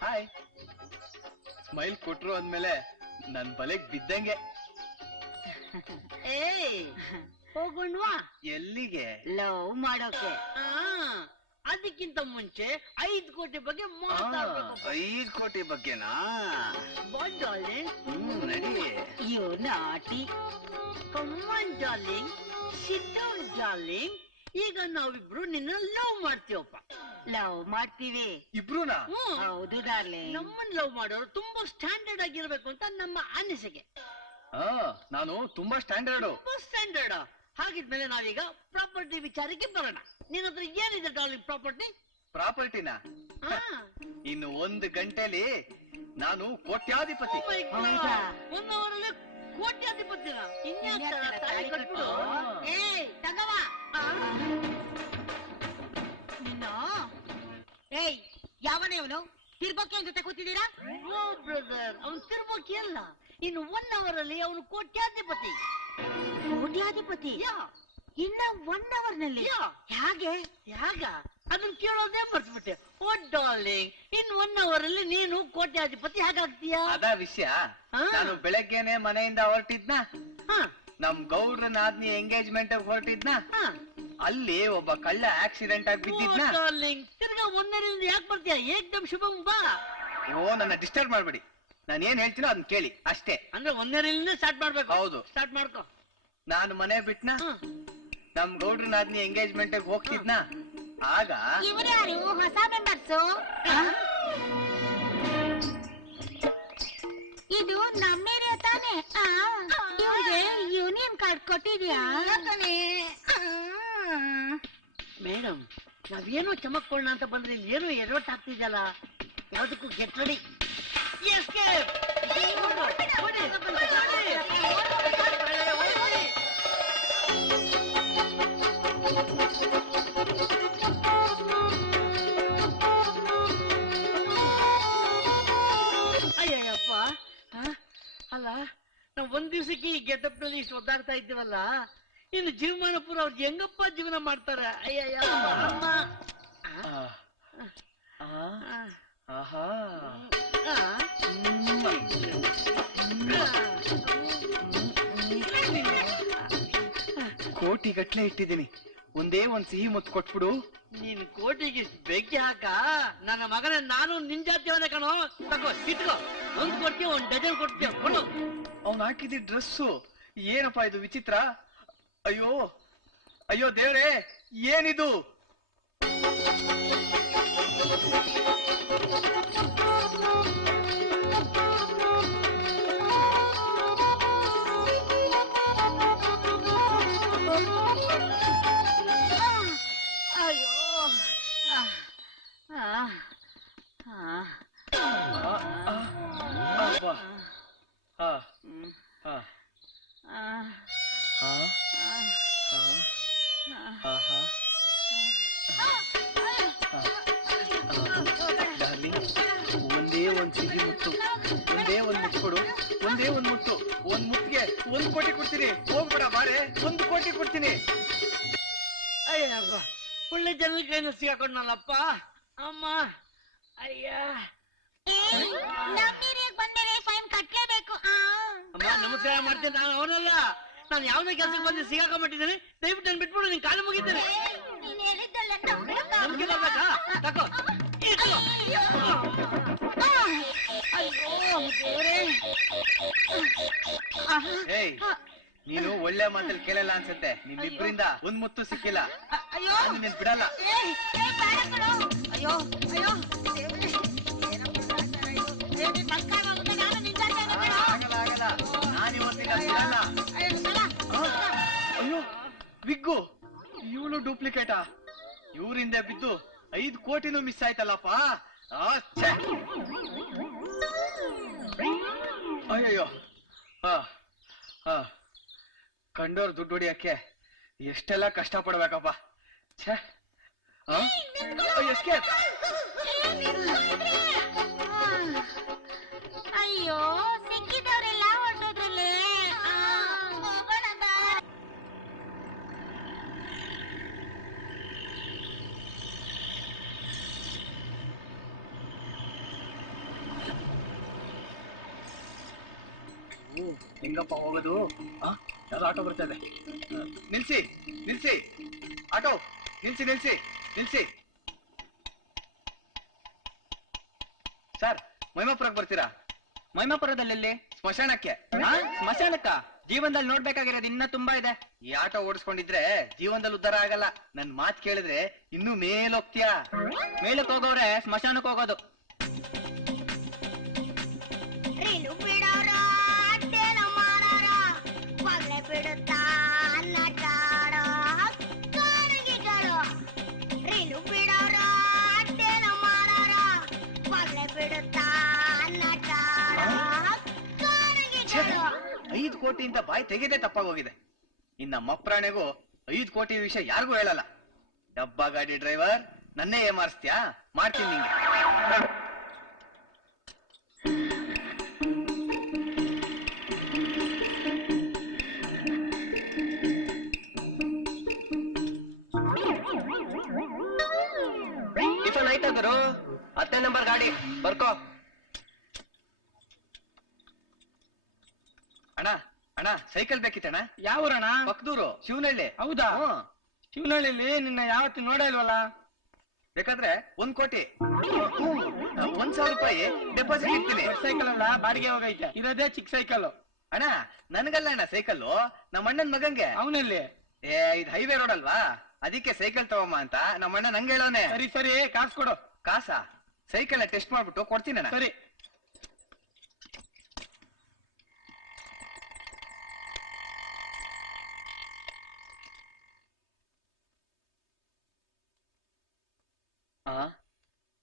ಹಾಯ್. ಸ್ಮೈಲ್ ಕೊಟ್ರು ಅಂದ್ಮೇಲೆ ನನ್ ಬಲೆಗ್ ಬಿದ್ದಂಗೆ. ಹೋಗೋಣ್ವಾ? ಎಲ್ಲಿಗೆ? ಲವ್ ಮಾಡೋಕೆ. ಅದಕ್ಕಿಂತ ಮುಂಚೆ 5 ಕೋಟಿ ಬಗ್ಗೆ ಮಾತಾಡ್ಬೇಕು. 5 ಕೋಟಿ ಬಗ್ಗೆನಾ? ನಡಿ. You naughty. Come on darling, sit down darling. ಈಗ ನಾವಿಬ್ರು ನಿನ್ನ ಲವ್ ಮಾಡ್ತೀವಪ್ಪ. ಲವ್ ಮಾಡ್ತೀವಿ ಇಬ್ರುನಾ? ಹೌದು ಡಾರ್ಲಿಂಗ್. ನಮ್ಮನ್ ಲವ್ ಮಾಡೋರು ತುಂಬಾ ಸ್ಟ್ಯಾಂಡರ್ಡ್ ಆಗಿರ್ಬೇಕು ಅಂತ ನಮ್ಮ ಅನಿಸಿಕೆ. ನಾನು ತುಂಬಾ ಸ್ಟ್ಯಾಂಡರ್ಡ್. ತುಂಬಾ ಸ್ಟ್ಯಾಂಡರ್ಡ್. ಹಾಗಿದ್ಮೇಲೆ ನಾವೀಗ ಪ್ರಾಪರ್ಟಿ ವಿಚಾರಕ್ಕೆ ಬರೋಣ. ನಿನ್ನ ಹತ್ರ ಏನಿದೆ ಡಾರ್ಲಿಂಗ್ ಪ್ರಾಪರ್ಟಿ? ಪ್ರಾಪರ್ಟಿನ ಇನ್ನು 1 ಗಂಟೆಲಿ ನಾನು ಕೋಟ್ಯಾಧಿಪತಿ. 1 ಅವರಲ್ಲಿ ಕೋಟ್ಯಾಧಿಪತಿನ? ತಾಳಿ ಕಟ್ಬಿಡು. ಏಯ್ ತಗವ ನಿನ್ನ. ಏಯ್, ಯಾವನೇ ಅವನು? ತಿರ್ಬೋಕೆ ಅವನ ಜೊತೆ ಕೂತಿದ್ದೀರಾ? ಓ ಬ್ರದರ್, ಅವನು ತಿರ್ಬೋಕಿ ಅಲ್ಲ, ಇನ್ನು 1 ಅವರಲ್ಲಿ ಅವನು ಕೋಟ್ಯಾಧಿಪತಿ. ಕೋಟ್ಯಾಧಿಪತಿ? ಇನ್ನ 1 ಅವರ್ನಲ್ಲಿ? ಹೇಗೆ? ಅದನ್ನ ಕೇಳೋದೇ ಮರ್ತ್ಬಿಟ್ಟೆ. ಓ ಡಾರ್ಲಿಂಗ್, ಇನ್ 1 ಅವರಲ್ಲಿ ನೀನು ಕೋಟ್ಯಾಧಿಪತಿ ಹೇಗಾಗ್ತೀಯಾ? ಅದ ವಿಷಯ. ನಾನು ಬೆಳಗ್ಗೆನೆ ಮನೆಯಿಂದ ಹೊರಟಿದ್ನ, ನಮ್ ಗೌಡ್ರ ನಾದ್ನಿ ಎಂಗೇಜ್ಮೆಂಟ್ ಹೊರಟಿದ್ನ, ಅಲ್ಲಿ ಒಬ್ಬ ಕಳ್ಳ ಆಕ್ಸಿಡೆಂಟ್ ಆಗಿ ಬಿದ್ದಿದ್ನ. ಡಾರ್ಲಿಂಗ್, ತಿರ್ಗಾ 1 ಅವರಿಂದ ಯಾಕೆ ಬರ್ತೀಯಾ? ಏಕ್ದಮ್ ಶುಭಂ ಬಾ. ನನ್ನ ಡಿಸ್ಟರ್ಬ್ ಮಾಡ್ಬೇಡಿ. ನಾನು ಏನ್ ಹೇಳ್ತೀನೋ ಅದನ್ನ ಕೇಳಿ ಅಷ್ಟೇ. ಅಂದ್ರೆ 1 ಅವರಿಂದ ಸ್ಟಾರ್ಟ್ ಮಾಡ್ಬೇಕು? ಹೌದು, ಸ್ಟಾರ್ಟ್ ಮಾಡ್ಕೋ. ನಾನು ಮನೆ ಬಿಟ್ನ, ನಮ್ ಗೌಡ್ರ ನಾದ್ನಿ ಎಂಗೇಜ್ಮೆಂಟ್ ಹೋಗ್ತಿದ್ನ, ಆಗ ಇವರ್ಯಾರು ಹೊಸ ಮೆಂಬರ್ಸು? ಇದು ನಮ್ಮ ಏರಿಯಾ ತಾನೆ? ಇವ್ರಿಗೆ ಯೂನಿಯನ್ ಕಾರ್ಡ್ ಕೊಟ್ಟಿದ್ಯಾ? ಮೇಡಮ್, ನಾವೇನೋ ಚಮಕ್ಕೊಳ್ಳೋಣ ಅಂತ ಬಂದ್ರೆ ಇಲ್ಲಿ ಏನೋ ಎಡವಟ್ ಆಗ್ತಿದೆಯಲ್ಲ. ಯಾವ್ದಕ್ಕೂ ಗೆಟ್ ರೆಡಿ. ಗೆಟಪ್ನಲ್ಲಿ ಇಷ್ಟು ಒದ್ದಾಡ್ತಾ ಇದ್ದೀವಲ್ಲ, ಇನ್ನು ಜೀವಮಾನ ಪೂರ ಅವ್ರು ಹೆಂಗಪ್ಪ ಜೀವನ ಮಾಡ್ತಾರೆ? ಅಯ್ಯಯ್ಯ ಅಮ್ಮ. ಆಹಾ ಕೋಟಿ ಗಟ್ಲೆ ಇಟ್ಟಿದ್ದೀನಿ, ಒಂದೇ ಒಂದ್ ಸಿಹಿ ಮುತ್ತು ಕೊಟ್ಬಿಡು. ನೀನ್ ಕೋಟಿಗೆ ಬೆಂಕಿ ಹಾಕ. ನನ್ನ ಮಗನ ನಾನು ನಿನ್ ಜಾತಿಯವನೇ ಕಣೋ. ತಗೋ ಇಟ್ಕೋ, ಒಂದ್ ಕೊಡ್ತೀಯ, ಒಂದ್ ಡಜನ್ ಕೊಡ್ತೀಯ, ಕೊಡು. ಅವ್ನು ಹಾಕಿದ ಡ್ರೆಸ್ಸು ಏನಪ್ಪಾ ಇದು ವಿಚಿತ್ರ. ಅಯ್ಯೋ ಅಯ್ಯೋ ದೇವ್ರೇ, ಏನಿದು? ಒಂದೇ ಒಂದ್ ಸಿಹಿ ಮುತ್ತು, ಒಂದೇ ಒಂದ್ ಮುತ್ತು ಕೊಡು, ಒಂದೇ ಒಂದ್ ಮುತ್ತು. ಒಂದ್ ಮುತ್ತಿಗೆ 1 ಕೋಟಿ ಕೊಡ್ತೀನಿ. ಹೋಗ್ಬೇಡ ಬಾರೆ, 1 ಕೋಟಿ ಕೊಡ್ತೀನಿ. ಅಯ್ಯಪ್ಪ, ಒಳ್ಳೆ ಜನರ ಕೈನ ಸಿಗಾಕೊಂಡಲ್ಲಪ್ಪ ಅಮ್ಮ. ಅಯ್ಯ ಬಂದರೆ ಫೈನ್ ಕಟ್ಲೇಬೇಕು. ಅಮ್ಮ ನಮಸ್ಕಾರ ಮಾಡ್ತೇನೆ. ನಾನು ಅವನಲ್ಲ, ನಾನು ಯಾವ್ದೇ ಕೆಲಸಕ್ಕೆ ಬಂದು ಸಿಗಾಕೊಂಡ್ಬಿಟ್ಟಿದ್ದೇನೆ. ದಯವಿಟ್ಟು ನಾನು ಬಿಟ್ಬಿಡು, ನಿನ್ ಕಾಲು ಮುಗಿದ್ದೇನೆ. ನೀನ್ ಹೇಳಿದ್ದಲ್ಲ ನಮ್ಗೆ ಬರ್ಬೇಕಾ? ತಗೋ ಇಟ್ಕೋ. ಅಯ್ಯೋ ದೇವ್ರೇ. ಏಯ್, ನೀನು ಒಳ್ಳೆ ಮಾತಲ್ಲಿ ಕೇಳಲ್ಲ ಅನ್ಸುತ್ತೆ. ನಿಮ್ಮಿಬ್ಬರಿಂದ ಒಂದ್ ಮುತ್ತು ಸಿಕ್ಕಿಲ್ಲ. ಅಯ್ಯೋ ನೀನ್ ಬಿಡಲ್ಲ. ಅಯ್ಯೋ ಅಯ್ಯೋ ಆಗಲ್ಲ ಆಗಲ್ಲ, ನಾನಿವತ್ತಿಗೆ ಬಿಡಲ್ಲ. ಅಯ್ಯೋ ವಿಗ್ಗು, ಇವಳು ಡೂಪ್ಲಿಕೇಟಾ? ಇವರಿಂದ ಬಿದ್ದು 5 ಕೋಟಿನೂ ಮಿಸ್ ಆಯ್ತಲ್ಲಪ್ಪ. ಅಯ್ಯಯ್ಯೋ, ಕಂಡೋರ್ ದುಡ್ಡು ಹೊಡಿಯಕ್ಕೆ ಎಷ್ಟೆಲ್ಲ ಕಷ್ಟ ಪಡ್ಬೇಕಪ್ಪ. ಛೇ, ಅಯ್ಯೋ ಸಿಕ್ಕಿದವರೆಲ್ಲ ಹೊರಟೋದ್ರಲ್ಲೇ. ಹೆಂಗಪ್ಪ ಹೋಗೋದು? ಯಾವ್ದು ಆಟೋ ಬರ್ತಾ ಇದೆ. ನಿಲ್ಸಿ ನಿಲ್ಸಿ, ಆಟೋ ನಿಲ್ಸಿ ನಿಲ್ಸಿ ನಿಲ್ಸಿ. ಸರ್, ಮೈಮಾಪುರಕ್ಕೆ ಬರ್ತೀರಾ? ಮೈಮಾಪುರದಲ್ಲಿ? ಸ್ಮಶಾನಕ್ಕೆ. ಸ್ಮಶಾನಕ್ಕ? ಜೀವನದಲ್ಲಿ ನೋಡ್ಬೇಕಾಗಿರೋದು ಇನ್ನ ತುಂಬಾ ಇದೆ. ಈ ಆಟೋ ಓಡಿಸ್ಕೊಂಡಿದ್ರೆ ಜೀವನದಲ್ಲಿ ಉದ್ಧಾರ ಆಗಲ್ಲ. ನನ್ ಮಾತ್ ಕೇಳಿದ್ರೆ ಇನ್ನೂ ಮೇಲೋಗ್ತೀಯಾ. ಮೇಲಕ್ಕೆ ಹೋಗೋರೆ ಸ್ಮಶಾನಕ್ಕೆ ಹೋಗೋದು. ಬಿಡುತ್ತಾ ಕೋಟಿಯಿಂದ ಬಾಯಿ ತೆಗೆದೇ ತಪ್ಪಾಗೋಗಿದೆ. ಇನ್ನ ಮಪ್ರಾಣೆಗೂ 5 ಕೋಟಿ ವಿಷಯ ಯಾರಿಗೂ ಹೇಳಲ್ಲ. ಡಬ್ಬಾ ಗಾಡಿ ಡ್ರೈವರ್, ನನ್ನೇ ಏಮಾರಿಸ್ತ್ಯಾ? ಮಾಡ್ತೀನಿ ನಿಂಗೆ. ಟಿಫನ್ ಆಯ್ತಾ ಗುರು? 10ನೇ ನಂಬರ್ ಗಾಡಿ ಬರ್ಕೋ. ಅಣ್ಣ ಅಣ್ಣ, ಸೈಕಲ್ ಬೇಕಿತ್ತಣ್ಣ. ಯಾವೂರಣ್ಣ? ಪಕ್ಕದೂರು, ಶಿವನಹಳ್ಳಿ. ಹೌದಾ? ಶಿವನಹಳ್ಳಿಲಿ ನಿನ್ನ ಯಾವತ್ತು ನೋಡೇ ಇಲ್ವಲ್ಲ. ಬೇಕಾದ್ರೆ 1 ಕೋಟಿ 1,000 ರೂಪಾಯಿ ಡೆಪಾಸಿಟ್ ಇಡ್ತೀನಿ. ಸೈಕಲ್ ಅಲ್ಲ, ಬಾಡಿಗೆ ಹೋಗೈತೆ. ಇರೋದೇ ಚಿಕ್ಕ ಸೈಕಲ್. ಅಣ್ಣ ನನ್ಗಲ್ಲ ಅಣ್ಣ ಸೈಕಲ್, ನಮ್ಮ ಅಣ್ಣನ್ ಮಗಂಗೆ. ಅವನಲ್ಲಿ ಇದು ಹೈವೇ ರೋಡ್ ಅಲ್ವಾ, ಅದಕ್ಕೆ ಸೈಕಲ್ ತಗೋಮ್ಮ ಅಂತ ನಮ್ಮ ಅಣ್ಣ ನಂಗೆ ಹೇಳೋನೆ. ಸರಿ ಸರಿ, ಕಾಸು ಕೊಡು. ಕಾಸಾ? ಸೈಕಲ್ ಟೆಸ್ಟ್ ಮಾಡ್ಬಿಟ್ಟು ಕೊಡ್ತೀನಿ ಅಣ್ಣ. ಸರಿ.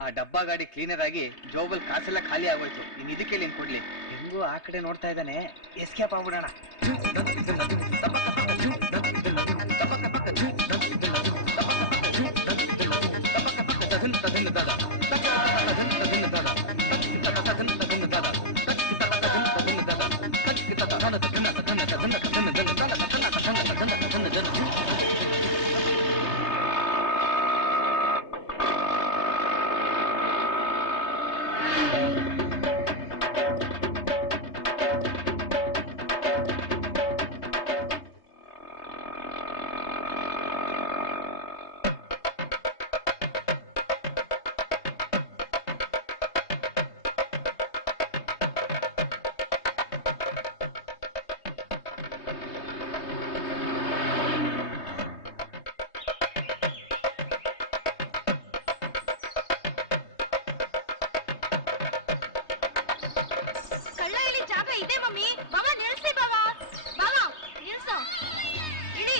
ಆ ಡಬ್ಬಾ ಗಾಡಿ ಕ್ಲೀನರ್ ಆಗಿ ಜೋಬಲ್ ಕಾಸೆಲ್ಲ ಖಾಲಿ ಆಗೋಯ್ತು. ಇನ್ ಇದಕ್ಕೆ ಏನ್ ಕೊಡ್ಲಿ? ಹೆಂಗೂ ಆ ಕಡೆ ನೋಡ್ತಾ ಇದ್ದಾನೆ, ಎಸ್ಕೇಪ್ ಆಗ್ಬಿಡೋಣ. ಕಳ್ಳ ಇಲ್ಲಿ ಜಾಗ ಇದೆ ಮಮ್ಮಿ. ಬಾಬಾ ನಿಲ್ಸಿ, ಬಾಬಾ ಬಾಬಾ ನಿಲ್ಸು, ಇಳಿ.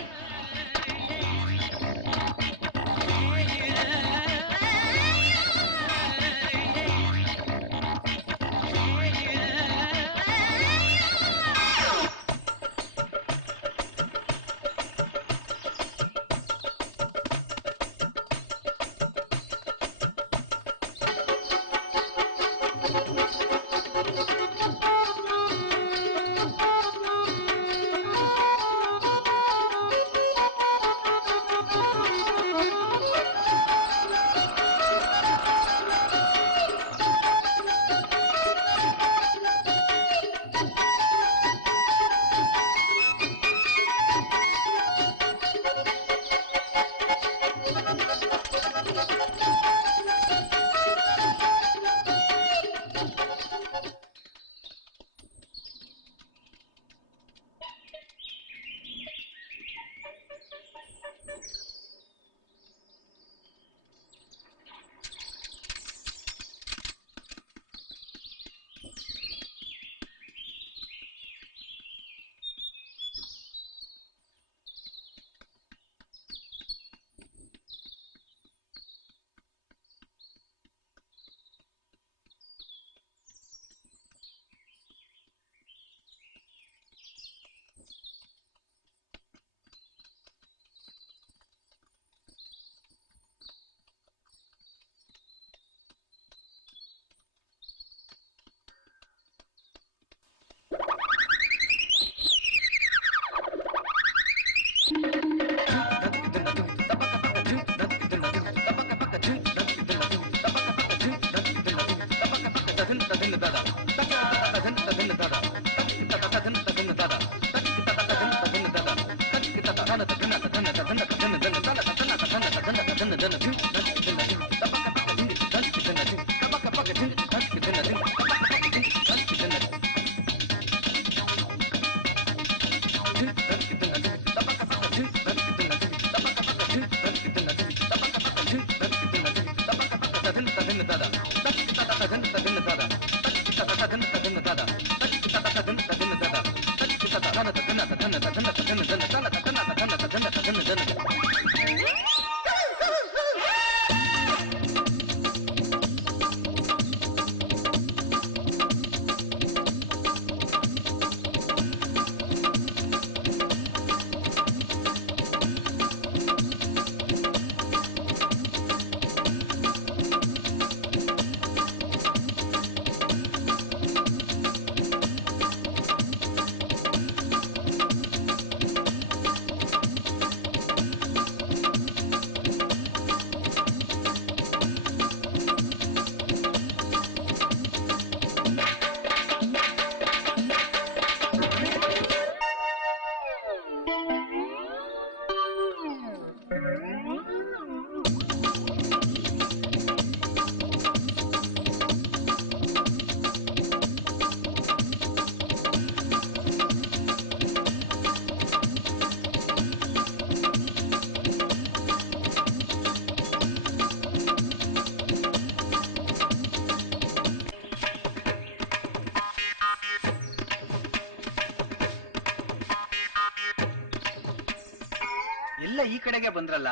ಎಲ್ಲ ಈ ಕಡೆಗೆ ಬಂದ್ರಲ್ಲ,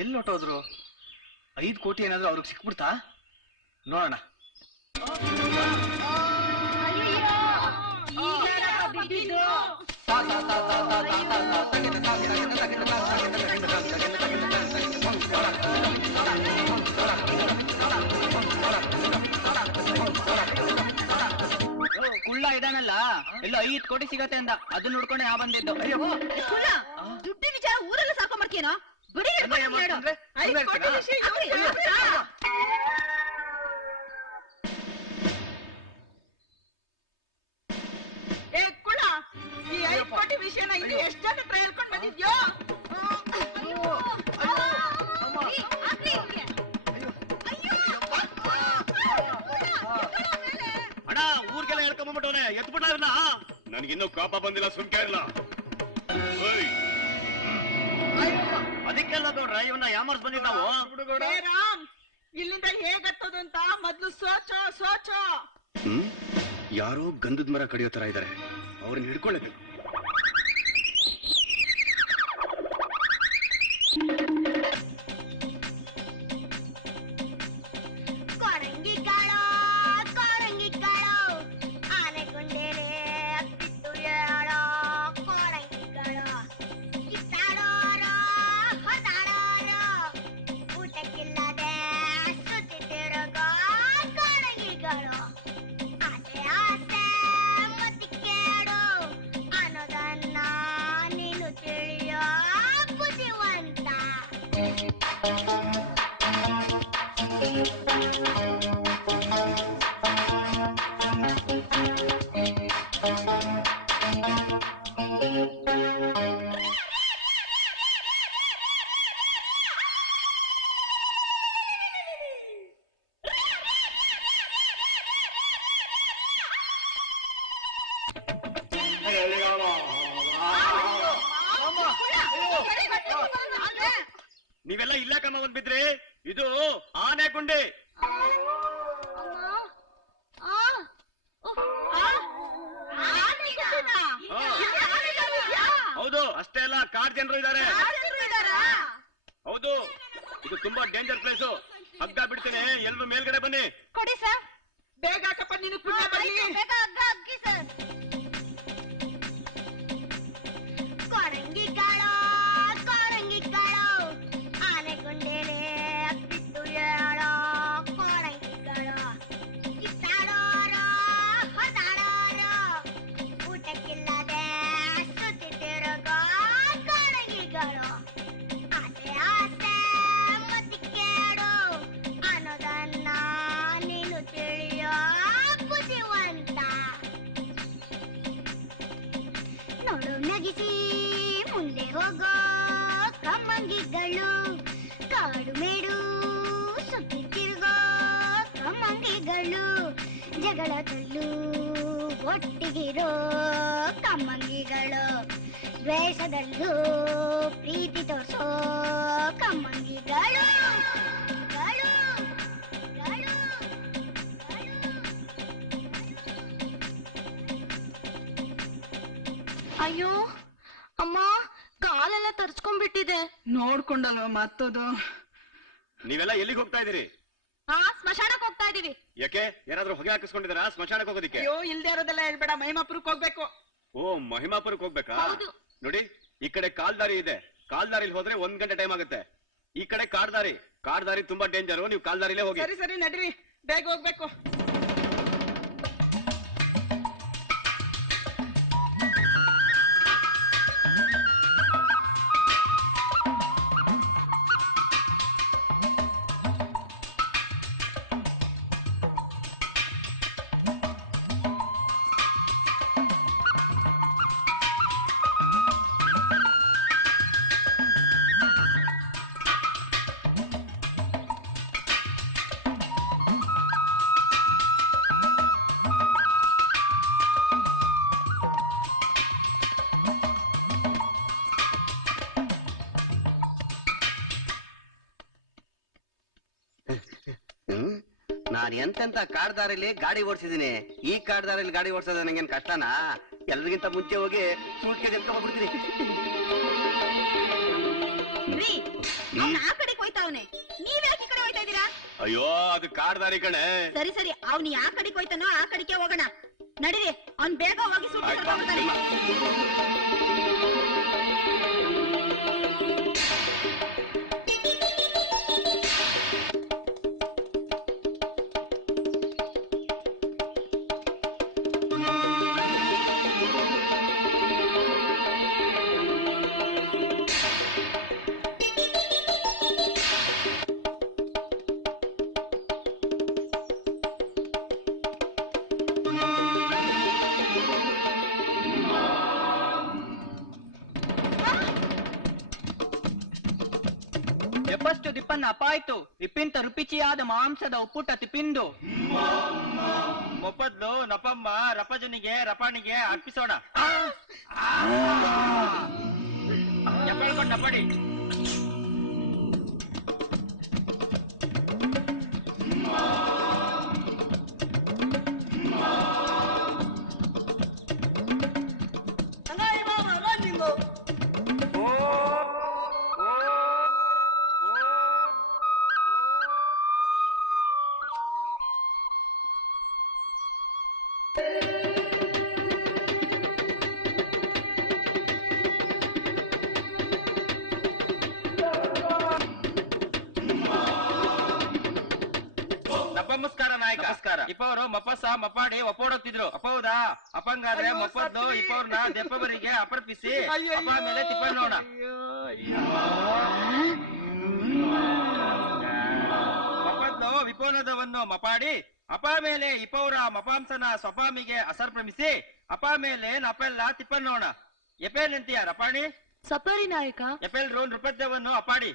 ಎಲ್ಲಿ ಹೊಟ್ಟೋದ್ರು? 5 ಕೋಟಿ ಏನಾದ್ರು ಅವ್ರಿಗೆ ಸಿಕ್ಬಿಡ್ತಾ? ನೋಡೋಣ. ಕುಳ್ಳ ಇದಾನಲ್ಲ, ಎಲ್ಲ 5 ಕೋಟಿ ಸಿಗತ್ತೆ ಅಂದ, ಅದನ್ನ ನೋಡ್ಕೊಂಡೆ ನಾ ಬಂದಿದ್ದು. ದುಡ್ಡಿನ ವಿಚಾರ ಊರೆಲ್ಲ ಸಾಕೊಂಬರ್ಕೇನೋ? ಬಿಡಿ ಎಷ್ಟ್ ಜನ ಹತ್ರ ಹೇಳ್ಕೊಂಡ್ ಬಂದಿದ್ಯೋ? ಅಣ್ಣ ಊರ್ಗೆಲ್ಲ ಹೇಳ್ಕೊಂಬಂದ್ಬಿಟ್ಟವನೆ ಎತ್ಬಿಟ್ಟ ನನ್ಗಿನ್ನೂ ಕಾಪ ಬಂದಿಲ್ಲ ಸುಮ್ಕೆ ಇಲ್ಲ ಅದಕ್ಕೆಲ್ಲ ಗೌಡ್ರ ಇವನ್ನ ಯಾಮರ್ಸ್ ಬಂದಿದ್ ನಾವು ಏ ರಾಮ್, ಇಲ್ಲಿಂದ ಹೇಗ್ ಹತ್ತೋದು ಅಂತ ಮೊದ್ಲು ಸೋಚೋ. ಯಾರೋ ಗಂಧದ ಮರ ಕಡಿಯೋ ತರ ಇದಾರೆ, ಅವ್ರನ್ನ ಹಿಡ್ಕೊಳ್ಳಬೇಕು. ನೀವೆಲ್ಲ ಇಲ್ಲ ಕಮ್ಮ ಬಂದ್ ಬಿದ್ರಿ, ಇದು ಆನೆ ಗುಂಡಿ. ಹೌದು, ಅಷ್ಟೇ ಅಲ್ಲ ಕಾಡ್ ಜನರು ಇದ್ದಾರೆ. ಹೌದು, ಇದು ತುಂಬಾ ಡೇಂಜರ್ ಪ್ಲೇಸು. ಹಗ್ಗ ಬಿಡ್ತೇನೆ, ಎಲ್ರು ಮೇಲ್ಗಡೆ ಬನ್ನಿ. ಕೊಡಿ ಸರ್, ಬೇಗ ಹಾಕಪ್ಪ, ನೀನು ಪುಣ್ಯ ಬರ್ಲಿ. ನಗಿಸಿ ಮುಂದೆ ಹೋಗೋ ಕಮ್ಮಂಗಿಗಳು, ಕಾಡು ಮೇಡು ಸುತ್ತಿ ತಿರುಗೋ ಕಮ್ಮಂಗಿಗಳು, ಜಗಳ ತಳ್ಳು ಒಟ್ಟಿಗಿರೋ ಕಮ್ಮಂಗಿಗಳು, ದ್ವೇಷದಲ್ಲೂ ಪ್ರೀತಿ ತೋರ್ಸೋ ಕಮ್ಮಂಗಿಗಳು. ಅಯ್ಯೋ ಅಮ್ಮ, ಕಾಲೆಲ್ಲ ತರ್ಚ್ಕೊಂಡ್ಬಿಟ್ಟಿದೆ. ನೋಡ್ಕೊಂಡಲ್ವ ಮತ್ತದು. ನೀವೆಲ್ಲ ಎಲ್ಲಿಗೆ ಹೋಗ್ತಾ ಇದೀರಿ? ಸ್ಮಶಾನಕ್ಕೆ ಹೋಗ್ತಾ ಇದೀವಿ. ಯಾಕೆ, ಯಾರಾದ್ರೂ ಹೊಗೆ ಹಾಕಿಸ್ಕೊಂಡಿದಾರಾ ಸ್ಮಶಾನಕ್ಕೆ ಹೋಗೋದಿಕ್ಕೆ? ಅಯ್ಯೋ, ಇಲ್ದೇ ಇರೋದೆಲ್ಲ ಹೇಳ್ಬೇಡ, ಮಹಿಮಾಪುರಕ್ಕೆ ಹೋಗ್ಬೇಕು. ಓ, ಮಹಿಮಾಪುರಕ್ಕೆ ಹೋಗ್ಬೇಕಾ? ನೋಡಿ, ಈ ಕಡೆ ಕಾಲ್ದಾರಿ ಇದೆ, ಕಾಲ್ದಾರಿಲಿ ಹೋದ್ರೆ 1 ಗಂಟೆ ಟೈಮ್ ಆಗುತ್ತೆ. ಈ ಕಡೆ ಕಾಡ್ದಾರಿ ತುಂಬಾ ಡೇಂಜರ್, ನೀವು ಕಾಲ್ದಾರಿಲೇ ಹೋಗಿ. ಸರಿ ನಡ್ರಿ, ಬೇಗ ಹೋಗ್ಬೇಕು. ನಾನು ಎಂತೆಂತ ಕಾಡ್ದಾರಿಲಿ ಗಾಡಿ ಓಡಿಸಿದೀನಿ, ಈ ಕಾಡ್ದಾರಿಲಿ ಗಾಡಿ ಓಡಿಸೋದು ನಂಗೇನ್ ಕಷ್ಟನಾ? ಎಲ್ಲರಿಗಿಂತ ಮುಂಚೆ ಹೋಗಿ ಸೂಟ್ಕೇಸ್ ಎತ್ಕೊಂಡ್ಬಿಡ್ತೀನಿ. ಆ ಕಡೆ ಹೋಯ್ತಾವನೆ, ನೀವ್ ಯಾಕೆ ಈ ಕಡೆ ಹೋಯ್ತಾ ಇದೀರಾ? ಅಯ್ಯೋ, ಅದು ಕಾಡ್ದಾರಿ ಕಣೆ. ಸರಿ ಅವ್ನು ಯಾ ಕಡೆಗೆ ಹೋಯ್ತಾನೋ ಆ ಕಡೆಗೆ ಹೋಗೋಣ. ನಡೀರಿ, ಅವ್ನ್ ಬೇಗ ಹೋಗಿ ಸೂಟ್ಕೇಸ್ ತಗೊಂಡ್ಬರ್ತಾನೆ. ಉಪ್ಪಷ್ಟು ದಿಪ್ಪನ್ನ ಅಪಾಯ್ತು ಇಪ್ಪಿಂತ ರುಪಿಚಿಯಾದ ಮಾಂಸದ ಉಪ್ಪುಟ ತಿಪ್ಪಿಂದು ಮೊಪ್ಪದ್ಲು ನಪಮ್ಮ ರಪಜನಿಗೆ ರಪಾಣಿಗೆ ಅರ್ಪಿಸೋಣ. ಎಪ್ಪಳ್ಕೊಂಡು ನಪಡಿ. ನಮಸ್ಕಾರ ನಾಯಕ. ನಮಸ್ಕಾರ. ಇಪ್ಪವರು ಮಪ್ಪಸ ಮಪ್ಪಾಡಿ ಒಪ್ಪೋಡೋಗ್ತಿದ್ರು. ಅಪ್ಪೌದಾ? ಅಪ್ಪಂಗಾದ್ರೆ ಮಪ್ಪದ್ದು ಇಪ್ಪವ್ರನ್ನ ದೆಪ್ಪವರಿಗೆ ಅಪರ್ಪಿಸಿ ಅಪ್ಪ ಮೇಲೆ ತಿಪ್ಪಣ್ಣೋಣ. ಮಪ್ಪದ್ದು ವಿಪೋನದವನ್ನು ಮಪಾಡಿ ಅಪ ಮೇಲೆ ಇಪ್ಪವ್ರ ಮಪಾಂಸನ ಸ್ವಪಾಮಿಗೆ ಅಸರ್ಪ್ರಮಿಸಿ ಅಪ ಮೇಲೆ ನಪೆಲ್ಲ ತಿಪ್ಪಣ್ಣೋಣ. ಎಪೇಲ್ ಎಂತೀಯ ರಪಾಣಿ? ಸಪಾರಿ ನಾಯಕ. ಎಪೇಲ್ ರೋನ್ ನೃಪದ್ಯವನ್ನು ಅಪಾಡಿ.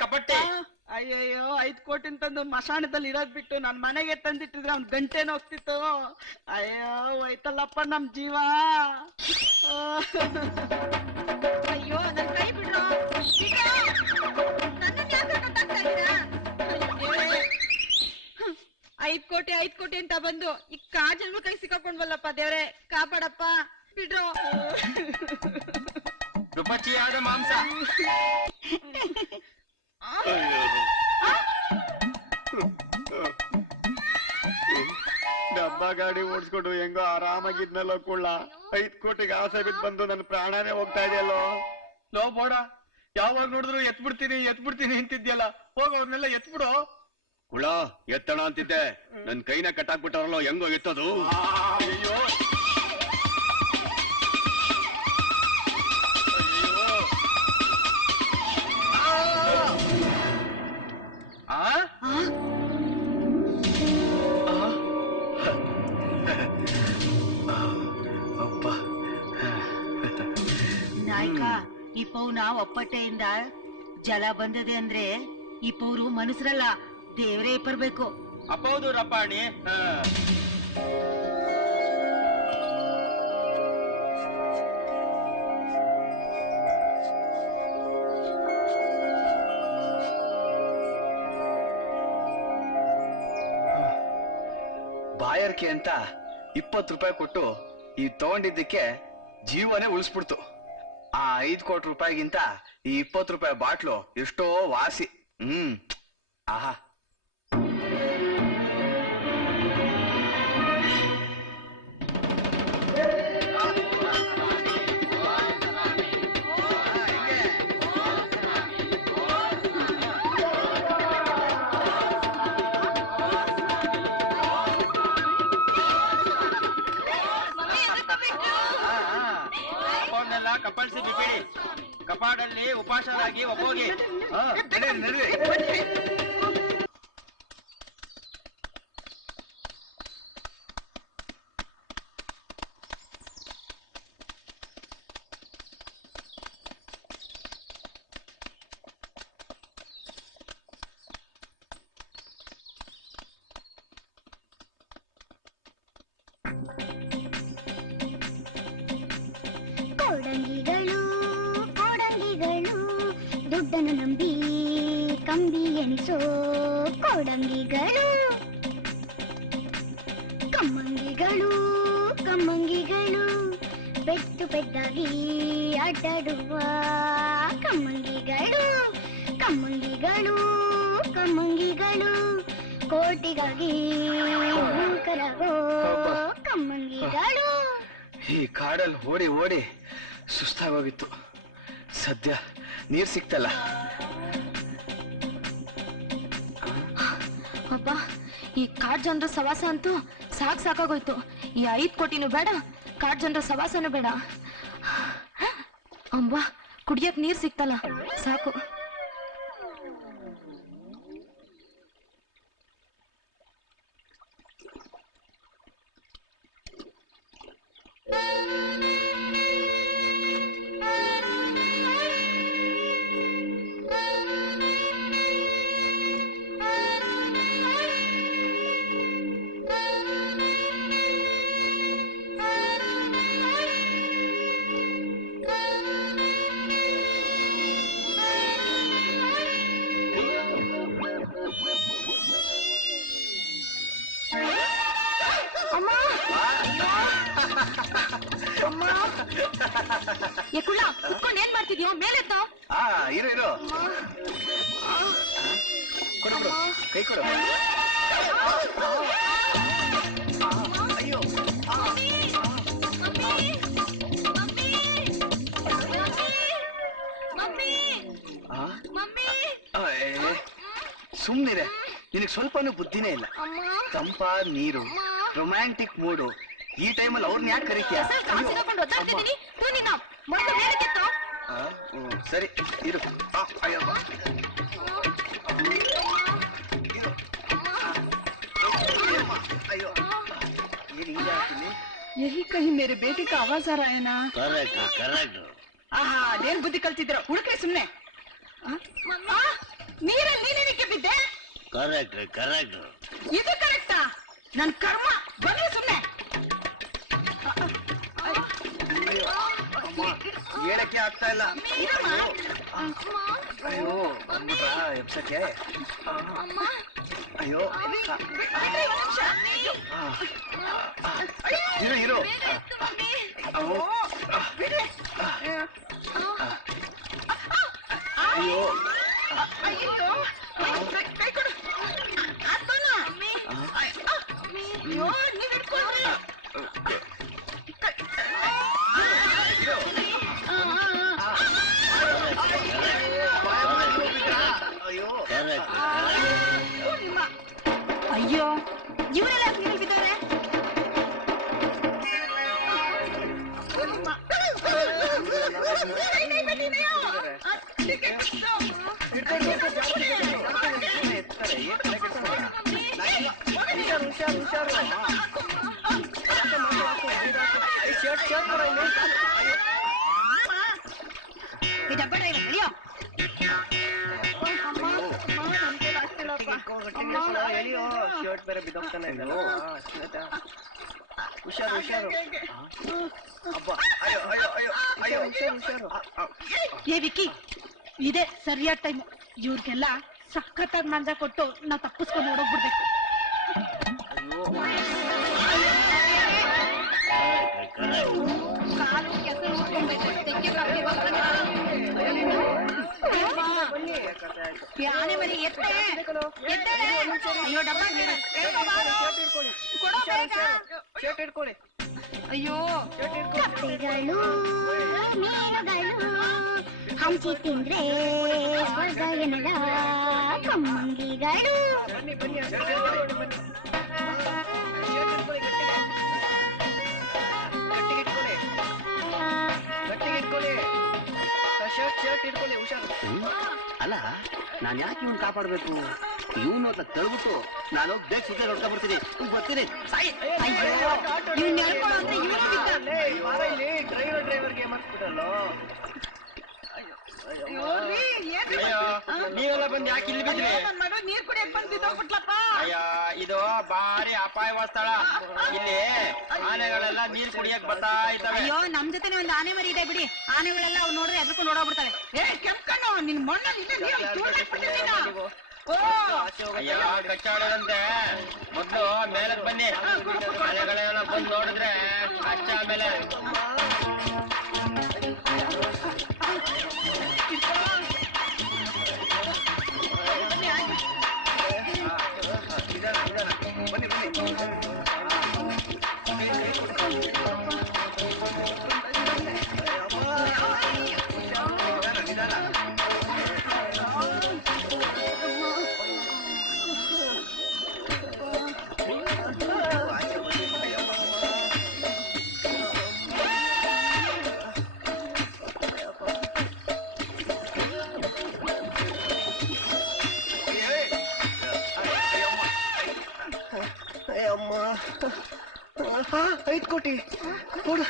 ಕಪಟ್ಟೆ. ಅಯ್ಯಯ್ಯೋ 5 ಕೋಟಿ ತಂದು ಮಶಾಣದಲ್ಲಿ ಇರೋದ್ ಬಿಟ್ಟು ನನ್ ಮನೆಗೆ ತಂದಿಟ್ಟಿದ್ರೆ ಅವ್ನ್ ಗಂಟೆನ ಹೋಗ್ತಿತ್ತು. ಅಯ್ಯೋ ಹೋಯ್ತಲ್ಲಪ್ಪ ನಮ್ ಜೀವ. ಅಯ್ಯೋ ನನ್ ಕೈ ಬಿಡ್ರೋ. 5 ಕೋಟಿ ಅಂತ ಬಂದು ಈ ಕಾಜಲ್ನು ಕೈ ಸಿಕ್ಕಾಕೊಂಡ್ವಲ್ಲಪ್ಪ ದೇವ್ರೆ, ಕಾಪಾಡಪ್ಪ, ಬಿಡ್ರೋ. ರುಪಚಿಯಾದ ಮಾಂಸ. ಡಬ್ಬ ಗಾಡಿ ಓಡಿಸ್ಕೊಂಡು ಹೆಂಗೋ ಆರಾಮಾಗಿದ್ನಲ್ಲೋ ಕುಳ್ಳ. 5 ಕೋಟಿಗೆ ಆಸೆ ಬಿದ್ದು ಬಂದು ನನ್ನ ಪ್ರಾಣನೇ ಹೋಗ್ತಾ ಇದೆಯಲ್ಲೋ. ಲೋ ಬೋಡ, ಯಾವಾಗ ನೋಡಿದ್ರು ಎತ್ಬಿಡ್ತೀನಿ ಅಂತಿದ್ಯಲ್ಲ, ಹೋಗ ಅವ್ರನ್ನೆಲ್ಲ ಎತ್ಬಿಡು. ಕುಳ ಎತ್ತಣ ಅಂತಿದ್ದೆ, ನನ್ ಕೈನ ಕಟ್ಟಾಕ್ಬಿಟ್ಟಾರಲ್ಲೋ, ಹೆಂಗೋ ಎತ್ತದು? ಅಯ್ಯೋ ನಾಯಕ, ಈ ಪೌನ ಒಪ್ಪಟ್ಟೆಯಿಂದ ಜಲ ಬಂದದೆ ಅಂದ್ರೆ ಈ ಪೌರು ಮನುಷ್ಯರಲ್ಲ, ದೇವರೇ ಇಪ್ಪರ್ಬೇಕು. ಅಪ್ಪೌದು ರಪಾಣಿ. ಬಾಯರ್ಕೆ ಅಂತ 20 ರೂಪಾಯಿ ಕೊಟ್ಟು ಈ ತಗೊಂಡಿದ್ದಕ್ಕೆ ಜೀವನೇ ಉಳಿಸ್ಬಿಡ್ತು. ಆ 5 ಕೋಟಿ ರೂಪಾಯಿಗಿಂತ ಈ 20 ರೂಪಾಯಿ ಬಾಟ್ಲು ಎಷ್ಟೋ ವಾಸಿ. ಆಹಾ. ಕಪಲ್ಸಿ ಬಿಬಿಡಿ, ಕಪಾಡಲ್ಲಿ ಉಪಾಸರಾಗಿ ಒಪ್ಪೋಗಿ. ಕೋಡಂಗಿಗಳು ದುಡ್ಡನ್ನು ನಂಬಿ ಕಂಬಿ ಎನಿಸೋ ಕೋಡಂಗಿಗಳು, ಕಮ್ಮಂಗಿಗಳು ಪೆಟ್ಟು ಪೆದ್ದಾಗಿ ಆಟಾಡುವ ಕಮ್ಮಂಗಿಗಳು, ಕೋಟಿಗಾಗಿ ಕರಗೋ ಕಮ್ಮಂಗಿಗಳು. ಈ ಕಾಡಲ್ಲಿ ಓಡಿ ಸುಸ್ತಾಗೋಗಿತ್ತು. ಸದ್ಯ ನೀರ್ ಸಿಕ್ತಲ್ಲ. ಅಬ್ಬಾ, ಈ ಕಾಡ್ ಜನರ ಸವಾಸ ಅಂತೂ ಸಾಕಾಗೋಯ್ತು. ಈ 5 ಕೋಟಿನೂ ಬೇಡ, ಕಾಡ್ ಜನರ ಸವಾಸನೂ ಬೇಡ. ಅಂಬಾ, ಕುಡಿಯಕ್ ನೀರ್ ಸಿಕ್ತಲ್ಲ, ಸಾಕು. ಕುಳ್ಳ ಕುತ್ಕೊಂಡು ಏನ್ ಮಾಡ್ತಿದ್ಯೋ? ಮೇಲೆತ್ತ. ಇರು ಇರು, ಕೊಡು ಕೊಡು, ಕೈ ಕೊಡು. ಅಯ್ಯೋ, ಸುಮ್ನಿರೆ, ನಿನಗ್ ಸ್ವಲ್ಪನೂ ಬುದ್ಧಿನೇ ಇಲ್ಲ. ತಂಪಾದ ನೀರು, ರೊಮ್ಯಾಂಟಿಕ್ ಮೂಡು, ಈ ಟೈಮಲ್ಲಿ ಅವ್ರನ್ನ ಯಾಕೆ ಕರೀತೀಯ? ಸರಿ ಇರು. ಅಯ್ಯೋ, ಅಯ್ಯೋ, यही कहीं मेरे बेटे का आवाज आ रहा है ना? Correct correct. ಅದೇನ್ ಬುದ್ಧಿ ಕಲ್ತಿದ್ರ? ಹುಡುಕ್ರೆ ಸುಮ್ನೆ. ನೀರಲ್ಲಿ ನೀನೇನಕ್ಕೆ ಬಿದ್ದೆ? Correct correct. ಇದು ಕರೆಕ್ಟಾ? ನನ್ ಕರ್ಮ. ಬನ್ನಿ ಸುಮ್ನೆ. ಹೇಳಕ್ಕೆ ಆಗ್ತಾ ಇಲ್ಲ. ಅಯ್ಯೋ, ಎಬ್ಸಕ್ಕೆ. ಅಯ್ಯೋ, ಇರು ಇರು. ಅಯ್ಯೋ, ಕೈ ಕೊಡು. ಅಯ್ಯೋ, ನೀವ್ ಹಿಡ್ಕೊಳ್ರಿ. ಅಯ್ಯೋ, ಇವರೆಲ್ಲ ನೀರು ಬಿದ್ದವ್ರೆ. ಶರ್ಟ್ ಬೇರೆ ಬಿದ್ದೋಗ್ತಾನೆ. ಹುಷಾರು ಹುಷಾರು. ಅಬ್ಬಾ, ಅಯ್ಯೋ ಅಯ್ಯೋ ಅಯ್ಯೋ ಅಯ್ಯೋ, ಹುಷಾರು ಹುಷಾರು. ಏ ವಿಕ್ಕಿ, ಇದೇ ಸರಿಯಾದ ಟೈಮ್. ಇವ್ರಿಗೆಲ್ಲ ಸಖತ್ತಾಗಿ ಮಂಜ ಕೊಟ್ಟು ನಾ ತಪ್ಪಿಸ್ಕೊಂಡು ಓಡೋಗ್ಬಿಡ್ಬೇಕು. ಕಾಲು ಕೆಸರು ಉಟ್ಕೊಂಡ್ಬೇಕು. ಯಾನೆ ಮರಿ ಎತ್ತೆ ಅಯ್ಯೋ, ಡಬ್ಬ ಶರ್ಟ್ ಇಟ್ಕೊಳ್ಳಿ. ಅಯ್ಯೋ, ಕಪ್ಪೆಗಳು ಮೀನುಗಳು ಹಂಚಿ ತಿಂದ್ರೆ ಸ್ವರ್ಗ ಎನ್ನಡ ಕಮ್ಮಂಗಿಗಳು. ಬನ್ನಿ ಬನ್ನಿ, ಶರ್ಟ್ ಇಟ್ಕೊಳ್ಳಿ, ಹುಷಾರು. ಅಲ್ಲ, ನಾನ್ ಯಾಕೆ ಇವನ್ ಕಾಪಾಡ್ಬೇಕು? ಇವನು ಅಂತ ತಳ್ಬಿಟ್ಟು ನಾನು ಬೇಗ ಸುದ್ದಿ ನೋಡ್ತಾ ಬರ್ತೀನಿ. ಬರ್ತೀನಿ. ಡ್ರೈವರ್ಗೆ ಮರ್ಸ್ಬಿಟ್ಟಲ್ಲೋ. ನೀವೆಲ್ಲ ಬಂದು ಯಾಕೆ ಇಲ್ಲಿ ಬಿದ್ರಿ? ನೀರ್ ಕುಡಿಯಕ್ ಬಂದ್ ಬಿದ್ದೋಗ್ಬಿಟ್ಲಪ್ಪ. ಅಯ್ಯ, ಇದು ಬಾರಿ ಅಪಾಯವಾದ ಸ್ಥಳ. ಇಲ್ಲಿ ಆನೆಗಳೆಲ್ಲ ನೀರ್ ಕುಡಿಯಕ್ ಬರ್ತಾ ಇದ್ದಾವೆ. ಅಯ್ಯೋ, ನಮ್ ಜೊತೆ ಒಂದ್ ಆನೆ ಮರಿ ಇದೆ ಬಿಡಿ. ಆನೆಗಳೆಲ್ಲ ಅವ್ ನೋಡ್ರೆ ಎದ್ಕೊಂಡು ಓಡಾಡ್ಬಿಡ್ತವೆ. ಕೆಂಪ್ಕಣ್ಣು, ನಿನ್ ಮಣ್ಣಲ್ಲಿ ಅಯ್ಯ, ಕಚ್ಚಾಡದಂತೆ. ಮೊದ್ಲು ಮೇಲಕ್ ಬನ್ನಿ. ಆನೆಗಳೆಲ್ಲ ಬಂದು ನೋಡಿದ್ರೆ ಅಷ್ಟ. ಆಮೇಲೆ 5 ಕೋಟಿ ಕೊಡು.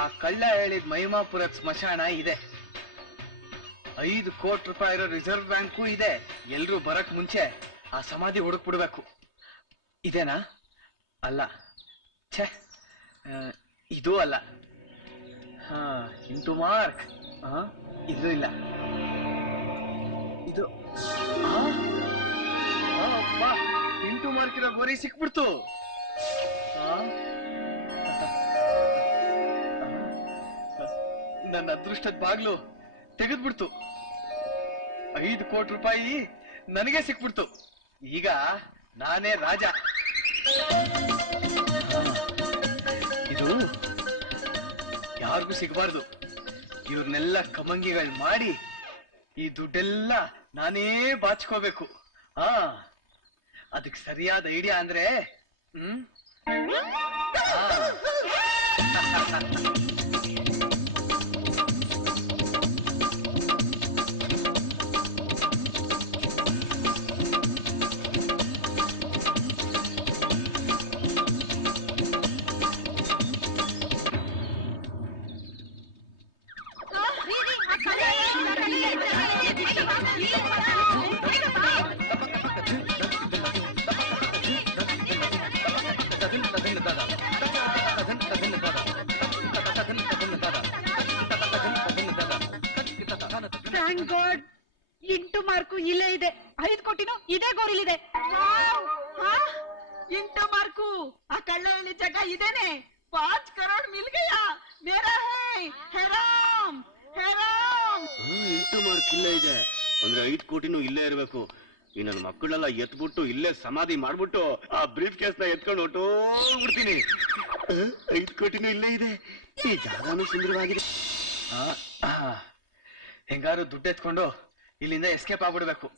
ಆ ಕಳ್ಳ ಹೇಳಿದ ಮಹಿಮಾಪುರದ ಸ್ಮಶಾನ ಇದೆ. 5 ಕೋಟಿ ರೂಪಾಯಿ ಇರೋ ರಿಸರ್ವ್ ಬ್ಯಾಂಕು ಇದೆ. ಎಲ್ರೂ ಬರಕ್ ಮುಂಚೆ ಆ ಸಮಾಧಿ ಹುಡುಕ್ ಬಿಡ್ಬೇಕು. ಇದೇನಾ? ಅಲ್ಲ. ಛೇ, ಇದು ಅಲ್ಲ. Into mark. ಇದು ಇಲ್ಲ. ಇದು ಇಂಟು ಮಾರ್ಕ್ ಇರೋ ಗೋರಿ ಸಿಕ್ಬಿಡ್ತು. ನನ್ನ ಅದೃಷ್ಟದ ಬಾಗ್ಲು ತೆಗೆದ್ಬಿಡ್ತು. 5 ಕೋಟಿ ರೂಪಾಯಿ ನನಗೆ ಸಿಕ್ಬಿಡ್ತು. ಈಗ ನಾನೇ ರಾಜ. ಇದು ಯಾರಿಗೂ ಸಿಗಬಾರ್ದು. ಇವ್ರನ್ನೆಲ್ಲ ಕಮಂಗಿಗಳು ಮಾಡಿ ಈ ದುಡ್ಡೆಲ್ಲ ನಾನೇ ಬಾಚ್ಕೋಬೇಕು. ಅದಕ್ಕೆ ಸರಿಯಾದ ಐಡಿಯಾ ಅಂದ್ರೆ ಥ್ಯಾಂಕ್ ಗಾಡ್, ಇಂಟು ಮಾರ್ಕು ಇಲ್ಲೇ ಇದೆ. 5 ಕೋಟಿನೂ ಇದೇ ಗೋರಿಲಿದೆ. ಇಂಟು ಮಾರ್ಕು ಆ ಕಳ್ಳಹಳ್ಳಿ ಜಾಗ ಇದೇನೆ. 5 ಕರೋಡ್ ಮಿಲ್ ಗಯಾ. ಮೇರಾ ಹೈ ಹೆರಾಮ್ ಹೆರಾಮ್. ಇಂಟು ಮಾರ್ಕ್ ಇಲ್ಲೇ ಇದೆ ಅಂದ್ರೆ 5 ಕೋಟಿನೂ ಇಲ್ಲೇ ಇರ್ಬೇಕು. ಈ ನನ್ನ ಮಕ್ಕಳೆಲ್ಲ ಎತ್ಬಿಟ್ಟು ಇಲ್ಲೇ ಸಮಾಧಿ ಮಾಡ್ಬಿಟ್ಟು ಆ ಬ್ರೀಫ್ ಕೇಸ್ ನ ಎತ್ಕೊಂಡು ಹೊಟ್ಟೋಗ್ಬಿಡ್ತೀನಿ. 5 ಕೋಟಿನೂ ಇಲ್ಲೇ ಇದೆ. ಈ ಜಾಗನೂ ಸುಂದರವಾಗಿದೆ. ಹೆಂಗಾರು ದುಡ್ಡು ಎತ್ಕೊಂಡು ಇಲ್ಲಿಂದ ಎಸ್ಕೇಪ್ ಆಗ್ಬಿಡ್ಬೇಕು.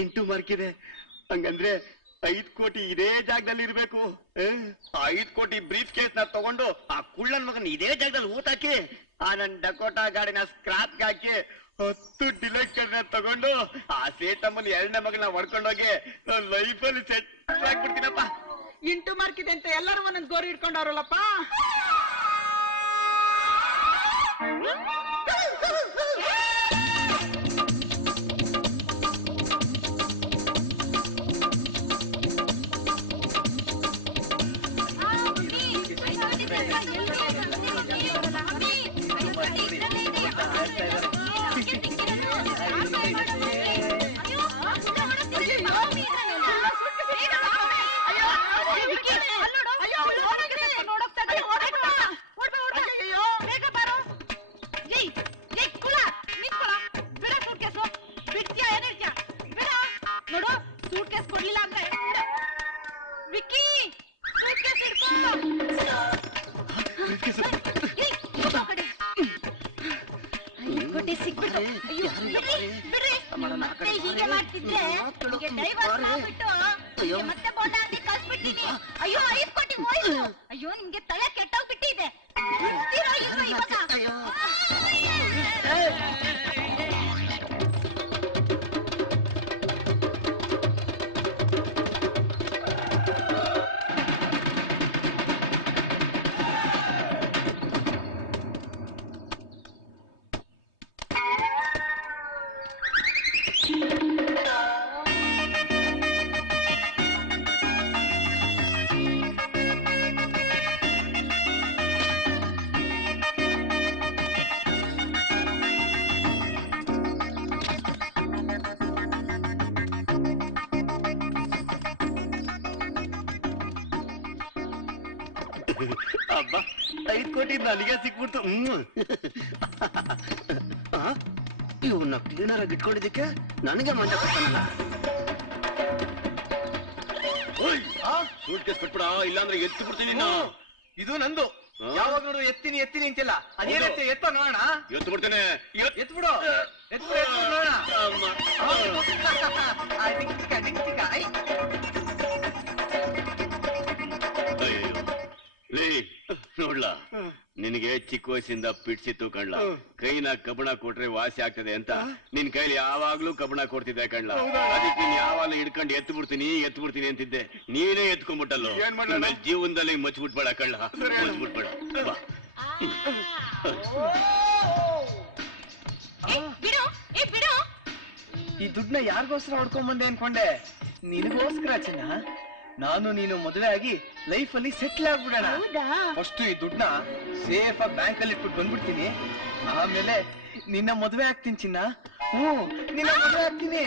ಇಂಟು ಮಾರ್ಕ್ ಇದೆ. ಹಂಗಂದ್ರೆ 5 ಕೋಟಿ ಇದೇ ಜಾಗದಲ್ಲಿ ಇರ್ಬೇಕು. 5 ಕೋಟಿ ಬ್ರೀಫ್ ಕೇಸ್ ನ ತಗೊಂಡು ಆ ಕುಳ್ಳನ್ ಮಗನ್ ಇದೇ ಜಾಗದಲ್ಲಿ ಊಟಕ್ಕೆ ಆ ನನ್ ಡಕೋಟಾ ಗಾಡಿನ ಸ್ಕ್ರಾಪ್ ಹಾಕಿ 10 ಡಿಲೈಟ್ ಕಾರ್ಡ್ನ ತಗೊಂಡು ಆ ಸೇಟಮ್ಮಲ್ಲಿ 2ನೇ ಮಗಳನ್ನ ಹೊಡ್ಕೊಂಡೋಗಿ ಲೈಫಲ್ಲಿ ಸೆಟ್ ಆಗ್ಬಿಡ್ತೀನಪ್ಪ. ಇಂಟು ಮಾರ್ಕ್ ಇದೆ ಅಂತ ಎಲ್ಲರೂ ಒಂದೊಂದು ಗೋರಿ ಇಟ್ಕೊಂಡವ್ರಲ್ಲಪ್ಪ. ಮತ್ತೆ ಹೀಗೆ ಮಾಡ್ತಿದ್ರೆ ಡೈವರ್ಸ್ ಮಾಡ್ಬಿಟ್ಟು ಮತ್ತೆ ಬೋಂಡ ಅಂಗಡಿ ಕಳ್ಸ್ಬಿಡ್ತೀನಿ. ಅಯ್ಯೋ 5 ಕೋಟಿ ಹೋಯ್ತು. ಅಯ್ಯೋ ನಿಮ್ಗೆ ತಲೆ ಕೆಟ್ಟೋಗ್ಬಿಟ್ಟಿದೆ. ಅಬ್ಬ 5 ಕೋಟಿ ನನಗೆ ಸಿಕ್ಬಿಡ್ತು. ಇವನ್ನ ಕ್ಲೀನರ್ ಆಗಿ ಇಟ್ಕೊಂಡಿದ್ದಕ್ಕೆ ನನಗೆ ಮಂಜ ಕೊಡ್ತಾನಲ್ಲ. ಸೂಟ್ ಕೇಸ್ ಕೊಟ್ಬಿಡ, ಇಲ್ಲಾಂದ್ರೆ ಎತ್ತು ಬಿಡ್ತೀನಿ. ಇದು ನಂದು. ಯಾವಾಗ ನೋಡು ಎತ್ತೀನಿ ಎತ್ತೀನಿ ಅಂತಿಲ್ಲ. ಅದೇನತ್ತೆ ಎತ್ತ ನೋಡೋಣ. ಎತ್ತು ಬಿಡ್ತೇನೆ. ಎತ್ಬಿಡು ನೋಡೋಣ. ಲೇ ನೋಡ್ಲಾ, ನಿನಗೆ ಚಿಕ್ಕ ವಯಸ್ಸಿಂದ ಪಿಡ್ಸಿತ್ತು ಕಣ್ಲ. ಕೈನ ಕಬ್ಬಣ ಕೊಟ್ರೆ ವಾಸಿ ಆಗ್ತದೆ ಅಂತ ನಿನ್ ಕೈಲಿ ಯಾವಾಗ್ಲೂ ಕಬ್ಬಣ ಕೊಡ್ತಿದ್ದೆ ಕಣ್ಲ. ಅದಕ್ಕೆ ನೀನ್ ಯಾವಾಗ್ಲೂ ಹಿಡ್ಕೊಂಡು ಎತ್ತು ಬಿಡ್ತೀನಿ ಅಂತಿದ್ದೆ. ನೀನೇ ಎತ್ಕೊಂಡ್ಬಿಟ್ಟಲ್ಲೋ. ಜೀವನದಲ್ಲಿ ಮಚ್ಬಿಟ್ಬೇಡ ಕಳ್ಳ, ಮಚ್ಬಿಟ್ಬೇಡ. ಈ ದುಡ್ಡನ್ನ ಯಾರಿಗೋಸ್ಕರ ಹೊಡ್ಕೊಂಡ್ ಬಂದೆ ಅನ್ಕೊಂಡೆ? ನಿನಗೋಸ್ಕರ ಚಿನ್ನ. ನಾನು ನೀನು ಮದುವೆ ಆಗಿ ಲೈಫ್ ಅಲ್ಲಿ ಸೆಟ್ಲ್ ಆಗ್ಬಿಡೋಣ. ಫಸ್ಟ್ ಈ ದುಡ್ಡನ್ನ ಸೇಫ್ ಆಗಿ ಬ್ಯಾಂಕ್ ಅಲ್ಲಿ ಇಟ್ಬಿಟ್ಟು ಬಂದ್ಬಿಡ್ತೀನಿ. ಆಮೇಲೆ ನಿನ್ನ ಮದುವೆ ಆಗ್ತೀನಿ ಚಿನ್ನ. ನಿನ್ನ ಮದುವೆ ಆಗ್ತೀನಿ.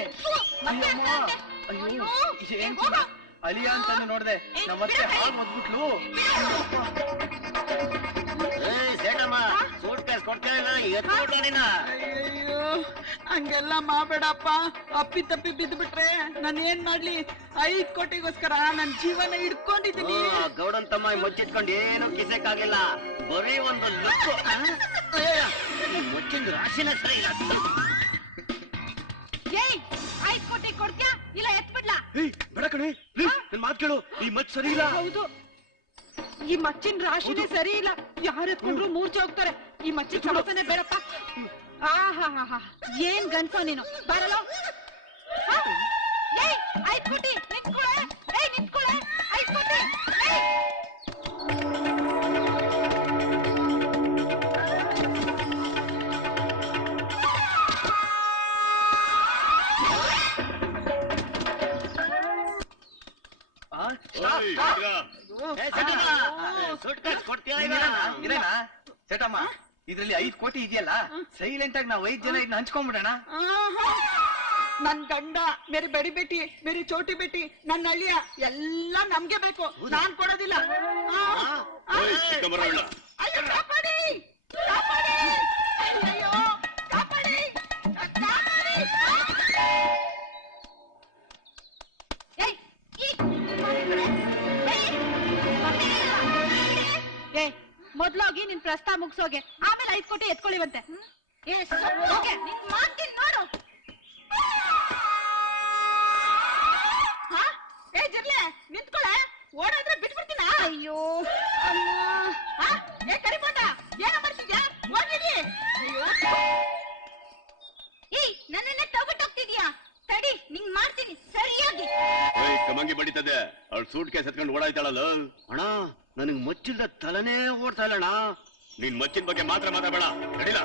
ಅಯ್ಯೋ ಏನ್ ಚಿನ್ನ, ಅಳಿಯ ಅಂತಾನು ನೋಡ್ದೆ ನಮ್ಮತ್ತೆ ಹಾಗೆ ಓದ್ಬಿಟ್ಲು. ಸೂಟ್ ಕೇಸ್ ಕೊಡ್ತೇನೆ, ಎತ್ಬಿಡ್ಲ. ಅಯ್ಯೋ ಹಂಗೆಲ್ಲ ಮಾಡಬೇಡಪ್ಪ. ಅಪ್ಪಿ ತಪ್ಪಿ ಬಿದ್ದು ಬಿಟ್ರೆ ನಾನು ಏನ್ ಮಾಡ್ಲಿ? 5 ಕೋಟಿಗೋಸ್ಕರ ನನ್ ಜೀವನ ಹಿಡ್ಕೊಂಡಿದ್ದೀನಿ. ಗೌಡನ್ ತಮ್ಮ ಮುಚ್ಚಿಟ್ಕೊಂಡು ಏನು ಕಿಸಕ್ಕಾಗ್ಲಿಲ್ಲ. ಬರೀ ಒಂದು ಲುಕ್ಕು. ಮುಚ್ಚಿಂದು ರಾಶಿನ ಸರಿ ಇಲ್ಲ. 5 ಕೋಟಿ ಕೊಡ್ತೀಯಾ ಇಲ್ಲ ಎತ್ಬಿಡ್ಲಾ? ಬೇಡ ಕಣೆ, ನನ್ ಮಾತು ಕೇಳು. ಈ ಮಚ್ ಸರಿ ಇಲ್ಲ. ಹೌದು, ಈ ಮಚ್ಚಿನ ರಾಶಿನೇ ಸರಿ ಇಲ್ಲ. ಯಾರು ಎತ್ಕೊಂಡ್ರು ಮೂರ್ಛೆ ಹೋಗ್ತಾರೆ. ಈ ಮಚ್ಚಿನ ಸಮಸ್ಯೆನೇ ಬೇಡಪ್ಪ. ಆಹಾ ಏನ್ ಗನ್ಸೋ ನೀನು, ಬರಲ್ಲ. 5 ಕೋಟಿ ನಿಂತ್ಕೊಳೆ. ನಿಂತ್ಕೊಳೆ. 5 ಕೋಟಿ. ಸೇಟಮ್ಮ, ಇದ್ರಲ್ಲಿ 5 ಕೋಟಿ ಇದೆಯಲ್ಲ, ಸೈಲೆಂಟ್ ಆಗಿ ನಾವು 5 ಜನ ಇದನ್ನ ಹಂಚ್ಕೊಂಡ್ಬಿಡೋಣ. ನನ್ ಗಂಡ, ಮೇರಿ ಬಡಿ ಬೇಟಿ, ಮೇರಿ ಚೋಟಿ ಬೇಟಿ, ನನ್ನ ಅಳಿಯ ಎಲ್ಲ ನಮ್ಗೆ ಬೇಕು. ನಾನ್ ಕೊಡೋದಿಲ್ಲ. ಅಯ್ಯೋ ಕಾಪಾಡಿ, ಕಾಪಾಡಿ, ಅಯ್ಯೋ ಕಾಪಾಡಿ, ಕಾಪಾಡಿ. ಮೊದ್ಲೋಗಿ ನಿನ್ ಪ್ರಸ್ತಾವ ಮುಗಿಸೋಗೆ, ಆಮೇಲೆ 5 ಕೋಟಿ ಎತ್ಕೊಳ್ಳಿವಂತೆ. ಮಾಡ್ತೀನಿ ನೋಡು. ಜಿರ್ಲೆ ನಿಂತ್ಕೊಳೆ, ಓಡಾದ್ರೆ ಬಿಟ್ಬಿಡ್ತೀನ. ಅಯ್ಯೋ ಕರಿಬೋಟ, ಏನ ಮಾಡ್ತಿದ್ಯಾ? ಹೋಗಿಲ್ಲಿ. ನನ್ನೆಲ್ಲ ತಗೊಟ್ಟೋಗ್ತಿದ್ಯಾ? ತಡಿ, ನಿಂಗ್ ಮಾಡ್ತೀನಿ ಸರಿಯಾಗಿ. ಕಮಂಗಿ ಬಡಿತದೆ. ಅವ್ಳು ಸೂಟ್ ಕೇಸ್ ಎತ್ಕೊಂಡು ಓಡಾಯ್ತಾಳಲ್ಲ. ಅಣ್ಣ, ನನಗ್ ಮಚ್ಚಿಲ್ದ ತಲೆನೇ ಓಡ್ತಾ ಇಲ್ಲಣ್ಣ. ನೀನ್ ಮಚ್ಚಿನ ಬಗ್ಗೆ ಮಾತ್ರ ಮಾತಾಡಬೇಡ, ನಡಿಲ್ಲ.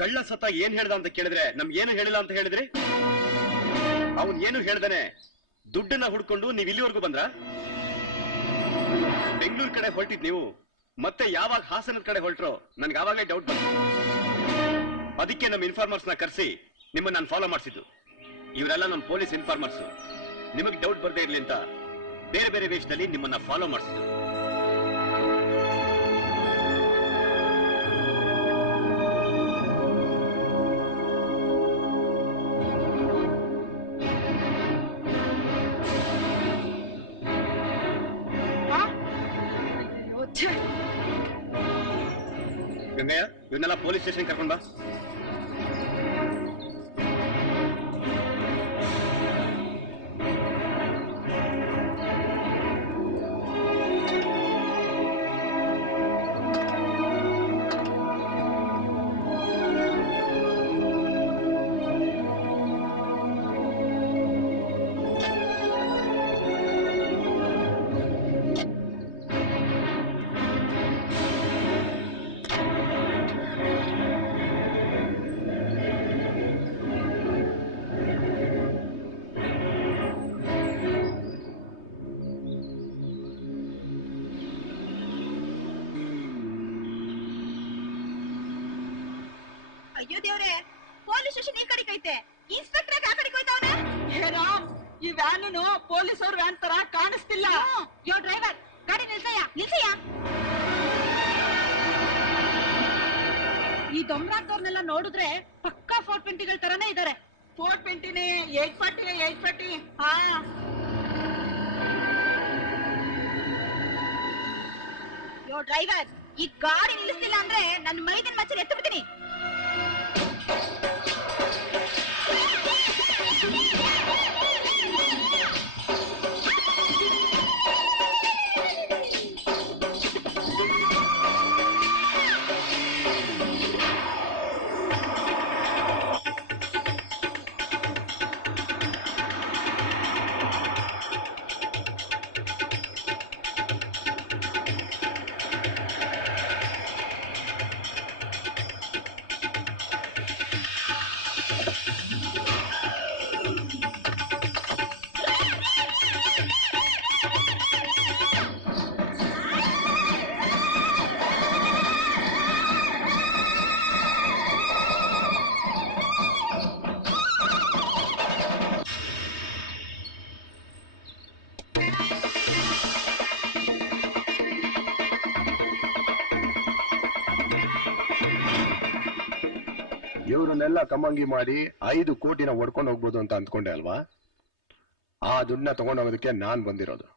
ಕಳ್ಳ ಸತ್ತ ಏನ್ ಹೇಳ್ದ ಅಂತ ಕೇಳಿದ್ರೆ ನಮ್ಗೇನು ಹೇಳಿಲ್ಲ ಅಂತ ಹೇಳಿದ್ರಿ. ಅವನ್ ಏನು ಹೇಳ್ದಾನೆ ದುಡ್ಡನ್ನ ಹುಡ್ಕೊಂಡು ನೀವ್ ಇಲ್ಲಿವರೆಗೂ ಬಂದ್ರ? ಬೆಂಗಳೂರು ಕಡೆ ಹೊರಟಿದ್ ನೀವು, ಮತ್ತೆ ಯಾವಾಗ ಹಾಸನದ ಕಡೆ ಹೊರಟ್ರೋ ನನ್ಗೆ ಆವಾಗಲೇ ಡೌಟ್ ಬಂತು. ಅದಕ್ಕೆ ನಮ್ಮ ಇನ್ಫಾರ್ಮರ್ಸ್ ನ ಕರೆಸಿ ನಿಮ್ಮನ್ನ ನಾನು ಫಾಲೋ ಮಾಡಿಸಿದ್ದು. ಇವರೆಲ್ಲ ನಮ್ಮ ಪೊಲೀಸ್ ಇನ್ಫಾರ್ಮರ್ಸ್. ನಿಮಗೆ ಡೌಟ್ ಬರ್ದೇ ಇರ್ಲಿ ಅಂತ ಬೇರೆ ಬೇರೆ ವೇಷದಲ್ಲಿ ನಿಮ್ಮನ್ನ ಫಾಲೋ ಮಾಡಿಸಿದ್ದು. ಗಂಗಯ್ಯ, ಇವನ್ನೆಲ್ಲ ಪೊಲೀಸ್ ಸ್ಟೇಷನ್ ಕರ್ಕೊಂಡ್ ಬಾ. ಅಯ್ಯೋ ದೇವ್ರೆ, ಪೊಲೀಸ್ ಸ್ಟೇಷನ್ ಈ ಕಡೆಗೆ ಐತೆ, ಇನ್ಸ್ಪೆಕ್ಟರ್ ಆ ಕಡೆಗೆ ಹೋಯ್ತವನೆ. ಹೇ ರಾಮ್, ಈ ವ್ಯಾನು ಪೊಲೀಸ್ ಅವ್ರ ವ್ಯಾನ್ ತರ ಕಾಣಿಸ್ತಿಲ್ಲ. ಯೋ ಡ್ರೈವರ್, ಗಾಡಿ ನಿಲ್ಸಯ್ಯ ನಿಲ್ಸಯ್ಯ. ಈ ದೊಮ್ರಾಕ್ದವ್ರನ್ನೆಲ್ಲ ನೋಡಿದ್ರೆ ಪಕ್ಕಾ 420ಗಳ ತರನೇ ಇದಾರೆ. 420ನೇ, 840. ಹಾ, ಯೋ ಡ್ರೈವರ್, ಈ ಗಾಡಿ ನಿಲ್ಲಿಸ್ಲಿಲ್ಲ ಅಂದ್ರೆ ನನ್ನ ಮೈದಿನ ಮಚ್ಚರ್ ಎತ್ತು ಬಿಡ್ತೀನಿ. ಇವ್ರನ್ನೆಲ್ಲ ಕಮ್ಮಂಗಿ ಮಾಡಿ 5 ಕೋಟಿನ ಒಡ್ಕೊಂಡು ಹೋಗ್ಬೋದು ಅಂತ ಅಂದ್ಕೊಂಡೆ ಅಲ್ವಾ? ಆ ದುಡ್ಡನ್ನ ತಗೊಂಡೋಗೋದಕ್ಕೆ ನಾನ್ ಬಂದಿರೋದು.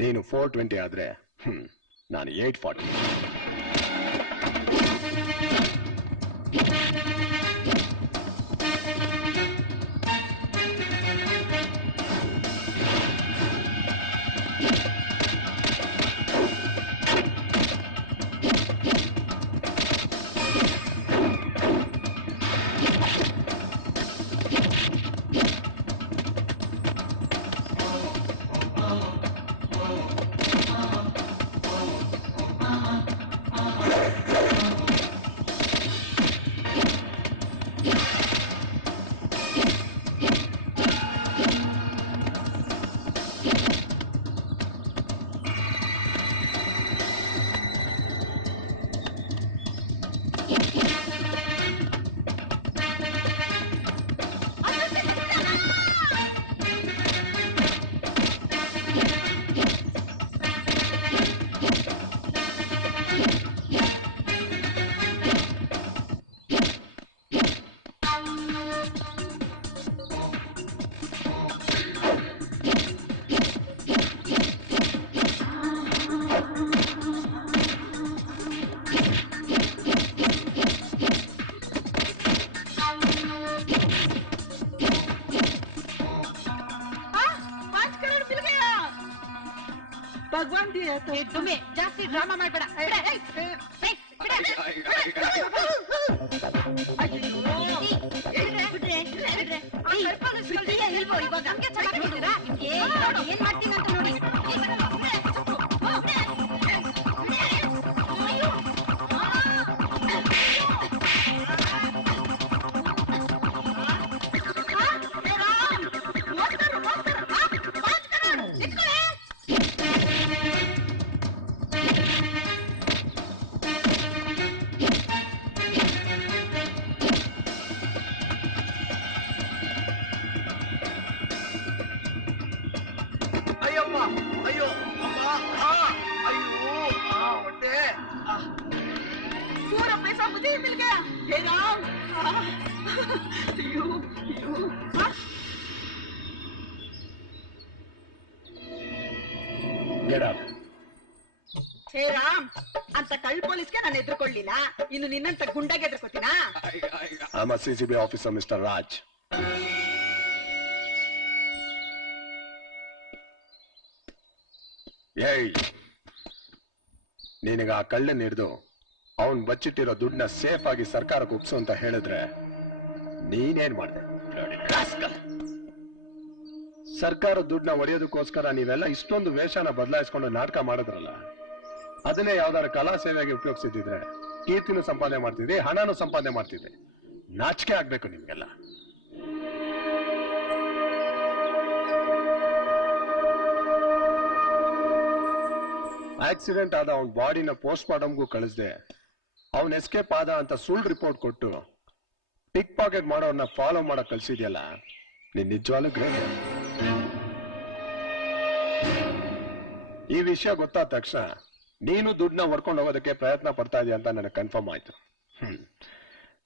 ನೀನು 420 ಆದ್ರೆ ನಾನು 840. ಭಗವಾನ್ ತುಮೆ ಜಾಸ್ತಿ ಡ್ರಾಮಾ ಮಾಡ್ಬೇಡ. ಏನ್ ಮಾಡ್ತೀನಿ ಅಂತ ನೋಡಿ. ಅಯ್ಯೋ ಅಮ್ಮ, ಅಯ್ಯೋ ಹೊಟ್ಟೆ. पूरा पैसा मुझे ही मिल गया. हे राम, ಹೇ ರಾಮ್, ಅಂತ ಕಳ್ಳ ಪೊಲೀಸ್ಗೆ ನಾನು ಎದುರ್ಕೊಳ್ಳಿಲ್ಲ, ಇನ್ನು ನಿನ್ನಂತ ಗುಂಡಾಗೆ ಎದುರ್ಕೋತೀನಾ? I'm a CCB officer, Mr. Raj. ಏಯ್, ನೀನೀಗ ಆ ಕಳ್ಳನ್ ಹಿಡಿದು ಅವನ್ ಬಚ್ಚಿಟ್ಟಿರೋ ದುಡ್ಡನ್ನ ಸೇಫ್ ಆಗಿ ಸರ್ಕಾರಕ್ಕೆ ಒಪ್ಸು ಅಂತ ಹೇಳಿದ್ರೆ ನೀನೇನ್ ಮಾಡಿದೆ? ಸರ್ಕಾರ ದುಡ್ಡನ್ನ ಒಡೆಯೋದಕ್ಕೋಸ್ಕರ ನೀವೆಲ್ಲ ಇಷ್ಟೊಂದು ವೇಷನ ಬದಲಾಯಿಸ್ಕೊಂಡು ನಾಟಕ ಮಾಡಿದ್ರಲ್ಲ, ಅದನ್ನೇ ಯಾವ್ದಾದ್ರು ಕಲಾ ಸೇವೆಗೆ ಉಪಯೋಗಿಸಿದ್ರೆ ಕೀರ್ತಿನೂ ಸಂಪಾದನೆ ಮಾಡ್ತಿದ್ರಿ, ಹಣನೂ ಸಂಪಾದನೆ ಮಾಡ್ತಿದ್ರಿ. ನಾಚಿಕೆ ಆಗ್ಬೇಕು ನಿಮ್ಗೆಲ್ಲ. ಆಕ್ಸಿಡೆಂಟ್ ಆದ ಅವನ ಬಾಡಿನ ಪೋಸ್ಟ್ ಮಾರ್ಟಮ್ಗೂ ಕಳಿಸ್ದೆ, ಅವನ್ ಎಸ್ಕೇಪ್ ಆದ ಅಂತ ಸುಳ್ಳು ರಿಪೋರ್ಟ್ ಕೊಟ್ಟು ಪಿಕ್ ಪಾಕೆಟ್ ಮಾಡೋರ್ನ ಫಾಲೋ ಮಾಡಕ್ ಕಲ್ಸಿದ್ಯಲ್ಲ, ನೀನ್ ನಿಜವಾಗ್ಲೂ ಗ್ರೇಟ್. ಈ ವಿಷಯ ಗೊತ್ತಾದ ತಕ್ಷಣ ನೀನು ದುಡ್ಡನ್ನ ಹೊಡ್ಕೊಂಡು ಹೋಗೋದಕ್ಕೆ ಪ್ರಯತ್ನ ಪಡ್ತಾ ಇದೀಯ ಅಂತ ನನಗೆ ಕನ್ಫರ್ಮ್ ಆಯ್ತು.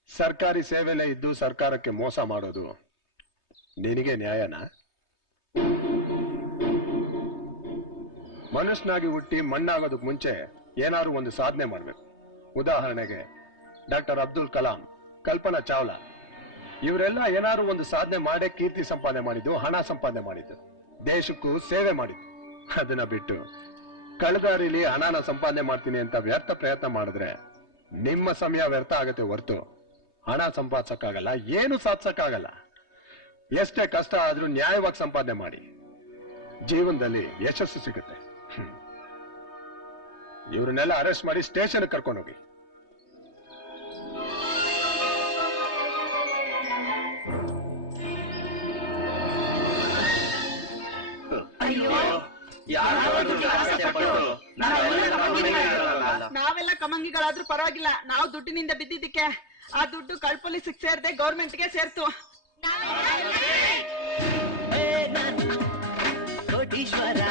ಸರ್ಕಾರಿ ಸೇವೆಲೇ ಇದ್ದು ಸರ್ಕಾರಕ್ಕೆ ಮೋಸ ಮಾಡೋದು ನಿನಗೆ ನ್ಯಾಯನಾ? ಮನುಷ್ಯನಾಗಿ ಹುಟ್ಟಿ ಮಣ್ಣಾಗೋದಕ್ಕೆ ಮುಂಚೆ ಏನಾದ್ರು ಒಂದು ಸಾಧನೆ ಮಾಡ್ಬೇಕು. ಉದಾಹರಣೆಗೆ ಡಾಕ್ಟರ್ ಅಬ್ದುಲ್ ಕಲಾಂ, ಕಲ್ಪನಾ ಚಾವ್ಲಾ, ಇವರೆಲ್ಲ ಏನಾದ್ರು ಒಂದು ಸಾಧನೆ ಮಾಡೇ ಕೀರ್ತಿ ಸಂಪಾದನೆ ಮಾಡಿದ್ದು, ಹಣ ಸಂಪಾದನೆ ಮಾಡಿದ್ದು, ದೇಶಕ್ಕೂ ಸೇವೆ ಮಾಡಿದ್ದು. ಅದನ್ನ ಬಿಟ್ಟು ಕಳೆದಾರಿಲಿ ಹಣನ ಸಂಪಾದನೆ ಮಾಡ್ತೀನಿ ಅಂತ ವ್ಯರ್ಥ ಪ್ರಯತ್ನ ಮಾಡಿದ್ರೆ ನಿಮ್ಮ ಸಮಯ ವ್ಯರ್ಥ ಆಗತ್ತೆ ಹೊರತು ಹಣ ಸಂಪಾದಿಸಕ್ಕಾಗಲ್ಲ, ಏನು ಸಾಧಿಸಕ್ಕಾಗಲ್ಲ. ಎಷ್ಟೇ ಕಷ್ಟ ಆದ್ರೂ ನ್ಯಾಯವಾಗಿ ಸಂಪಾದನೆ ಮಾಡಿ, ಜೀವನದಲ್ಲಿ ಯಶಸ್ಸು ಸಿಗುತ್ತೆ. ಇವ್ರನ್ನೆಲ್ಲ ಅರೆಸ್ಟ್ ಮಾಡಿ ಸ್ಟೇಷನ್ ಕರ್ಕೊಂಡೋಗಿ. ನಾವೆಲ್ಲ ಕಮಂಗಿಗಳಾದ್ರೂ ಪರವಾಗಿಲ್ಲ, ನಾವು ದುಡ್ಡಿನಿಂದ ಬಿದ್ದಿದ್ದಕ್ಕೆ ಆ ದುಡ್ಡು ಕಳ್ಪೊಲೀಸ್ ಸೇರ್ದೆ ಗೌರ್ಮೆಂಟ್ಗೆ ಸೇರ್ತು. ಕೋಟೀಶ್ವರ